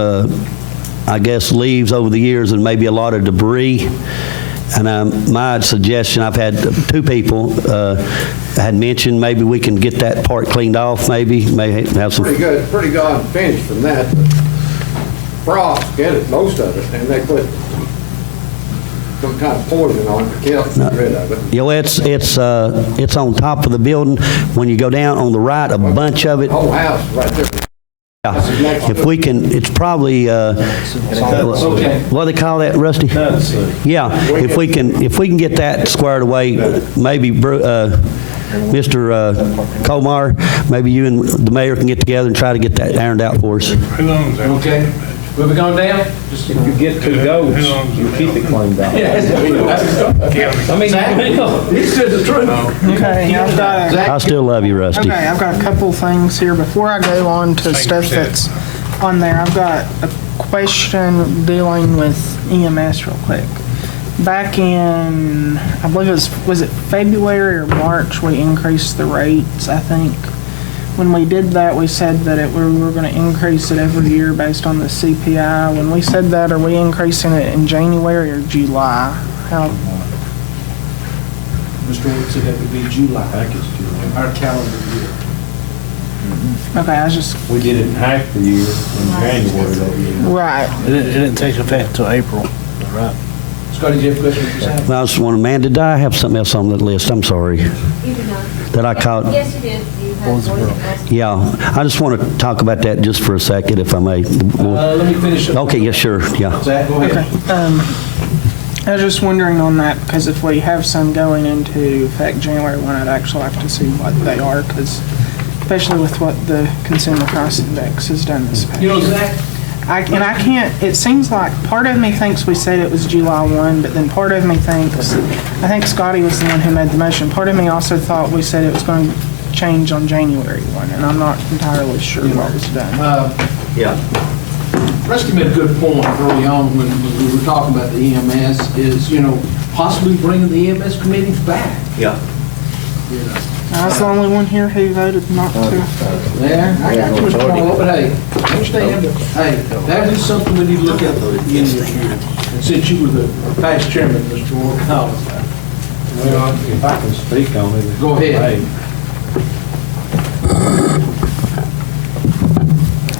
I guess, leaves over the years and maybe a lot of debris. And my suggestion, I've had two people had mentioned maybe we can get that part cleaned off, maybe have some. Pretty good finish from that. Frost get it, most of it, and they put some kind of poison on it to kill it, get rid of it. You know, it's on top of the building. When you go down on the right, a bunch of it. Whole house right there. If we can, it's probably, what do they call that, Rusty? Yeah, if we can get that squared away, maybe Mr. Colmar, maybe you and the mayor can get together and try to get that ironed out for us. Who owns that? Okay. Will we go down? If you get two goats, you keep it cleaned out. I mean, he said the truth. Okay, I've got I still love you, Rusty. Okay, I've got a couple things here. Before I go on to stuff that's on there, I've got a question dealing with EMS real quick. Back in, I believe was it February or March, we increased the rates, I think. When we did that, we said that we were going to increase it every year based on the CPI. When we said that, are we increasing it in January or July? How? Mr. Wood said that would be July. I think it's July. Our calendar year. Okay, I was just. We did it in half the year in January that year. Right. It didn't take effect until April, right? Scotty, do you have a question for Sam? I just want to, man, did I have something else on that list? I'm sorry. You did not. That I caught? Yes, you did. You had Yeah, I just want to talk about that just for a second, if I may. Let me finish up. Okay, yes, sure, yeah. Zach, go ahead. Okay. I was just wondering on that, because if we have some going into effect January 1, I'd actually have to see what they are, because especially with what the Consumer Price Index has done this past You know, year. Zach, I can't, it seems like part of me thinks we said it was July 1, but then part of me thinks, I think Scotty was the one who made the motion. Part of me also thought we said it was going to change on January 1, and I'm not entirely sure what was done. Yeah. Rusty made a good point early on when we were talking about the EMS is, possibly bringing the EMS committee back. Yeah. I was the only one here who voted not to. Yeah, I got you, Mr. Marlowe, but hey, understand, hey, that is something we need to look at the beginning of the year. And since you were the past chairman, Mr. Ward, Well, if I can speak on it. Go ahead.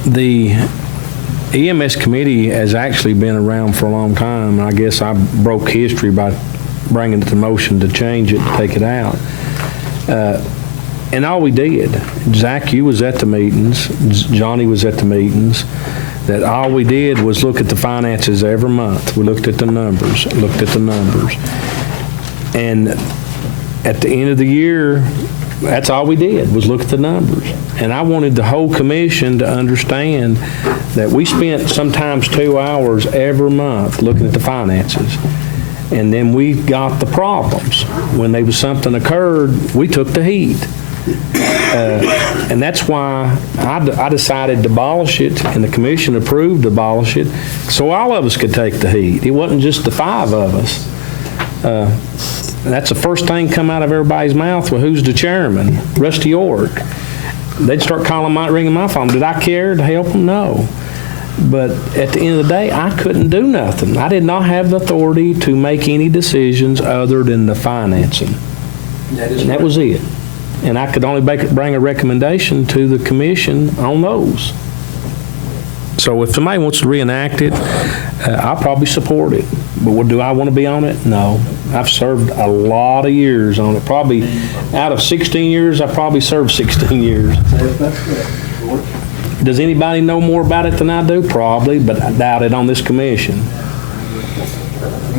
The EMS committee has actually been around for a long time. I guess I broke history by bringing the motion to change it, to take it out. And all we did, Zach, you was at the meetings, Johnny was at the meetings, that all we did was look at the finances every month. We looked at the numbers, And at the end of the year, that's all we did, was look at the numbers. And I wanted the whole commission to understand that we spent sometimes 2 hours every month looking at the finances. And then we got the problems. When there was something occurred, we took the heat. And that's why I decided to abolish it, and the commission approved to abolish it, so all of us could take the heat. It wasn't just the 5 of us. That's the first thing come out of everybody's mouth. Well, who's the chairman? Rusty York. They'd start ringing my phone. Did I care to help them? No. But at the end of the day, I couldn't do nothing. I did not have the authority to make any decisions other than the financing. And that was it. And I could only bring a recommendation to the commission on those. So if somebody wants to reenact it, I'll probably support it. But do I want to be on it? No. I've served a lot of years on it. Probably out of 16 years, I probably served 16 years. That's correct. Does anybody know more about it than I do? Probably, but I doubt it on this commission.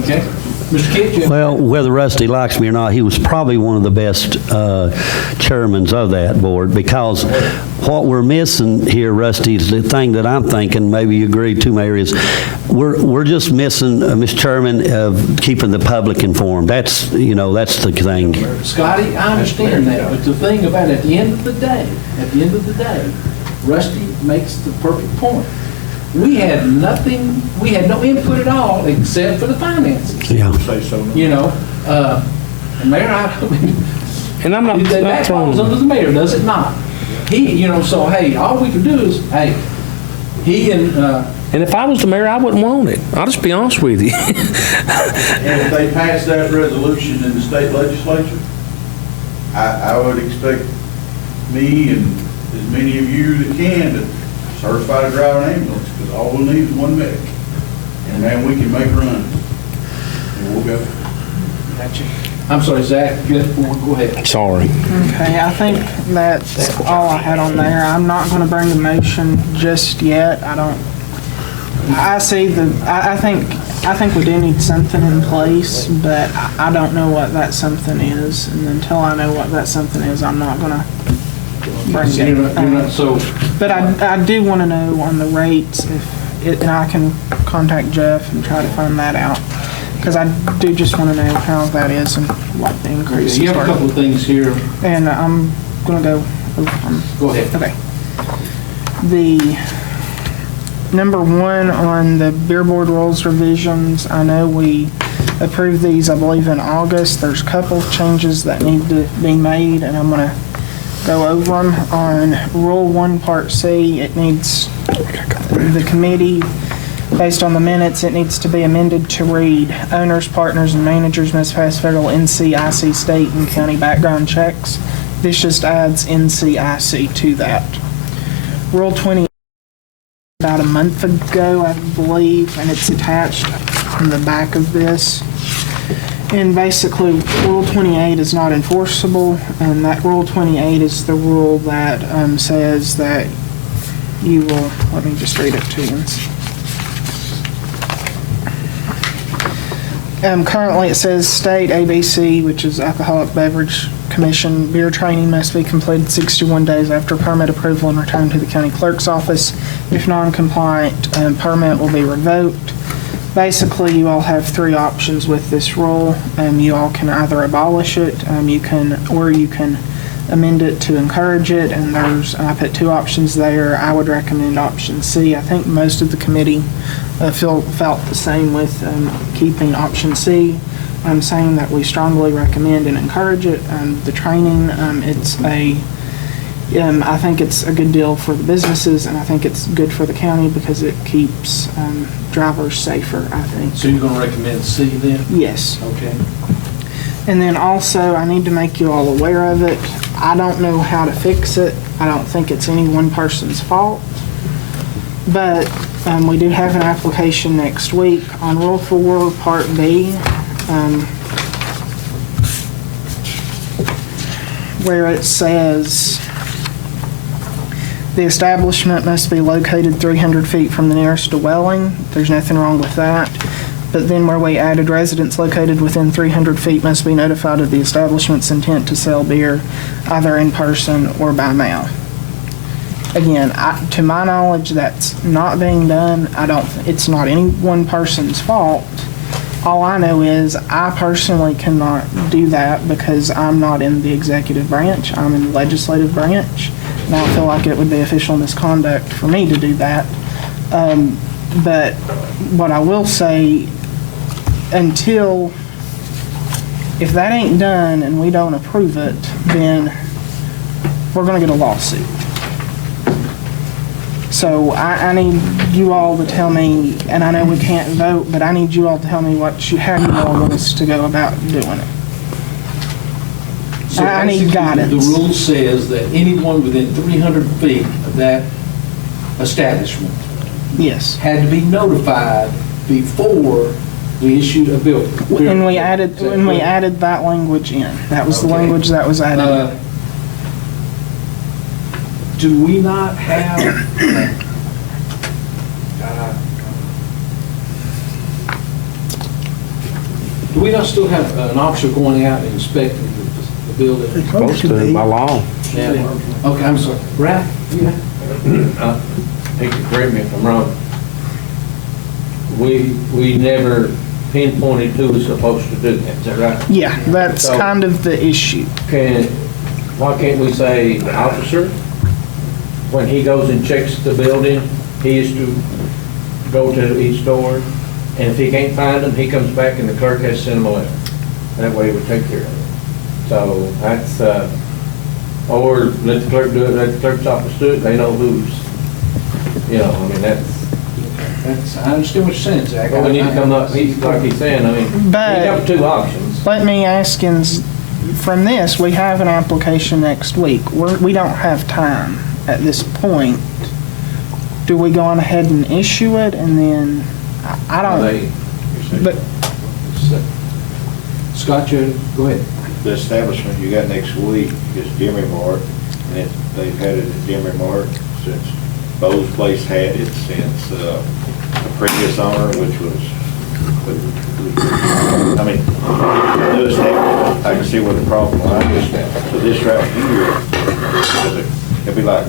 Okay. Mr. Kitchen? Well, whether Rusty likes me or not, he was probably one of the best chairmans of that board, because what we're missing here, Rusty, is the thing that I'm thinking, maybe you agree too, Mayor, is we're just missing, Mr. Chairman, of keeping the public informed. That's the thing. Scotty, I understand that, but the thing about it, at the end of the day, Rusty makes the perfect point. We had nothing, we had no input at all except for the finances. Yeah. Say so. You know, and Mayor, And I'm not that falls under the mayor, does it not? He, so hey, all we can do is, hey, he and if I was the mayor, I wouldn't want it. I'll just be honest with you. And if they pass that resolution in the state legislature, I would expect me and as many of you that can to certify to drive an ambulance, because all we'll need is one medic. And man, we can make runs. And we'll go. Gotcha. I'm sorry, Zach, go ahead. Sorry. Okay, I think that's all I had on there. I'm not going to bring a motion just yet. I think we do need something in place, but I don't know what that something is. And until I know what that something is, I'm not going to bring it. But I do want to know on the rates, and I can contact Jeff and try to find that out. Because I do just want to know how that is and what the increase is. You have a couple of things here. And I'm going to go. Go ahead. Okay. The number one on the beer board rules revisions, I know we approved these, I believe, in August. There's a couple of changes that need to be made, and I'm going to go over them. On Rule 1, Part C, it needs the committee. Based on the minutes, it needs to be amended to read, owners, partners, and managers must pass federal NCIC state and county background checks. This just adds NCIC to that. Rule 20, about a month ago, I believe, and it's attached in the back of this. And basically, Rule 28 is not enforceable, and that Rule 28 is the rule that says that you will, let me just read it to you. Currently, it says state ABC, which is Alcoholic Beverage Commission, beer training must be completed 61 days after permit approval and returned to the county clerk's office. If non-compliant, permit will be revoked. Basically, you all have three options with this rule. You all can either abolish it, you can amend it to encourage it, and I put two options there. I would recommend option C. I think most of the committee felt the same with keeping option C. I'm saying that we strongly recommend and encourage it. The training, I think it's a good deal for the businesses, and I think it's good for the county because it keeps drivers safer, I think. So you're going to recommend C then? Yes. Okay. And then also, I need to make you all aware of it. I don't know how to fix it. I don't think it's any one person's fault. But we do have an application next week on Rule 4, Part B, where it says the establishment must be located 300 feet from the nearest dwelling. There's nothing wrong with that. But then where we added residents located within 300 feet must be notified of the establishment's intent to sell beer, either in person or by mail. Again, to my knowledge, that's not being done. It's not any one person's fault. All I know is I personally cannot do that because I'm not in the executive branch. I'm in the legislative branch. And I feel like it would be official misconduct for me to do that. But what I will say, if that ain't done and we don't approve it, then we're going to get a lawsuit. So I need you all to tell me, and I know we can't vote, but I need you all to tell me how you all want us to go about doing it. So I need guidance. The rule says that anyone within 300 feet of that establishment yes, had to be notified before we issued a bill. When we added that language in, that was the Okay. language that was added in. Do we not have, do we not still have an officer going out and inspecting the building? Supposed to, by law. Yeah. Okay, I'm sorry. Ralph? Yeah. He can correct me if I'm wrong. We never pinpointed who was supposed to do that, is that right? Yeah, that's So- kind of the issue. Why can't we say the officer, when he goes and checks the building, he is to go to each door, and if he can't find them, he comes back and the clerk has to send him a letter. That way we take care of it. So that's, or let the clerk do it, let the clerk's office do it, they know who's, I mean, I understand what you're saying, Zach. well, we need to come up, like he's saying, I mean, we have two options. Let me ask, from this, we have an application next week. We don't have time at this point. Do we go on ahead and issue it and then, I don't, but Scott, go ahead. The establishment you got next week is Demery Mart, and they've had it at Demery Mart since Bo's Place had it, since the previous owner, which was, I mean, the new establishment, I can see where the problem lies. So this right here, it'd be like,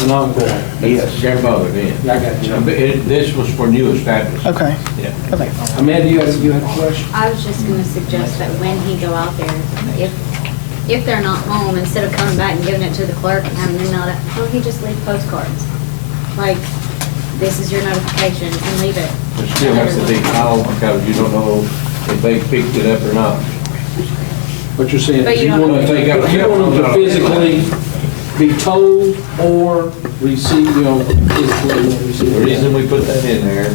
An ongoing. yes. Grandfather, then. I got you. This was for new establishments. okay, Yeah. okay. Amanda, you had a question? I was just gonna suggest that when he go out there, if they're not home, instead of coming back and giving it to the clerk and having them not, well, he just leave postcards. Like, this is your notification, and leave it. It still has to be called because you don't know if they picked it up or not. What you're saying But is you you don't- want them to physically be told or receive, physically receive. The reason we put that in there,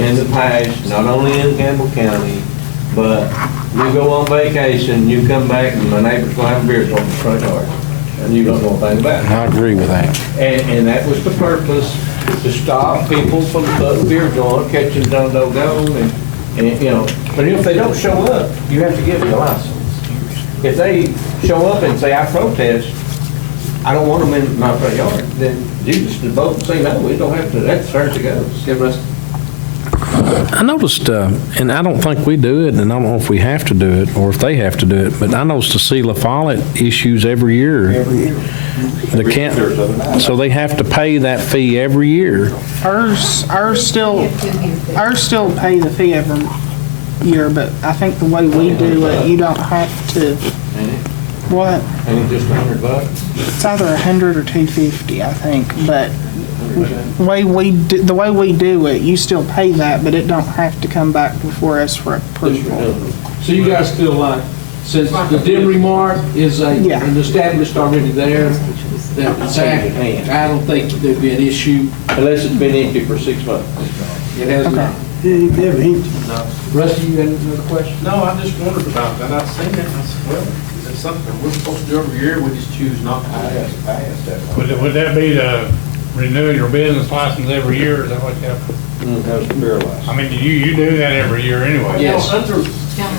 in the past, not only in Campbell County, but you go on vacation, you come back and my neighbor's gonna have a beer on the front yard, and you don't know a thing about it. I agree with that. And that was the purpose, to stop people from putting beer joint, catching John Doe going, but if they don't show up, you have to give them a license. If they show up and say, I protest, I don't want them in my front yard, then you just vote and say, no, we don't have to, that's as far as it goes. Yeah, Rusty? I noticed, and I don't think we do it, and I don't know if we have to do it, or if they have to do it, but I noticed the Sheila Follett issues every year. Every year. So they have to pay that fee every year. Ours still pay the fee every year, but I think the way we do it, you don't have to, what? And just $100? It's either 100 or 250, I think, but the way we do it, you still pay that, but it don't have to come back before us for approval. So you guys feel like, since the Demery Mart is Yeah. an established already there, that Zach, I don't think there'd be an issue. Unless it's been empty for 6 months. It has Okay. not. Rusty, you got another question? No, I just wondered about that. I've seen it, and I said, well, is that something we're supposed to do every year? We just choose not to. I asked that. Would that be the renewing your business license every year, is that what you have? That was the beer license. I mean, you do that every year anyway. Yes.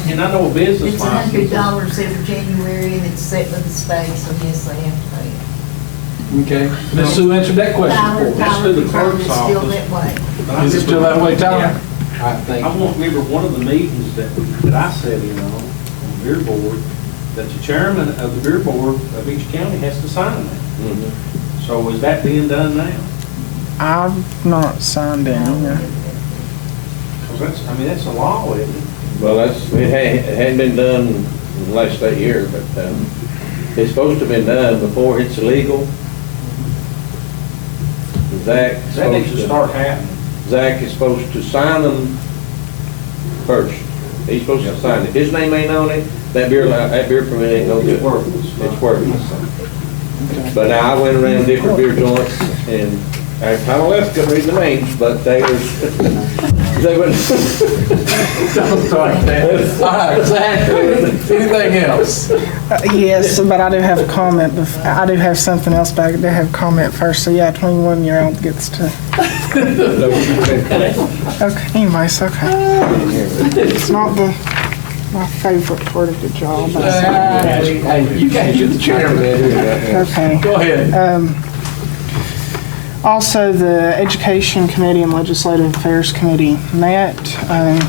And I know a business It's license. $100 every January, and it's set with the state, so yes, they have to pay it. Okay. Ms. Sue answered that question for us. That's through the clerk's It's still office. that way. Is it still that way, Tyler? Yeah. I think. I won't remember one of the meetings that I sat in on the beer board, that the chairman of the beer board of each county has to sign that. So is that being done now? I've not signed in either. Because that's a law, isn't it? Well, it hadn't been done in the last 8 years, but it's supposed to have been done before it's illegal. That needs to start happening. Zach is supposed to sign them first. He's supposed to sign it. If his name ain't on it, that beer permit ain't no good. It's worthless. It's worthless. But now I went around different beer joints and I kind of left them reading the names, but they were, they were. Don't start that. All right, Zach, anything else? Yes, but I do have a comment. I do have something else, but I do have a comment first. So yeah, 21-year-old gets to Okay, anyways, okay. It's not my favorite part of the job. Hey, you guys, you're the chairman. Okay. Go ahead. Also, the Education Committee and Legislative Affairs Committee met.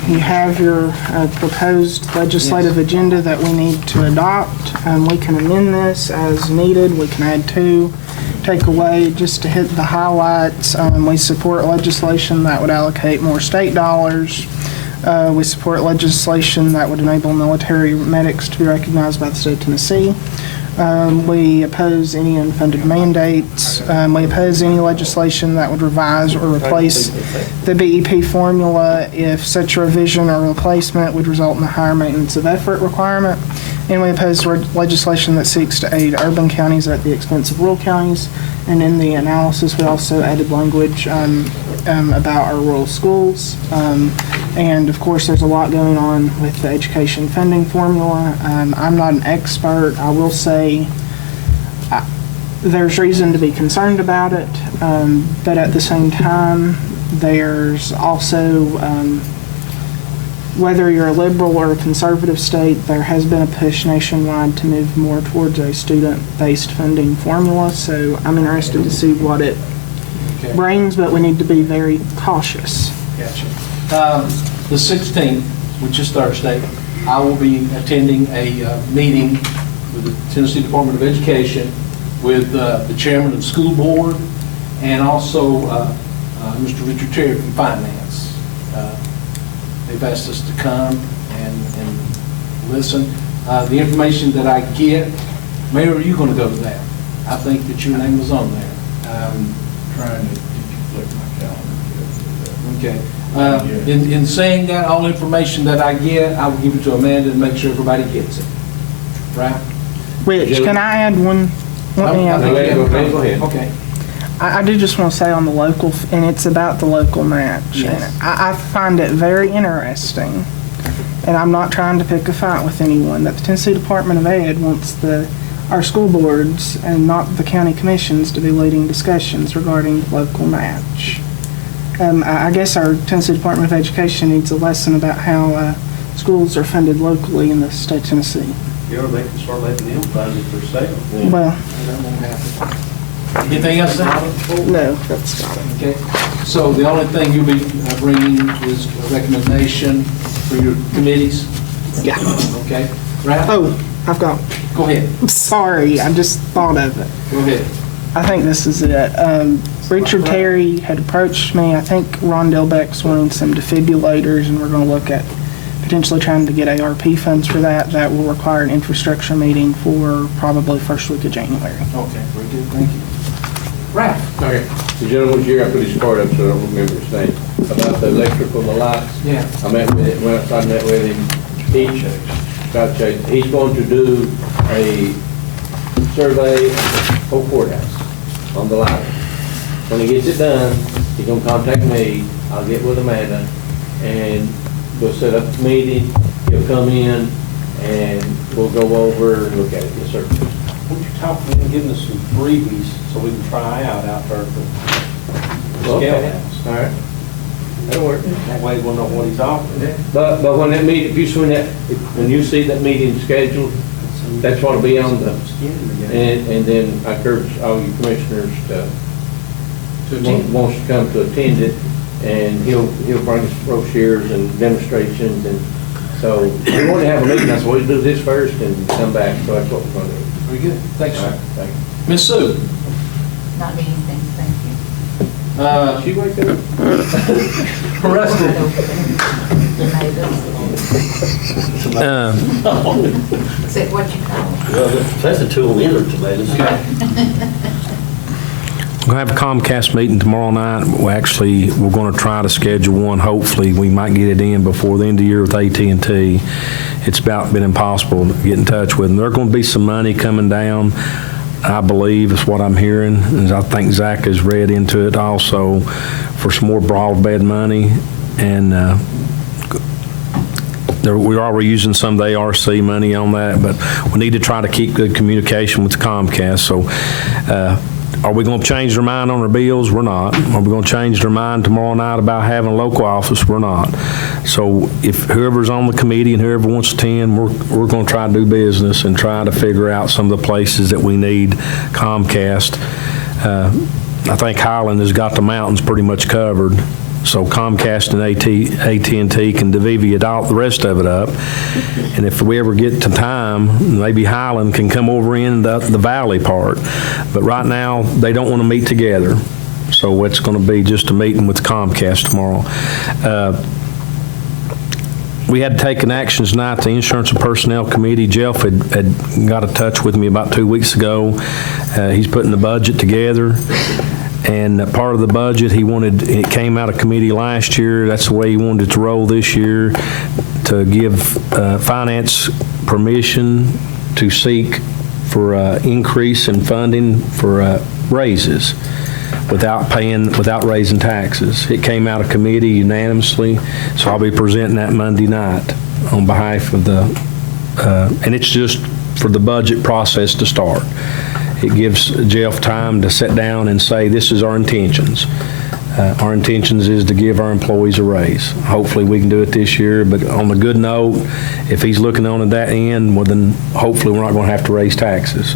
You have your proposed legislative agenda that we need to adopt. We can amend this as needed. We can add to, take away, just to hit the highlights. We support legislation that would allocate more state dollars. We support legislation that would enable military medics to be recognized by the state of Tennessee. We oppose any unfunded mandates. We oppose any legislation that would revise or replace the BEP formula if such a revision or replacement would result in a higher maintenance of effort requirement. And we oppose legislation that seeks to aid urban counties at the expense of rural counties. And in the analysis, we also added language about our rural schools. And of course, there's a lot going on with the education funding formula. I'm not an expert. I will say there's reason to be concerned about it, but at the same time, there's also, whether you're a liberal or a conservative state, there has been a push nationwide to move more towards a student-based funding formula. So I'm interested to see what it brings, but we need to be very cautious. Gotcha. The 16th, which is Thursday, I will be attending a meeting with the Tennessee Department of Education with the chairman of the school board and also Mr. Richard Terry from Finance. They've asked us to come and listen. The information that I get, Mayor, are you going to go to that? I think that your name was on there. Trying to deflect my calendar. Okay. In saying that, all information that I get, I will give it to Amanda and make sure everybody gets it. Right? Rich, can I add one? Go ahead. Okay. I do just want to say on the local, and it's about the local match. Yes. And I find it very interesting, and I'm not trying to pick a fight with anyone, that the Tennessee Department of Ed wants our school boards and not the county commissions to be leading discussions regarding the local match. I guess our Tennessee Department of Education needs a lesson about how schools are funded locally in the state of Tennessee. Yeah, they can start letting them fund it themselves. Well, Anything else, Sam? no, that's not it. Okay. So the only thing you'll be bringing is a recommendation for your committees? Yeah. Okay. Right? Oh, I've got. Go ahead. I'm sorry, I just thought of it. Go ahead. I think this is it. Richard Terry had approached me. I think Ron Delbeck's wanting some defibrillators, and we're going to look at potentially trying to get ARP funds for that. That will require an infrastructure meeting for probably first week of January. Okay, very good. Thank you. Ralph. Okay. The gentleman here, I put his card up so I don't remember his name, about the electrical and the lights. Yeah. I met with him, when I met with him, he's going to do a survey of the whole courthouse on the lighting. When he gets it done, he's going to contact me, I'll get with Amanda, and we'll set up a meeting, he'll come in, and we'll go over and look at it. Yes, sir. Won't you talk to him and give us some freebies so we can try out there at the scale Okay. house? All right. That'll work. That way we'll know what he's offering. But when that meeting, when you see that meeting scheduled, that's what'll be on the, and then I encourage all you commissioners to wants to come to attend it, and he'll bring us brochures and demonstrations, and so we want to have a meeting. That's why we do this first and come back. So that's what we're going to do. Very good. Thanks, sir. All right, thank you. Miss Sue. Not anything, thank you. She wake up. Arrested. Say what you call it. Well, that's a tool in or tomatoes. We're going to have a Comcast meeting tomorrow night. We're going to try to schedule one. Hopefully, we might get it in before the end of the year with AT&T. It's about been impossible to get in touch with them. There's going to be some money coming down, I believe, is what I'm hearing. And I think Zach has read into it also for some more broadband money. And we're already using some of the ARC money on that, but we need to try to keep good communication with Comcast. So Are we going to change their mind on their bills? We're not. Are we going to change their mind tomorrow night about having a local office? We're not. So if whoever's on the committee and whoever wants to attend, we're going to try to do business and try to figure out some of the places that we need Comcast. I think Highland has got the mountains pretty much covered. So Comcast and AT&T can divvy all the rest of it up. And if we ever get to time, maybe Highland can come over in the valley part. But right now, they don't want to meet together. So it's going to be just a meeting with Comcast tomorrow. We had to take an action tonight. The Insurance and Personnel Committee, Jeff had got in touch with me about 2 weeks ago. He's putting the budget together. And part of the budget, it came out of committee last year. That's the way he wanted it to roll this year, to give finance permission to seek for increase in funding for raises without raising taxes. It came out of committee unanimously, so I'll be presenting that Monday night on behalf of and it's just for the budget process to start. It gives Jeff time to sit down and say, this is our intentions. Our intentions is to give our employees a raise. Hopefully we can do it this year, but on the good note, if he's looking on at that end, well then hopefully we're not going to have to raise taxes.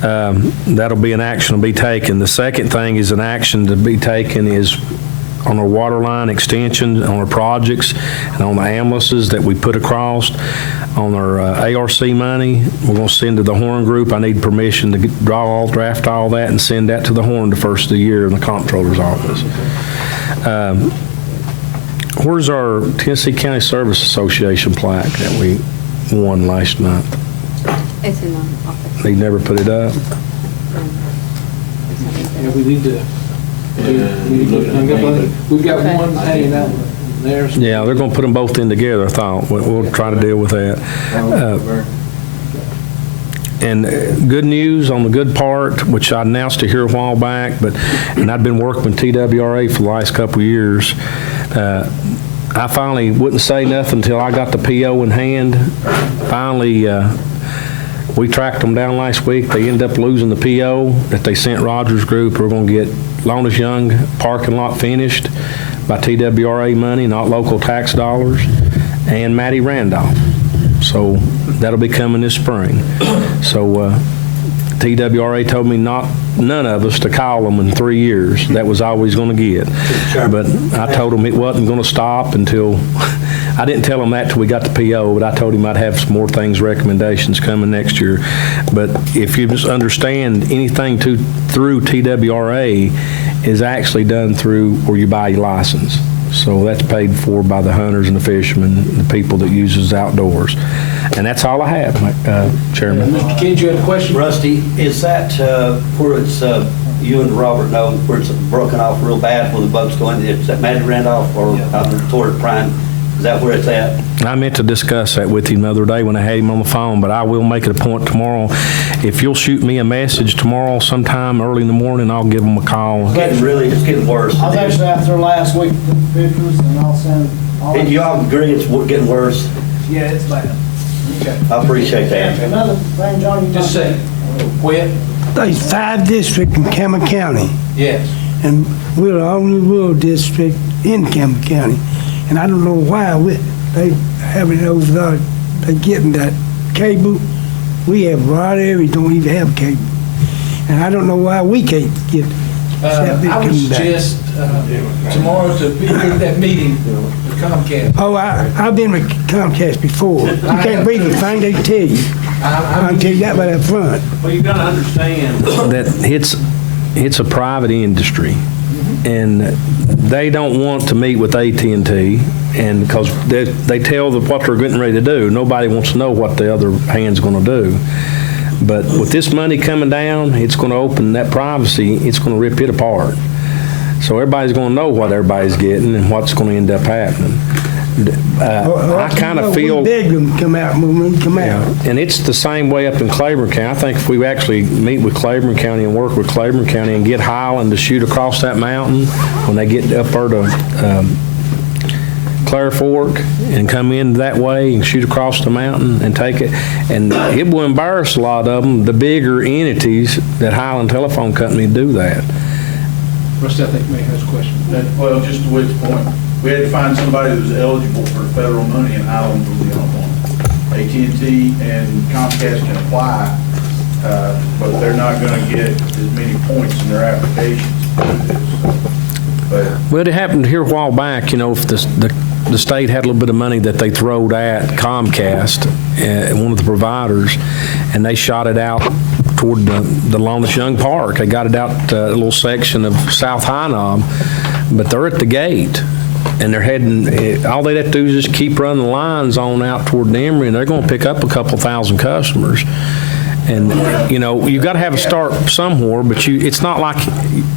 That'll be an action to be taken. The second thing is an action to be taken is on our water line extension, on our projects, and on the ambulances that we put across. On our ARC money, we're going to send to the Horn Group. I need permission to draft all that and send that to the Horn the first of the year in the comptroller's office. Where's our Tennessee County Service Association plaque that we won last month? It's in the office. They never put it up? Yeah, we need to. We've got one hanging out there. Yeah, they're going to put them both in together, I thought. We'll try to deal with that. And good news on the good part, which I announced it here a while back, and I've been working with TWRA for the last couple of years. I finally wouldn't say nothing until I got the PO in hand. Finally, we tracked them down last week. They ended up losing the PO that they sent Rogers Group. We're going to get Lonas Young parking lot finished by TWRA money, not local tax dollars, and Matty Randolph. So that'll be coming this spring. So TWRA told me none of us to call them in 3 years. That was all we was going to get. But I told them it wasn't going to stop until, I didn't tell them that till we got the PO, but I told him I'd have some more things, recommendations coming next year. But if you just understand, anything through TWRA is actually done through where you buy your license. So that's paid for by the hunters and the fishermen, and the people that uses outdoors. And that's all I have, Chairman. Mr. Kent, you had a question? Rusty, is that where it's, you and Robert know, where it's broken off real bad where the boat's going? Is that Matty Randolph or toward Prime? Is that where it's at? I meant to discuss that with him the other day when I had him on the phone, but I will make it a point tomorrow. If you'll shoot me a message tomorrow sometime early in the morning, I'll give him a call. It's getting worse. I was actually out there last week with pictures, and I'll send all. And you all agree it's getting worse? Yeah, it's bad. Okay. I appreciate that. Another thing, John, you Just say, quit. There's 5 districts in Campbell County, Yes. and we're the only rural district in Campbell County. And I don't know why they having over there, they getting that cable. We have a lot of areas don't even have cable. And I don't know why we can't get that big I would coming back. suggest tomorrow to be at that meeting with Comcast. Oh, I've been with Comcast before. You can't believe the thing they tell you. I'll tell you that right up front. Well, you've got to understand That it's a private industry, and they don't want to meet with AT&T, and because they tell them what they're getting ready to do. Nobody wants to know what the other hand's going to do. But with this money coming down, it's going to open that privacy. It's going to rip it apart. So everybody's going to know what everybody's getting and what's going to end up happening. I kind of feel. We beg them to come out when we come out. And it's the same way up in Claiborne County. I think if we actually meet with Claiborne County and work with Claiborne County and get Highland to shoot across that mountain when they get up there to Clare Fork and come in that way and shoot across the mountain and take it. And it will embarrass a lot of them, the bigger entities that Highland Telephone Company do that. Rusty, I think may has a question. Well, just to Whit's point, we had to find somebody that was eligible for federal money, and Highland was the only one. AT&T and Comcast can apply, but they're not going to get as many points in their applications. Well, it happened here a while back, if the state had a little bit of money that they throwed at Comcast, one of the providers, and they shot it out toward the Longest Young Park. They got it out a little section of South High Knob, but they're at the gate. And they're heading, all they have to do is just keep running the lines on out toward Emory, and they're going to pick up a couple thousand customers. And, you've got to have a start somewhere, but it's not like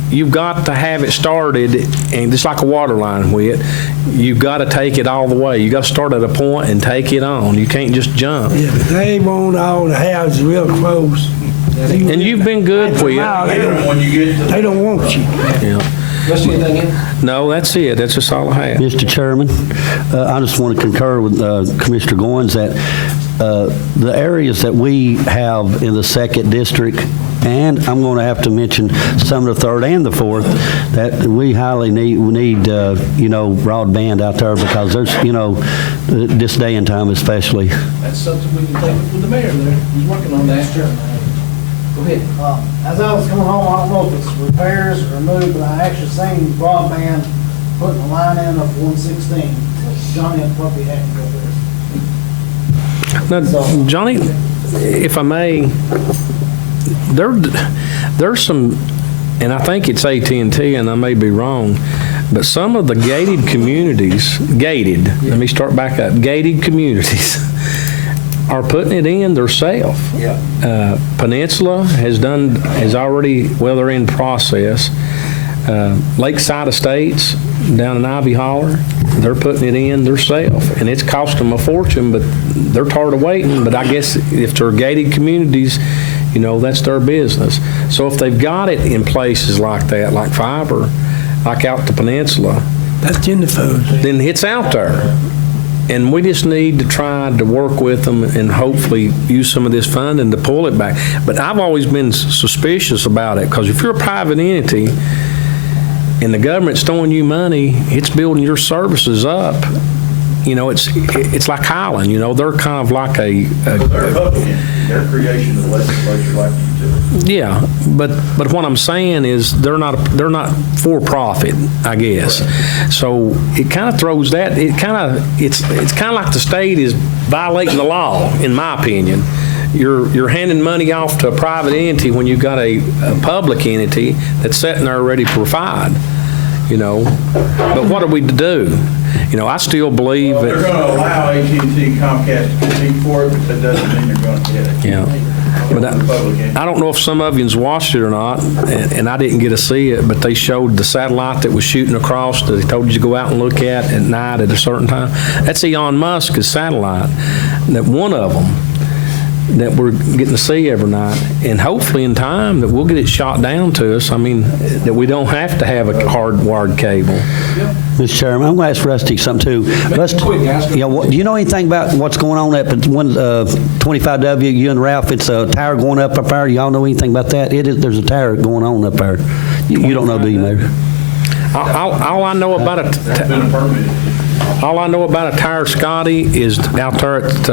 you've got to have it started, and it's like a water line, Whit. You've got to take it all the way. You've got to start at a point and take it on. You can't just jump. Yeah, but they want all the houses real close. And you've been good, Whit. They don't want you. Yeah. Anything in? No, that's it. That's just all I have. Mr. Chairman, I just want to concur with Commissioner Goins that the areas that we have in the 2nd District, and I'm going to have to mention some of the 3rd and the 4th, that we highly need broadband out there because there's, this day and time especially. That's something we can take up with the mayor there. He's working on that. Go ahead. As I was coming home, I don't know if it's repairs or removed, but I actually seen broadband putting a line in of 116. So Johnny had probably had to go there. Now, Johnny, if I may, there's some, and I think it's AT&T, and I may be wrong, but some of the gated communities, let me start back up, gated communities are putting it in themselves. Yeah. Peninsula they're in process. Lakeside Estates down in Ivy Holler, they're putting it in themselves, and it's cost them a fortune, but they're tired of waiting. But I guess if they're gated communities, that's their business. So if they've got it in places like that, like fiber, like out the Peninsula, that's in the phone. Then it's out there. And we just need to try to work with them and hopefully use some of this funding to pull it back. But I've always been suspicious about it, because if you're a private entity and the government's throwing you money, it's building your services up. It's like Highland, they're kind of like they're Republican. Their creation of the legislature like you do. Yeah, but what I'm saying is they're not for profit, I guess. So it kind of throws that. It's kind of like the state is violating the law, in my opinion. You're handing money off to a private entity when you've got a public entity that's sitting there ready to provide. But what are we to do? I still believe they're going to allow AT&T and Comcast to compete for it, but that doesn't mean they're going to get it. Yeah. But I don't know if some of you's watched it or not, and I didn't get to see it, but they showed the satellite that was shooting across that they told you to go out and look at night at a certain time. That's Elon Musk's satellite. That one of them that we're getting to see every night, and hopefully in time that we'll get it shot down to us. I mean, that we don't have to have a hardwired cable. Mr. Chairman, I'm going to ask Rusty something too. Rusty, do you know anything about what's going on at 25W, you and Ralph? It's a tower going up there. Y'all know anything about that? There's a tower going on up there. You don't know, do you, Mayor? All I know about a tower, Scotty, is out there at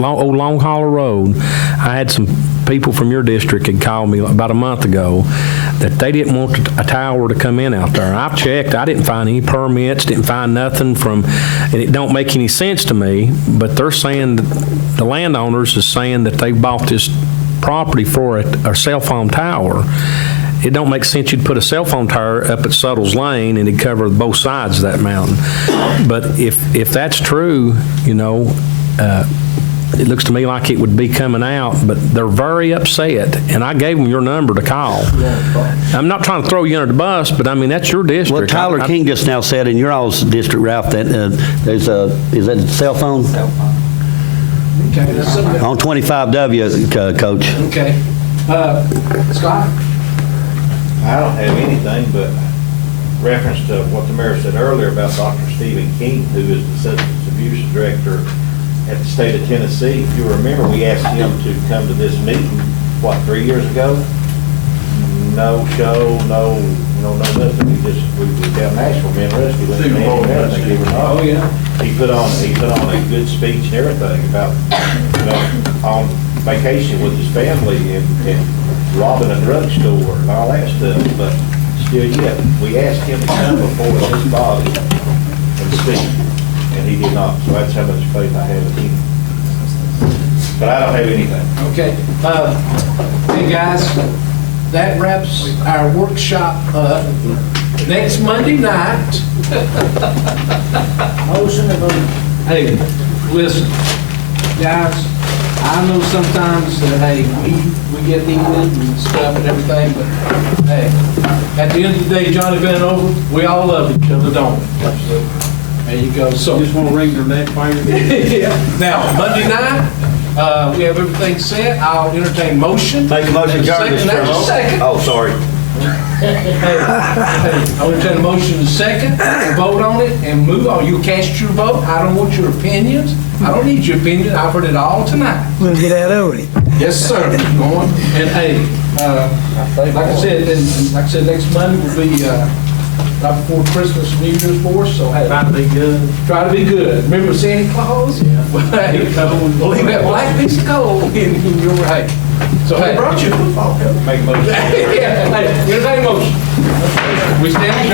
Old Long Hollow Road. I had some people from your district had called me about a month ago that they didn't want a tower to come in out there. I checked. I didn't find any permits, didn't find nothing and it don't make any sense to me, but they're saying that the landowners is saying that they bought this property for a cell phone tower. It don't make sense you'd put a cell phone tower up at Suttles Lane and it'd cover both sides of that mountain. But if that's true, it looks to me like it would be coming out, but they're very upset, and I gave them your number to call. I'm not trying to throw you under the bus, but I mean, that's your district. Well, Tyler King just now said in your all's district, Ralph, that is that a cell phone? Cell phone. Okay, that's something. On 25W, Coach. Okay. Scott? I don't have anything, but reference to what the mayor said earlier about Dr. Stephen King, who is the substance abuse director at the state of Tennessee. If you remember, we asked him to come to this meeting, 3 years ago? No show, no nothing. We was down Nashville, being rescued. Oh, yeah. He put on a good speech and everything about, on vacation with his family and robbing a drugstore and all that stuff. But still yet, we asked him to come before this body and speak, and he did not. So that's how much faith I have in him. But I don't have anything. Okay. Hey, guys, that wraps our workshop up. Next Monday night. Motion to vote. Hey, listen, guys, I know sometimes that, hey, we get heated and stuff and everything, but, hey, at the end of the day, Johnny Van Over, we all love each other, don't we? Absolutely. There you go. So, Just want to ring their neck finger. yeah. Now, Monday night, we have everything set. I'll entertain motion. Make a motion, Second. Oh, sorry. Hey, I'll entertain a motion in a second, vote on it, and move on. You cast your vote. I don't want your opinions. I don't need your opinion. I've heard it all tonight. We'll get out of it. Yes, sir. Go on. And hey, like I said, next Monday will be right before Christmas, New Year's for us. So hey, try to be good. Try to be good. Remember Santa Claus? Yeah. Well, hey, leave that black piece of coal in your hey. So hey, brought you a football. Make a motion. yeah. Hey, entertain a motion. We stand adjourned.